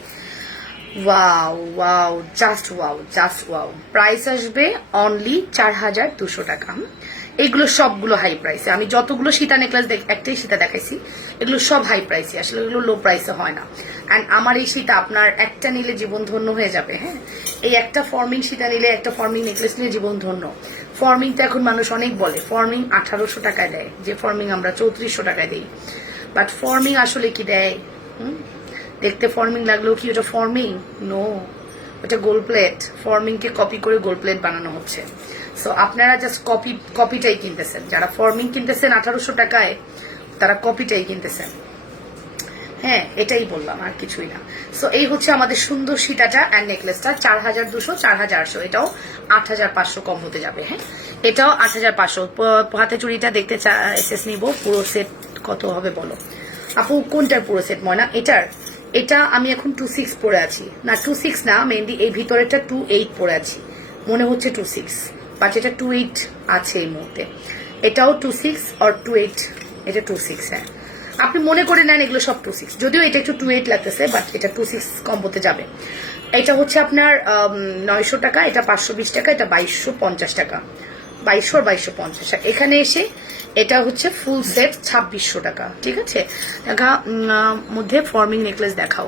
wow wow, just wow, just wow. Price আসবে অনলি 4,200 টাকা। এগুলো সবগুলো হাই প্রাইসে। আমি যতগুলো সীতা নেকলেস একটাই সীতা দেখাইছি, এগুলো সব হাই প্রাইসে, আসলে এগুলো লো প্রাইসে হয় না। অ্যান্ড আমার এই সীতা আপনার একটা নিলে জীবন ধন্য হয়ে যাবে। হ্যাঁ, এই একটা ফর্মিং সীতা নিলে, একটা ফর্মিং নেকলেস নিলে জীবন ধন্য। ফর্মিং তো এখন মানুষ অনেক বলে, ফর্মিং 1,800 টাকায় দেয়, যে ফর্মিং আমরা 3,400 টাকায় দিই। বাট ফর্মিং আসলে কি দেয়? দেখতে ফর্মিং লাগলেও কি ওটা ফর্মিং? নো, ওটা গোল্ড প্লেট। ফর্মিংকে কপি করে গোল্ড প্লেট বানানো হচ্ছে। সো আপনারা জাস্ট কপিটাই কিনতেছেন। যারা ফর্মিং কিনতেছেন 1,800 টাকায়, তারা কপিটাই কিনতেছেন। হ্যাঁ, এটাই বললাম, আর কিছুই না। সো এই হচ্ছে আমাদের সুন্দর সীতাটা অ্যান্ড নেকলেসটা। 4,200, 4,800, এটাও 8,500 কম হতে যাবে। হ্যাঁ, এটাও 8,500। হাতে চুড়িটা দেখতে এসএস নিব। পুরো সেট কত হবে বলো আপু? কোনটার পুরো সেট ময়না? এটার, এটা আমি এখন 2,6 পরে আছি। না 2,6 না, মেহেন্দি এই ভিতরেটা 2,8 পরে আছি, মনে হচ্ছে 2,6, বাট এটা 2,8 আছে এই মুহূর্তে। এটাও 2,6 আর 2,8, এটা 2,6। হ্যাঁ, আপনি মনে করে নেন এগুলো সব 2,6, যদিও এটা একটু 2,8 লাগতেছে, বাট এটা 2,6 কম হতে যাবে। এটা হচ্ছে আপনার 900 টাকা, এটা 520 টাকা, এটা 2,250 টাকা, 2,200 আর 2,250। এখানে এসে এটা হচ্ছে ফুল সেট 2,600 টাকা, ঠিক আছে? দেখা মধ্যে ফর্মিং নেকলেস দেখাও।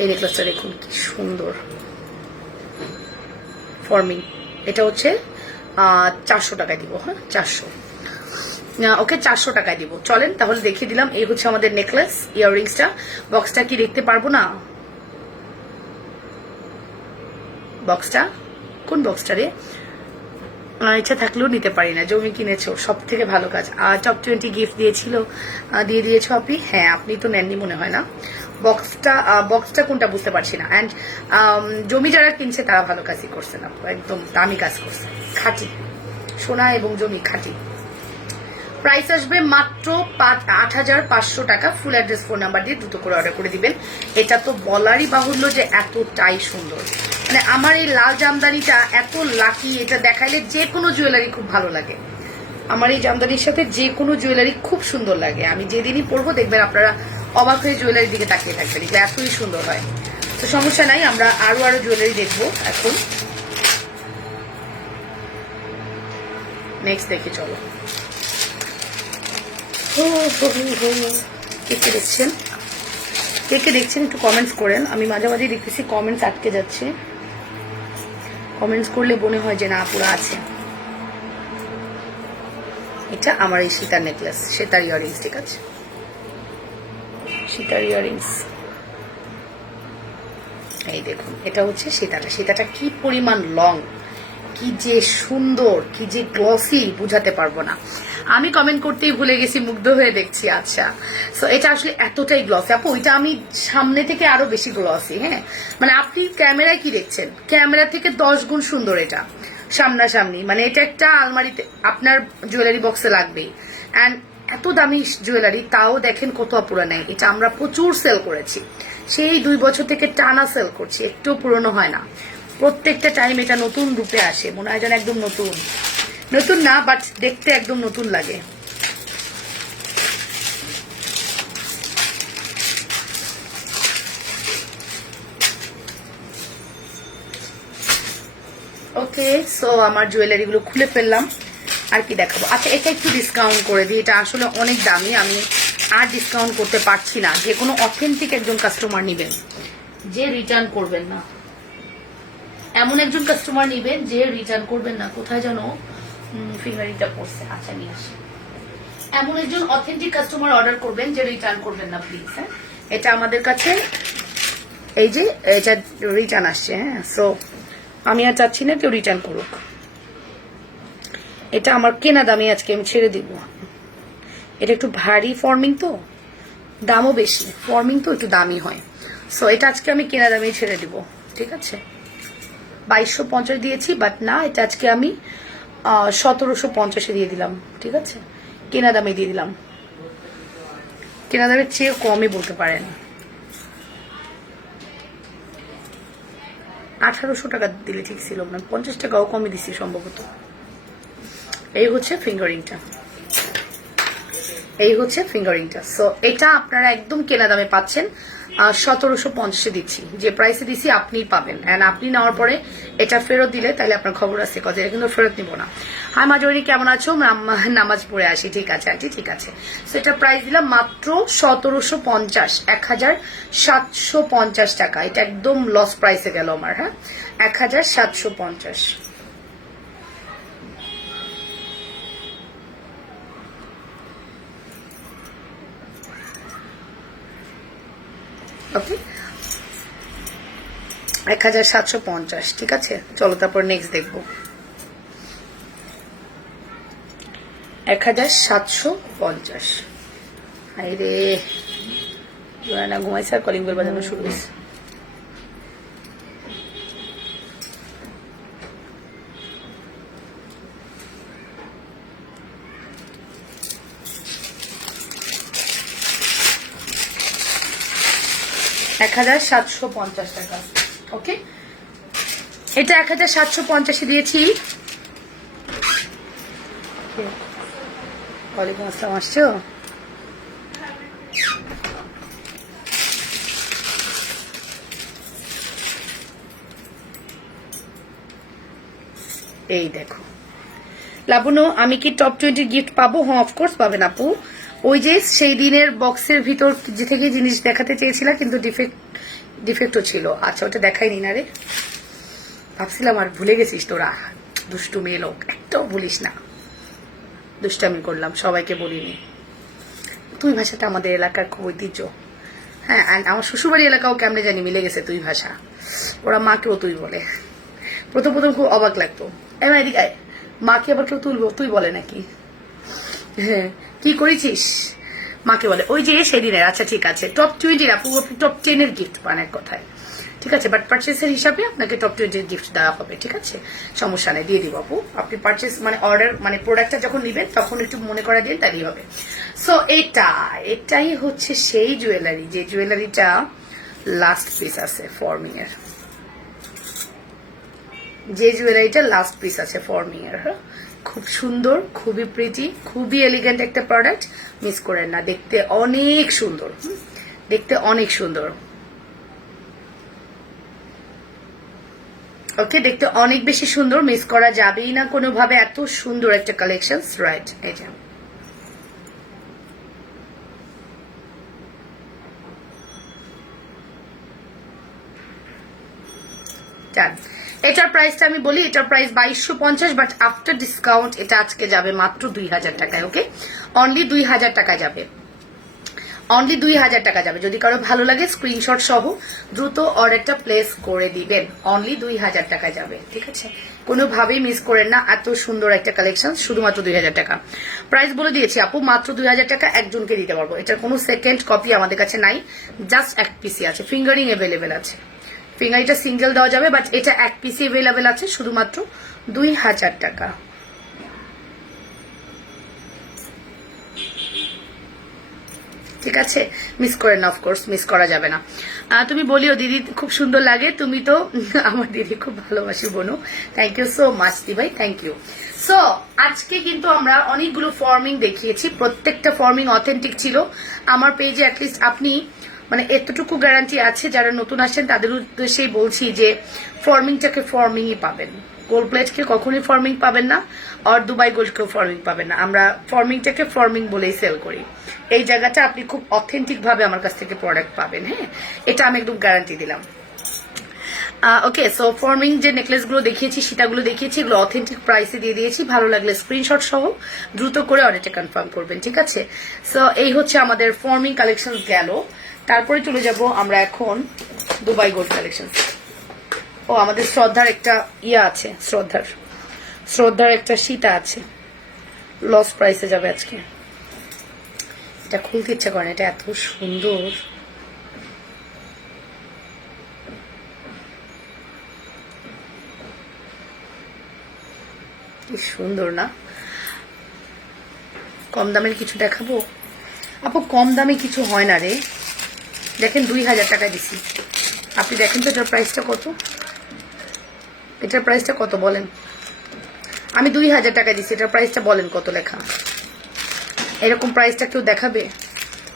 এই নেকলেসটা দেখুন কি সুন্দর ফর্মিং। এটা হচ্ছে 400 টাকায় দিব। হ্যাঁ, 400। ওকে 400 টাকায় দিব। চলেন তাহলে দেখিয়ে দিলাম। এই হচ্ছে আমাদের নেকলেস, ইয়াররিংসটা। বক্সটা কি দেখতে পারবো না? বক্সটা কোন বক্সটা রে? ইচ্ছা থাকলেও নিতে পারি না। জমি কিনেছো, সব থেকে ভালো কাজ। টপ 20 গিফট দিয়ে দিয়েছো আপনি। হ্যাঁ, আপনি তো নেননি মনে হয় না। বক্সটা কোনটা বুঝতে পারছি না। অ্যান্ড জমি যারা কিনছে তারা ভালো কাজই করছে না, একদম দামি কাজ করছে। খাঁটি সোনা এবং জমি খাঁটি। প্রাইস আসবে মাত্র 8,500 টাকা। ফুল অ্যাড্রেস, ফোন নাম্বার দিয়ে দ্রুত করে অর্ডার করে দিবেন। এটা তো বলারই বাহুল্য যে এতটাই সুন্দর। মানে আমার এই লাল জামদানিটা এত লাকি, এটা দেখাইলে যে কোনো জুয়েলারি খুব ভালো লাগে। আমার এই জামদানির সাথে যে কোনো জুয়েলারি খুব সুন্দর লাগে। আমি যেদিনই পরবো দেখবেন আপনারা অবাক হয়ে জুয়েলারির দিকে তাকিয়ে থাকবেন, এগুলো এতই সুন্দর হয়। তো সমস্যা নাই, আমরা আরো জুয়েলারি দেখবো এখন। নেক্সট দেখি চলো। কে দেখছেন একটু কমেন্টস করেন। আমি মাঝে মাঝে দেখতেছি কমেন্টস আটকে যাচ্ছে। কমেন্টস করলে মনে হয় যে না পুরা আছে। এটা আমার এই সীতার নেকলেস, সীতার ইয়াররিংস, ঠিক আছে? সীতার ইয়াররিংস, এই দেখুন, এটা হচ্ছে সীতাটা কি পরিমাণ লং, কি যে সুন্দর, কি যে গ্লসি, বুঝাতে পারবো না। আমি কমেন্ট করতেই ভুলে গেছি, মুগ্ধ হয়ে দেখছি। আচ্ছা, সো এটা আসলে এতটাই গ্লসি আপু, এটা আমি সামনে থেকে আরো বেশি গ্লসি। হ্যাঁ, মানে আপনি ক্যামেরায় কি দেখছেন, ক্যামেরা থেকে 10 গুণ সুন্দর এটা সামনাসামনি। মানে এটা একটা আলমারিতে আপনার জুয়েলারি বক্সে লাগবেই। অ্যান্ড এত দামি জুয়েলারি, তাও দেখেন কত অপুরা নেই। এটা আমরা প্রচুর সেল করেছি, সেই 2 বছর থেকে টানা সেল করছি, একটু পুরনো হয় না। প্রত্যেকটা টাইম এটা নতুন রূপে আসে, মনে হয় যেন একদম নতুন না, বাট দেখতে একদম নতুন লাগে। ওকে, সো আমার জুয়েলারি গুলো খুলে ফেললাম। আর কি দেখাবো? আচ্ছা, এটা একটু ডিসকাউন্ট করে দিই, এটা আসলে অনেক দামি, আমি আর ডিসকাউন্ট করতে পারছি না। যে কোনো অথেন্টিক একজন কাস্টমার নিবেন, যে রিটার্ন করবেন না, এমন একজন কাস্টমার নিবেন যে রিটার্ন করবেন না। কোথায় যেন ফিঙ্গারিংটা পড়ছে, আচ্ছা নিয়ে আসি। এমন একজন অথেন্টিক কাস্টমার অর্ডার করবেন যে রিটার্ন করবেন না প্লিজ। হ্যাঁ, এটা আমাদের কাছে এই যে এটা রিটার্ন আসছে। হ্যাঁ, সো আমি আর চাচ্ছি না কেউ রিটার্ন করুক। এটা আমার কেনা দামে আজকে আমি ছেড়ে দিব। এটা একটু ভারী ফর্মিং, তো দামও বেশি, ফর্মিং তো একটু দামি হয়। সো এটা আজকে আমি কেনা দামেই ছেড়ে দিব, ঠিক আছে? 2250 দিয়েছি, বাট না, এটা আজকে আমি 1750 দিয়ে দিলাম, ঠিক আছে? কেনা দামে দিয়ে দিলাম, কেনা দামের চেয়ে কমই বলতে পারেন। 1800 টাকা দিলে ঠিক ছিল না, 50 টাকাও কমে দিছি সম্ভবত। এই হচ্ছে ফিঙ্গারিংটা। সো এটা আপনারা একদম কেনা দামে পাচ্ছেন, 1750 দিচ্ছি। যে প্রাইসে দিচ্ছি আপনিই পাবেন। এন্ড আপনি নেওয়ার পরে এটা ফেরত দিলে তাহলে আপনার খবর আছে, কথা এটা কিন্তু ফেরত নিব না। হাই মাজরি, কেমন আছো? নামাজ পড়ে আসি। ঠিক আছে আন্টি, ঠিক আছে। সো এটা প্রাইস দিলাম মাত্র 1750, 1750 টাকা। এটা একদম লস প্রাইসে গেল আমার। হ্যাঁ, 1750। ওকে, 1750, ঠিক আছে? চলো তারপর নেক্সট দেখবো। 1750। হাই রে, না ঘুমাইছে আর কলিং বেল বাজানো শুরু হয়েছে। $1750 টাকা। ওকে, এটা 1750 দিয়েছি। ওয়ালাইকুম আসসালাম, আসছো? এই দেখো লাবণ্য, আমি কি টপ 20 গিফট পাবো? হ্যাঁ, অফকোর্স পাবেন আপু। ওই যে সেই দিনের বক্সের ভিতর যে থেকে জিনিস দেখাতে চেয়েছিলাম, কিন্তু ডিফেক্টও ছিল। আচ্ছা, ওটা দেখাইনি না রে, ভাবছিলাম আর ভুলে গেছিস তোরা, দুষ্টু মেয়ে লোক, একটাও ভুলিস না। দুষ্টামি করলাম, সবাইকে বলিনি। তুই ভাষাটা আমাদের এলাকার খুব ঐতিহ্য। হ্যাঁ, অ্যান্ড আমার শ্বশুরবাড়ি এলাকাও কেমনে জানি মিলে গেছে তুই ভাষা, ওরা মাকেও তুই বলে। প্রথম প্রথম খুব অবাক লাগতো, এবার এদিকে মাকে আবার কেউ তুই বলে নাকি? হ্যাঁ, কি করেছিস মাকে বলে, ওই যে সেদিনের। আচ্ছা ঠিক আছে, টপ 20 আপু টপ 10 গিফট পান এক কথায়, ঠিক আছে, বাট পার্চেসের হিসাবে আপনাকে টপ 20 গিফট দেওয়া হবে, ঠিক আছে, সমস্যা নেই, দিয়ে দিব আপু। আপনি পার্চেস মানে অর্ডার মানে প্রোডাক্টটা যখন নেবেন তখন একটু মনে করা দিন, তাই হবে। সো এটাই হচ্ছে সেই জুয়েলারি, যে জুয়েলারিটা লাস্ট পিস আছে ফর্মিং এর, যে জুয়েলারিটা লাস্ট পিস আছে ফর্মিং এর। হ্যাঁ, খুব সুন্দর, খুবই প্রিটি, খুবই এলিগেন্ট একটা প্রোডাক্ট, মিস করেন না, দেখতে অনেক সুন্দর, দেখতে অনেক সুন্দর। ওকে, দেখতে অনেক বেশি সুন্দর, মিস করা যাবেই না কোনোভাবে, এত সুন্দর একটা কালেকশন। রাইট, এই যে এটার প্রাইসটা আমি বলি, এটার প্রাইস 2250, বাট আফটার ডিসকাউন্ট এটা আজকে যাবে মাত্র 2000 টাকায়। ওকে, অনলি 2000 টাকা যাবে, অনলি 2000 টাকা যাবে। যদি কারো ভালো লাগে স্ক্রিনশট সহ দ্রুত অর্ডারটা প্লেস করে দিবেন, অনলি 2000 টাকা যাবে, ঠিক আছে, কোনোভাবেই মিস করেন না, এত সুন্দর একটা কালেকশন, শুধুমাত্র 2000 টাকা। প্রাইস বলে দিয়েছি আপু, মাত্র 2000 টাকা একজনকে দিতে পারবো। এটার কোনো সেকেন্ড কপি আমাদের কাছে নাই, জাস্ট এক পিসি আছে, ফিঙ্গারিং অ্যাভেলেবেল আছে, ফিঙ্গারিংটা সিঙ্গেল দেওয়া যাবে, বাট এটা এক পিসি অ্যাভেলেবেল আছে, শুধুমাত্র 2000 টাকা। ঠিক আছে, মিস করেন না, অফকোর্স মিস করা যাবে না। তুমি বলিও দিদি খুব সুন্দর লাগে, তুমি তো আমার দিদি খুব ভালোবাসি বোনো, থ্যাংক ইউ সো মাচ দি ভাই, থ্যাংক ইউ। সো আজকে কিন্তু আমরা অনেকগুলো ফর্মিং দেখিয়েছি, প্রত্যেকটা ফর্মিং অথেন্টিক ছিল। আমার পেজে অ্যাটলিস্ট আপনি মানে এতটুকু গ্যারান্টি আছে, যারা নতুন আসেন তাদের উদ্দেশ্যেই বলছি যে ফর্মিংটাকে ফর্মিংই পাবেন, গোল্ড প্লেটকে কখনোই ফর্মিং পাবেন না, আর দুবাই গোল্ডকেও ফর্মিং পাবেন না। আমরা ফর্মিংটাকে ফর্মিং বলেই সেল করি, এই জায়গাটা আপনি খুব অথেন্টিক ভাবে আমার কাছ থেকে প্রোডাক্ট পাবেন। হ্যাঁ, এটা আমি একদম গ্যারান্টি দিলাম। ওকে, সো ফর্মিং যে নেকলেস গুলো দেখিয়েছি, সীতাগুলো দেখিয়েছি, এগুলো অথেন্টিক প্রাইসে দিয়ে দিয়েছি। ভালো লাগলে স্ক্রিনশট সহ দ্রুত করে অর্ডারটা কনফার্ম করবেন, ঠিক আছে। সো এই হচ্ছে আমাদের ফর্মিং কালেকশন গেল। তারপরে চলে যাব আমরা এখন দুবাই গোল্ড কালেকশন। ও আমাদের শ্রদ্ধার একটা ইয়া আছে, শ্রদ্ধার একটা সীতা আছে, লস প্রাইসে যাবে আজকে। এটা খুলতে ইচ্ছা করে না, এটা এত সুন্দর। কি সুন্দর না? কম দামের কিছু দেখাবো আপু? কম দামে কিছু হয় না রে, দেখেন 2000 টাকা দিছি, আপনি দেখেন তো এটার প্রাইসটা কত, এটার প্রাইসটা কত বলেন? আমি 2000 টাকা দিছি, এটার প্রাইসটা বলেন কত লেখা? এরকম প্রাইসটা কেউ দেখাবে?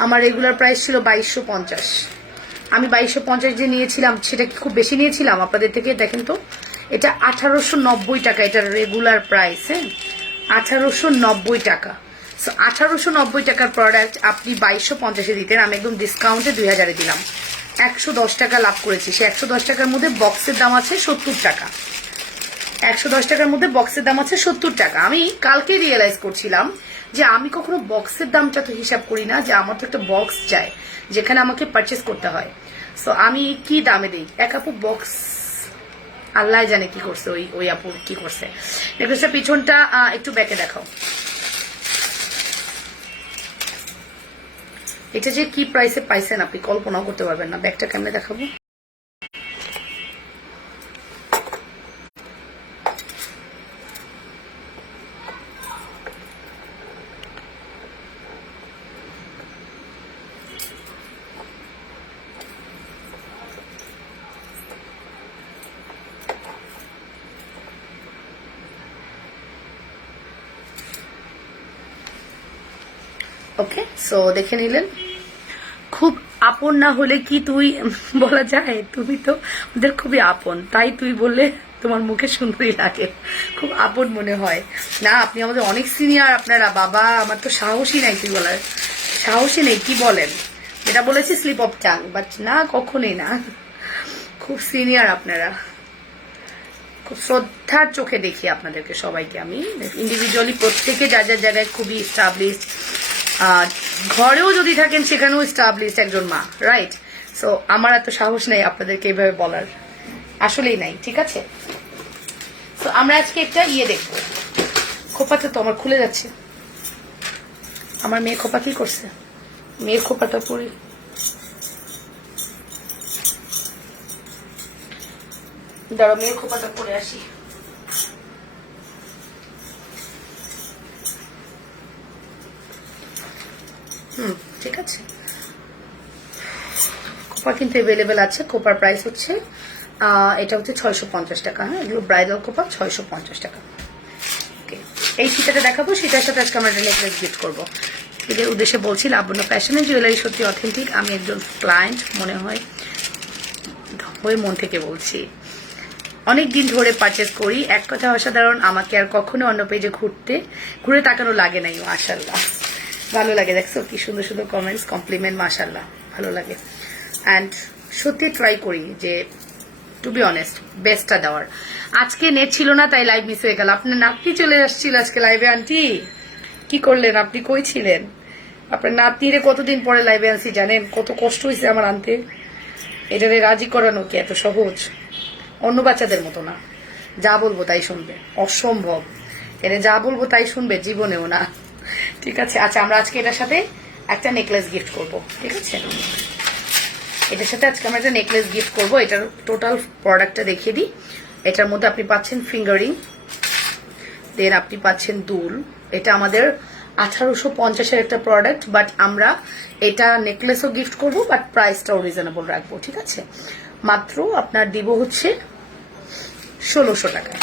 আমার রেগুলার প্রাইস ছিল 2250, আমি 2250 যে নিয়েছিলাম সেটা কি খুব বেশি নিয়েছিলাম আপনাদের থেকে? দেখেন তো, এটা 1890 টাকা, এটার রেগুলার প্রাইস। হ্যাঁ, 1890 টাকা। 1890 টাকার প্রোডাক্ট আপনি 2250 দিতেন, আমি একদম ডিসকাউন্টে 2000 দিলাম, 110 টাকা লাভ করেছি। সে 110 টাকার মধ্যে বক্সের দাম আছে 70 টাকা, 110 টাকার মধ্যে বক্সের দাম আছে 70 টাকা। আমি কালকে রিয়েলাইজ করছিলাম যে আমি কখনো বক্সের দামটা তো হিসাব করি না, যে আমার তো একটা বক্স চাই যেখানে আমাকে পারচেস করতে হয়। সো আমি কি দামে দিই, এক আপু বক্স আল্লাহ জানে কি করছে, ওই আপু কি করছে। নেকলেসটা পিছনটা একটু ব্যাকে দেখাও, এটা যে কি প্রাইসে পাইছেন আপনি কল্পনাও করতে পারবেন না। ব্যাগটা কেমনে দেখাবো? ওকে, সো দেখে নিলেন। খুব আপন না হলে কি তুই বলা যায়? তুমি তো ওদের খুবই আপন, তাই তুই বললে তোমার মুখে সুন্দরই লাগে, খুব আপন মনে হয় না। আপনি আমাদের অনেক সিনিয়র আপনারা, বাবা আমার তো সাহসই নাই তুই বলার, সাহসই নেই। কি বলেন? এটা বলেছি স্লিপ অফ টাং, বাট না, কখনোই না, খুব সিনিয়র আপনারা, খুব খুব শ্রদ্ধার চোখে দেখি আপনাদেরকে সবাইকে। আমি ইন্ডিভিজুয়ালি প্রত্যেকে যার যার জায়গায় খুবই স্টাবলিশড, ঘরেও যদি থাকেন সেখানেও স্টাবলিশড একজন মা, রাইট? সো আমার এত সাহস নেই আপনাদেরকে এইভাবে বলার, আসলেই নাই, ঠিক আছে? তো আমরা আজকে একটা দেখবো। খোপাটা তো আমার খুলে যাচ্ছে। আমার মেয়ে খোপা কি করছে? মেয়ের খোপাটা পরে দাঁড়া, মেয়ের খোপাটা পরে আসি। ঠিক আছে, খোপা কিন্তু অ্যাভেলেবেল আছে। খোপার প্রাইস হচ্ছে এটা হচ্ছে 650 টাকা। হ্যাঁ, এগুলো ব্রাইডাল খোপা 650 টাকা। ওকে, এই সীতাটা দেখাবো, সীতার সাথে আজকে আমরা একটা নেকলেস গিফট করবো। এদের উদ্দেশ্যে বলছি, লাবণ্য ফ্যাশনের জুয়েলারি সত্যি অথেন্টিক। আমি একজন ক্লায়েন্ট মনে হয় মন থেকে বলছি, অনেক দিন ধরে পারচেস করি। এক কথা অসাধারণ, আমাকে আর কখনো অন্য পেজে ঘুরে তাকানো লাগে নাই। মাশাল্লাহ, ভালো লাগে। দেখছো কি সুন্দর সুন্দর কমেন্টস, কমপ্লিমেন্ট, মাশাল্লাহ, ভালো লাগে। অ্যান্ড সত্যি ট্রাই করি যে টু বি অনেস্ট বেস্টটা দেওয়ার। আজকে নেট ছিল না তাই লাইভ মিস হয়ে গেল। আপনার নাতনি চলে আসছিল আজকে লাইভে। আন্টি কি করলেন আপনি? কই ছিলেন? আপনার নাতনিরে কতদিন পরে লাইভে আনছি জানেন? কত কষ্ট হয়েছে আমার আনতে। এটারে রাজি করানো কি এত সহজ? অন্য বাচ্চাদের মতো না, যা বলবো তাই শুনবে, অসম্ভব। এনে যা বলবো তাই শুনবে, জীবনেও না। ঠিক আছে, আচ্ছা আমরা আজকে এটার সাথে একটা নেকলেস গিফট করব, ঠিক আছে? এটার সাথে আজকে আমরা একটা নেকলেস গিফট করব। এটার টোটাল প্রোডাক্টটা দেখিয়ে দিই। এটার মধ্যে আপনি পাচ্ছেন ফিঙ্গারিং, দেন আপনি পাচ্ছেন দুল। এটা আমাদের 1850-এর একটা প্রোডাক্ট, বাট আমরা এটা নেকলেসও গিফট করব, বাট প্রাইসটাও রিজনেবল রাখবো, ঠিক আছে? মাত্র আপনার দিব হচ্ছে 1600 টাকায়।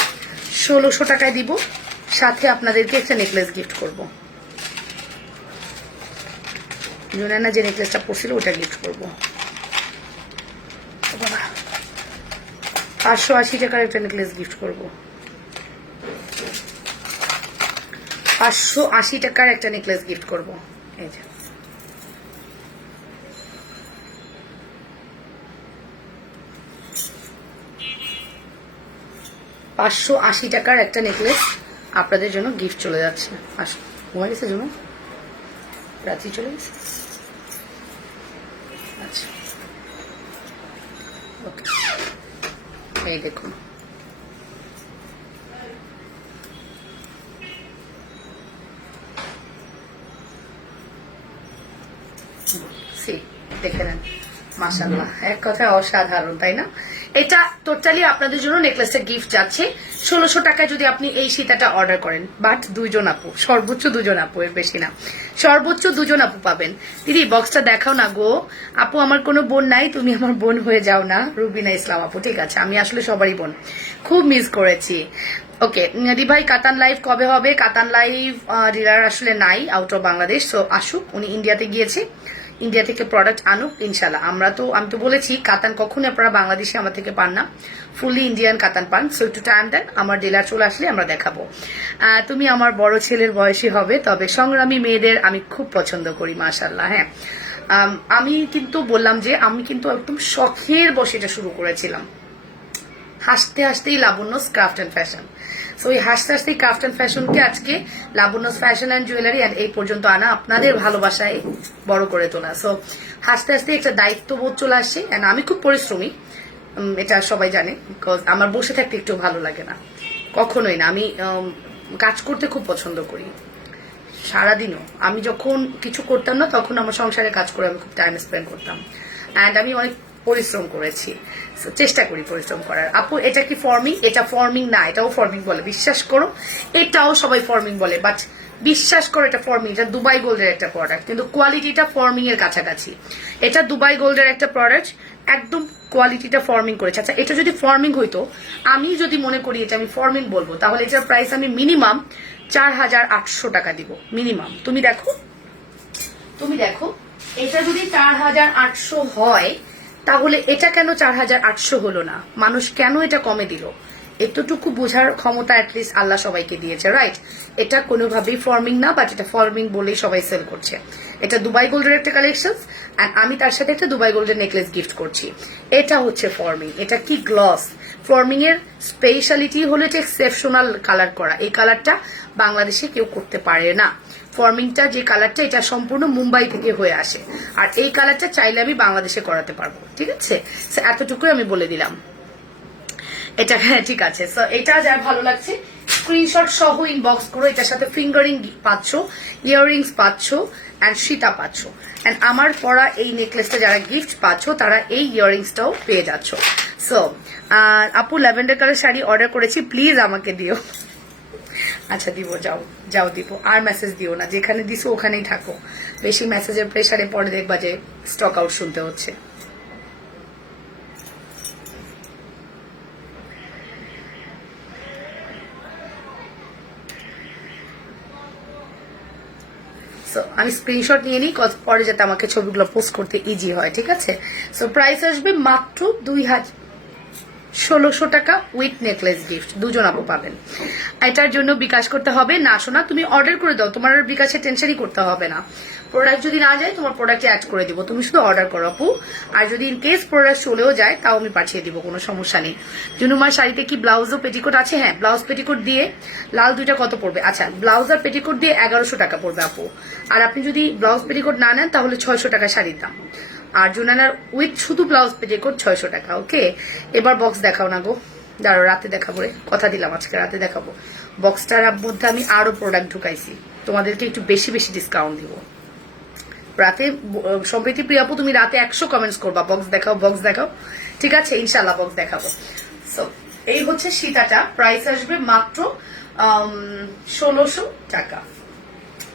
1600 টাকায় দিব, সাথে আপনাদেরকে একটা নেকলেস গিফট করব। জুনানা যে নেকলেসটা পরছিল ওটা গিফট করবো। 580 টাকার একটা নেকলেস গিফট করবো। 580 টাকার একটা নেকলেস গিফট করবো। এই যে 580 টাকার একটা নেকলেস আপনাদের জন্য গিফট চলে যাচ্ছে। আসুন, ঘুমা গেছে জন্য রাত্রি চলে গেছে। আচ্ছা, ওকে, এই দেখুন। দেখে নেন, মাশাআল্লাহ, এক কথায় অসাধারণ, তাই না? এটা টোটালি আপনাদের জন্য নেকলেসটা গিফট যাচ্ছে 1600 টাকায় যদি আপনি এই সীতাটা অর্ডার করেন। বাট 2 জন আপু, সর্বোচ্চ 2 জন আপু, এর বেশি না, সর্বোচ্চ 2 জন আপু পাবেন। দিদি বক্সটা দেখাও না গো। আপু আমার কোনো বোন নাই, তুমি আমার বোন হয়ে যাও না। রুবিনা ইসলাম আপু, ঠিক আছে, আমি আসলে সবারই বোন, খুব মিস করেছি। ওকে দি ভাই, কাতান লাইভ কবে হবে? কাতান লাইভ ডিলার আসলে নাই আউট অফ বাংলাদেশ, সো আসুক, উনি ইন্ডিয়াতে গিয়েছে, ইন্ডিয়া থেকে প্রোডাক্ট আনুক ইনশাল্লাহ। আমি তো বলেছি কাতান কখনই আপনারা বাংলাদেশে আমার থেকে পান না, ফুললি ইন্ডিয়ান কাতান পান। সো একটু টাইম দেন, আমার ডিলার চলে আসলে আমরা দেখাবো। তুমি আমার বড় ছেলের বয়সী হবে, তবে সংগ্রামী মেয়েদের আমি খুব পছন্দ করি, মাশাল্লাহ। হ্যাঁ, আমি কিন্তু বললাম যে আমি কিন্তু একদম শখের বসে এটা শুরু করেছিলাম, হাসতে হাসতেই Labanya's craft and fashion. So এই হাসতে হাসতেই ক্রাফট অ্যান্ড ফ্যাশনকে আজকে Labanya's fashion and jewellery and এই পর্যন্ত আনা, আপনাদের ভালোবাসায় বড় করে তোলা। সো হাসতে হাসতে একটা দায়িত্ববোধ চলে আসছে। অ্যান্ড আমি খুব পরিশ্রমী, এটা সবাই জানে, বিকজ আমার বসে থাকতে একটু ভালো লাগে না, কখনোই না। আমি কাজ করতে খুব পছন্দ করি সারাদিনও। আমি যখন কিছু করতাম না তখন আমার সংসারে কাজ করে আমি খুব টাইম স্পেন্ড করতাম। অ্যান্ড আমি অনেক পরিশ্রম করেছি, চেষ্টা করি পরিশ্রম করার। আপু এটা কি ফর্মিং? এটা ফর্মিং না, এটাও ফর্মিং বলে, বিশ্বাস করো, এটাও সবাই ফর্মিং বলে, বাট বিশ্বাস করো এটা ফর্মিং। এটা দুবাই গোল্ডের একটা প্রোডাক্ট, কিন্তু কোয়ালিটিটা ফর্মিং এর কাছাকাছি। এটা দুবাই গোল্ডের একটা প্রোডাক্ট, একদম কোয়ালিটিটা ফর্মিং করেছে। আচ্ছা, এটা যদি ফর্মিং হইতো, আমি যদি মনে করি এটা আমি ফর্মিং বলবো, তাহলে এটার প্রাইস আমি মিনিমাম 4800 টাকা দিব, মিনিমাম। তুমি দেখো এটা যদি 4800 হয়, তাহলে এটা কেন 4800 হলো না? মানুষ কেন এটা কমে দিল? এতটুকু বোঝার ক্ষমতা অ্যাটলিস্ট আল্লাহ সবাইকে দিয়েছে, রাইট? এটা কোনোভাবেই ফর্মিং না, বাট এটা ফর্মিং বলেই সবাই সেল করছে। এটা দুবাই গোল্ডের একটা কালেকশন, অ্যান্ড আমি তার সাথে একটা দুবাই গোল্ডের নেকলেস গিফট করছি। এটা হচ্ছে ফর্মিং। এটা কি গ্লস। ফর্মিং এর স্পেশালিটি হলো এটা এক্সেপশনাল কালার করা। এই কালারটা বাংলাদেশে কেউ করতে পারে না। ফর্মিংটা যে কালারটা, এটা সম্পূর্ণ মুম্বাই থেকে হয়ে আসে, আর এই কালারটা চাইলে আমি বাংলাদেশে করাতে পারবো, ঠিক আছে? এতটুকুই আমি বলে দিলাম। এটা হ্যাঁ ঠিক আছে। সো এটা যার ভালো লাগছে স্ক্রিনশট সহ ইনবক্স করো। এটার সাথে ফিঙ্গারিং পাচ্ছ, ইয়াররিংস পাচ্ছ, অ্যান্ড সীতা পাচ্ছ, অ্যান্ড আমার পরা এই নেকলেসটা যারা গিফট পাচ্ছ তারা এই ইয়াররিংসটাও পেয়ে যাচ্ছ। সো আপু ল্যাভেন্ডার কালার শাড়ি অর্ডার করেছি, প্লিজ আমাকে দিও। আচ্ছা দিব, যাও যাও দিব। আর মেসেজ দিও না, যেখানে দিছো ওখানেই থাকো। বেশি মেসেজের প্রেসারে পরে দেখবা যে স্টক আউট শুনতে হচ্ছে। সো আমি স্ক্রিনশট নিয়ে নিই, পরে যাতে আমাকে ছবিগুলো পোস্ট করতে ইজি হয়, ঠিক আছে? সো প্রাইস আসবে মাত্র 1600 টাকা উইথ নেকলেস গিফট। দুজন আপু পাবেন। এটার জন্য বিকাশ করতে হবে না। শোনা, তুমি অর্ডার করে দাও, তোমার বিকাশে টেনশনই করতে হবে না। প্রোডাক্ট যদি না যায় তোমার প্রোডাক্টে অ্যাড করে দিব, তুমি শুধু অর্ডার করো আপু। আর যদি ইন কেস প্রোডাক্ট চলেও যায় তাও আমি পাঠিয়ে দিব, কোনো সমস্যা নেই। জুনুমার শাড়িতে কি ব্লাউজ ও পেটিকোট আছে? হ্যাঁ, ব্লাউজ পেটিকোট দিয়ে লাল দুইটা কত পড়বে? আচ্ছা, ব্লাউজ আর পেটিকোট দিয়ে 1100 টাকা পড়বে আপু। আর আপনি যদি ব্লাউজ পেটিকোট না নেন তাহলে 600 টাকা শাড়ির দাম। আর জুনানার উইথ শুধু ব্লাউজ পেটিকোট 600 টাকা। ওকে, এবার বক্স দেখাও না গো, দাঁড়ো রাতে দেখাবো রে, কথা দিলাম আজকে রাতে দেখাবো। বক্সটার মধ্যে আমি আরো প্রোডাক্ট ঢুকাইছি, তোমাদেরকে একটু বেশি বেশি ডিসকাউন্ট দিব রাতে। সম্প্রীতি প্রিয় আপু তুমি রাতে 100 কমেন্টস করবা বক্স দেখাও বক্স দেখাও, ঠিক আছে? ইনশাল্লাহ বক্স দেখাবো। সো এই হচ্ছে সীতাটা, প্রাইস আসবে মাত্র 1600 টাকা,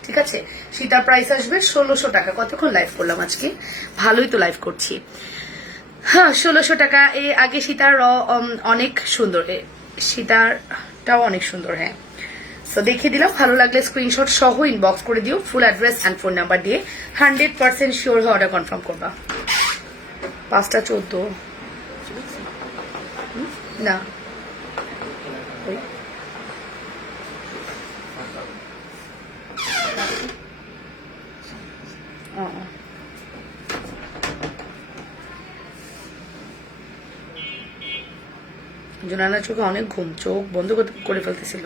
ঠিক আছে? সীতার প্রাইস আসবে 1600 টাকা। কতক্ষণ লাইভ করলাম আজকে? ভালোই তো লাইভ করছি। হ্যাঁ, 1600 টাকা। আগে সীতার অনেক সুন্দর, সীতারটাও অনেক সুন্দর। হ্যাঁ, সো দেখিয়ে দিলাম। ভালো লাগলে স্ক্রিনশট সহ ইনবক্স করে দিও, ফুল অ্যাড্রেস অ্যান্ড ফোন নাম্বার দিয়ে। 100% শিওর হয়ে অর্ডার কনফার্ম করবা। 5টা 14 না জুনানার চোখে অনেক ঘুম, চোখ বন্ধ করে ফেলতেছিল।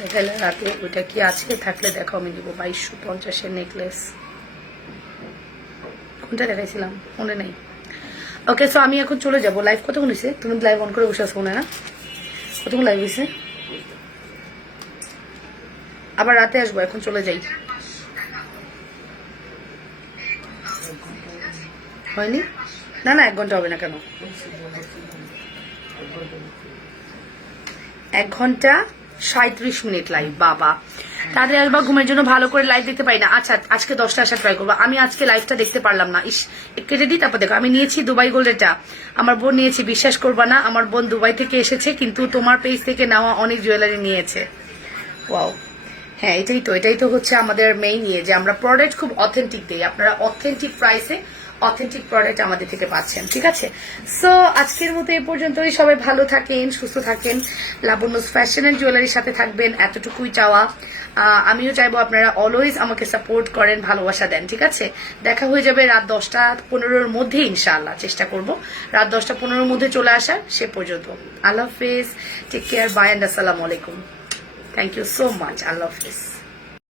দেখাইলে রাতে ওইটা কি আছে, থাকলে দেখো আমি দিব। 2250 নেকলেস, কোনটা দেখাইছিলাম মনে নেই। ওকে, সো আমি এখন চলে যাবো। লাইভ কতক্ষণ হয়েছে? তুমি লাইভ অন করে বসে আসো না? কতক্ষণ লাইভ হয়েছে? আবার রাতে আসবো, এখন চলে যাই। হয়নি? না না, 1 ঘন্টা হবে না। কেন 1 ঘন্টা 37 মিনিট লাইভ? বাবা, তাদের আসবা ঘুমের জন্য, ভালো করে লাইভ দেখতে পাই না। আচ্ছা, আজকে 10টা আসা ট্রাই করবো। আমি আজকে লাইভটা দেখতে পারলাম না, ইস, কেটে দিই। তারপর দেখো, আমি নিয়েছি দুবাই গোল্ডেরটা, আমার বোন নিয়েছি। বিশ্বাস করবা না, আমার বোন দুবাই থেকে এসেছে, কিন্তু তোমার পেজ থেকে নেওয়া অনেক জুয়েলারি নিয়েছে। ওয়াও, হ্যাঁ এটাই তো হচ্ছে আমাদের মেইন ইয়ে, যে আমরা প্রোডাক্ট খুব অথেন্টিক দিই। আপনারা অথেন্টিক প্রাইসে অথেন্টিক প্রোডাক্ট আমাদের থেকে পাচ্ছেন, ঠিক আছে? সো আজকের মতো এই পর্যন্তই। সবাই ভালো থাকেন, সুস্থ থাকেন, লাবণ্যস ফ্যাশন এন্ড জুয়েলারির সাথে থাকবেন, এতটুকুই চাওয়া। আমিও চাইবো আপনারা অলওয়েজ আমাকে সাপোর্ট করেন, ভালোবাসা দেন, ঠিক আছে? দেখা হয়ে যাবে রাত 10টা-15-র মধ্যে, ইনশাআল্লাহ চেষ্টা করব রাত 10টা-15-র মধ্যে চলে আসার। সে পর্যন্ত আল্লাহ হাফেজ, টেক কেয়ার, বাই, এন্ড আসসালামু আলাইকুম। থ্যাংক ইউ সো মাচ, আল্লাহ হাফেজ।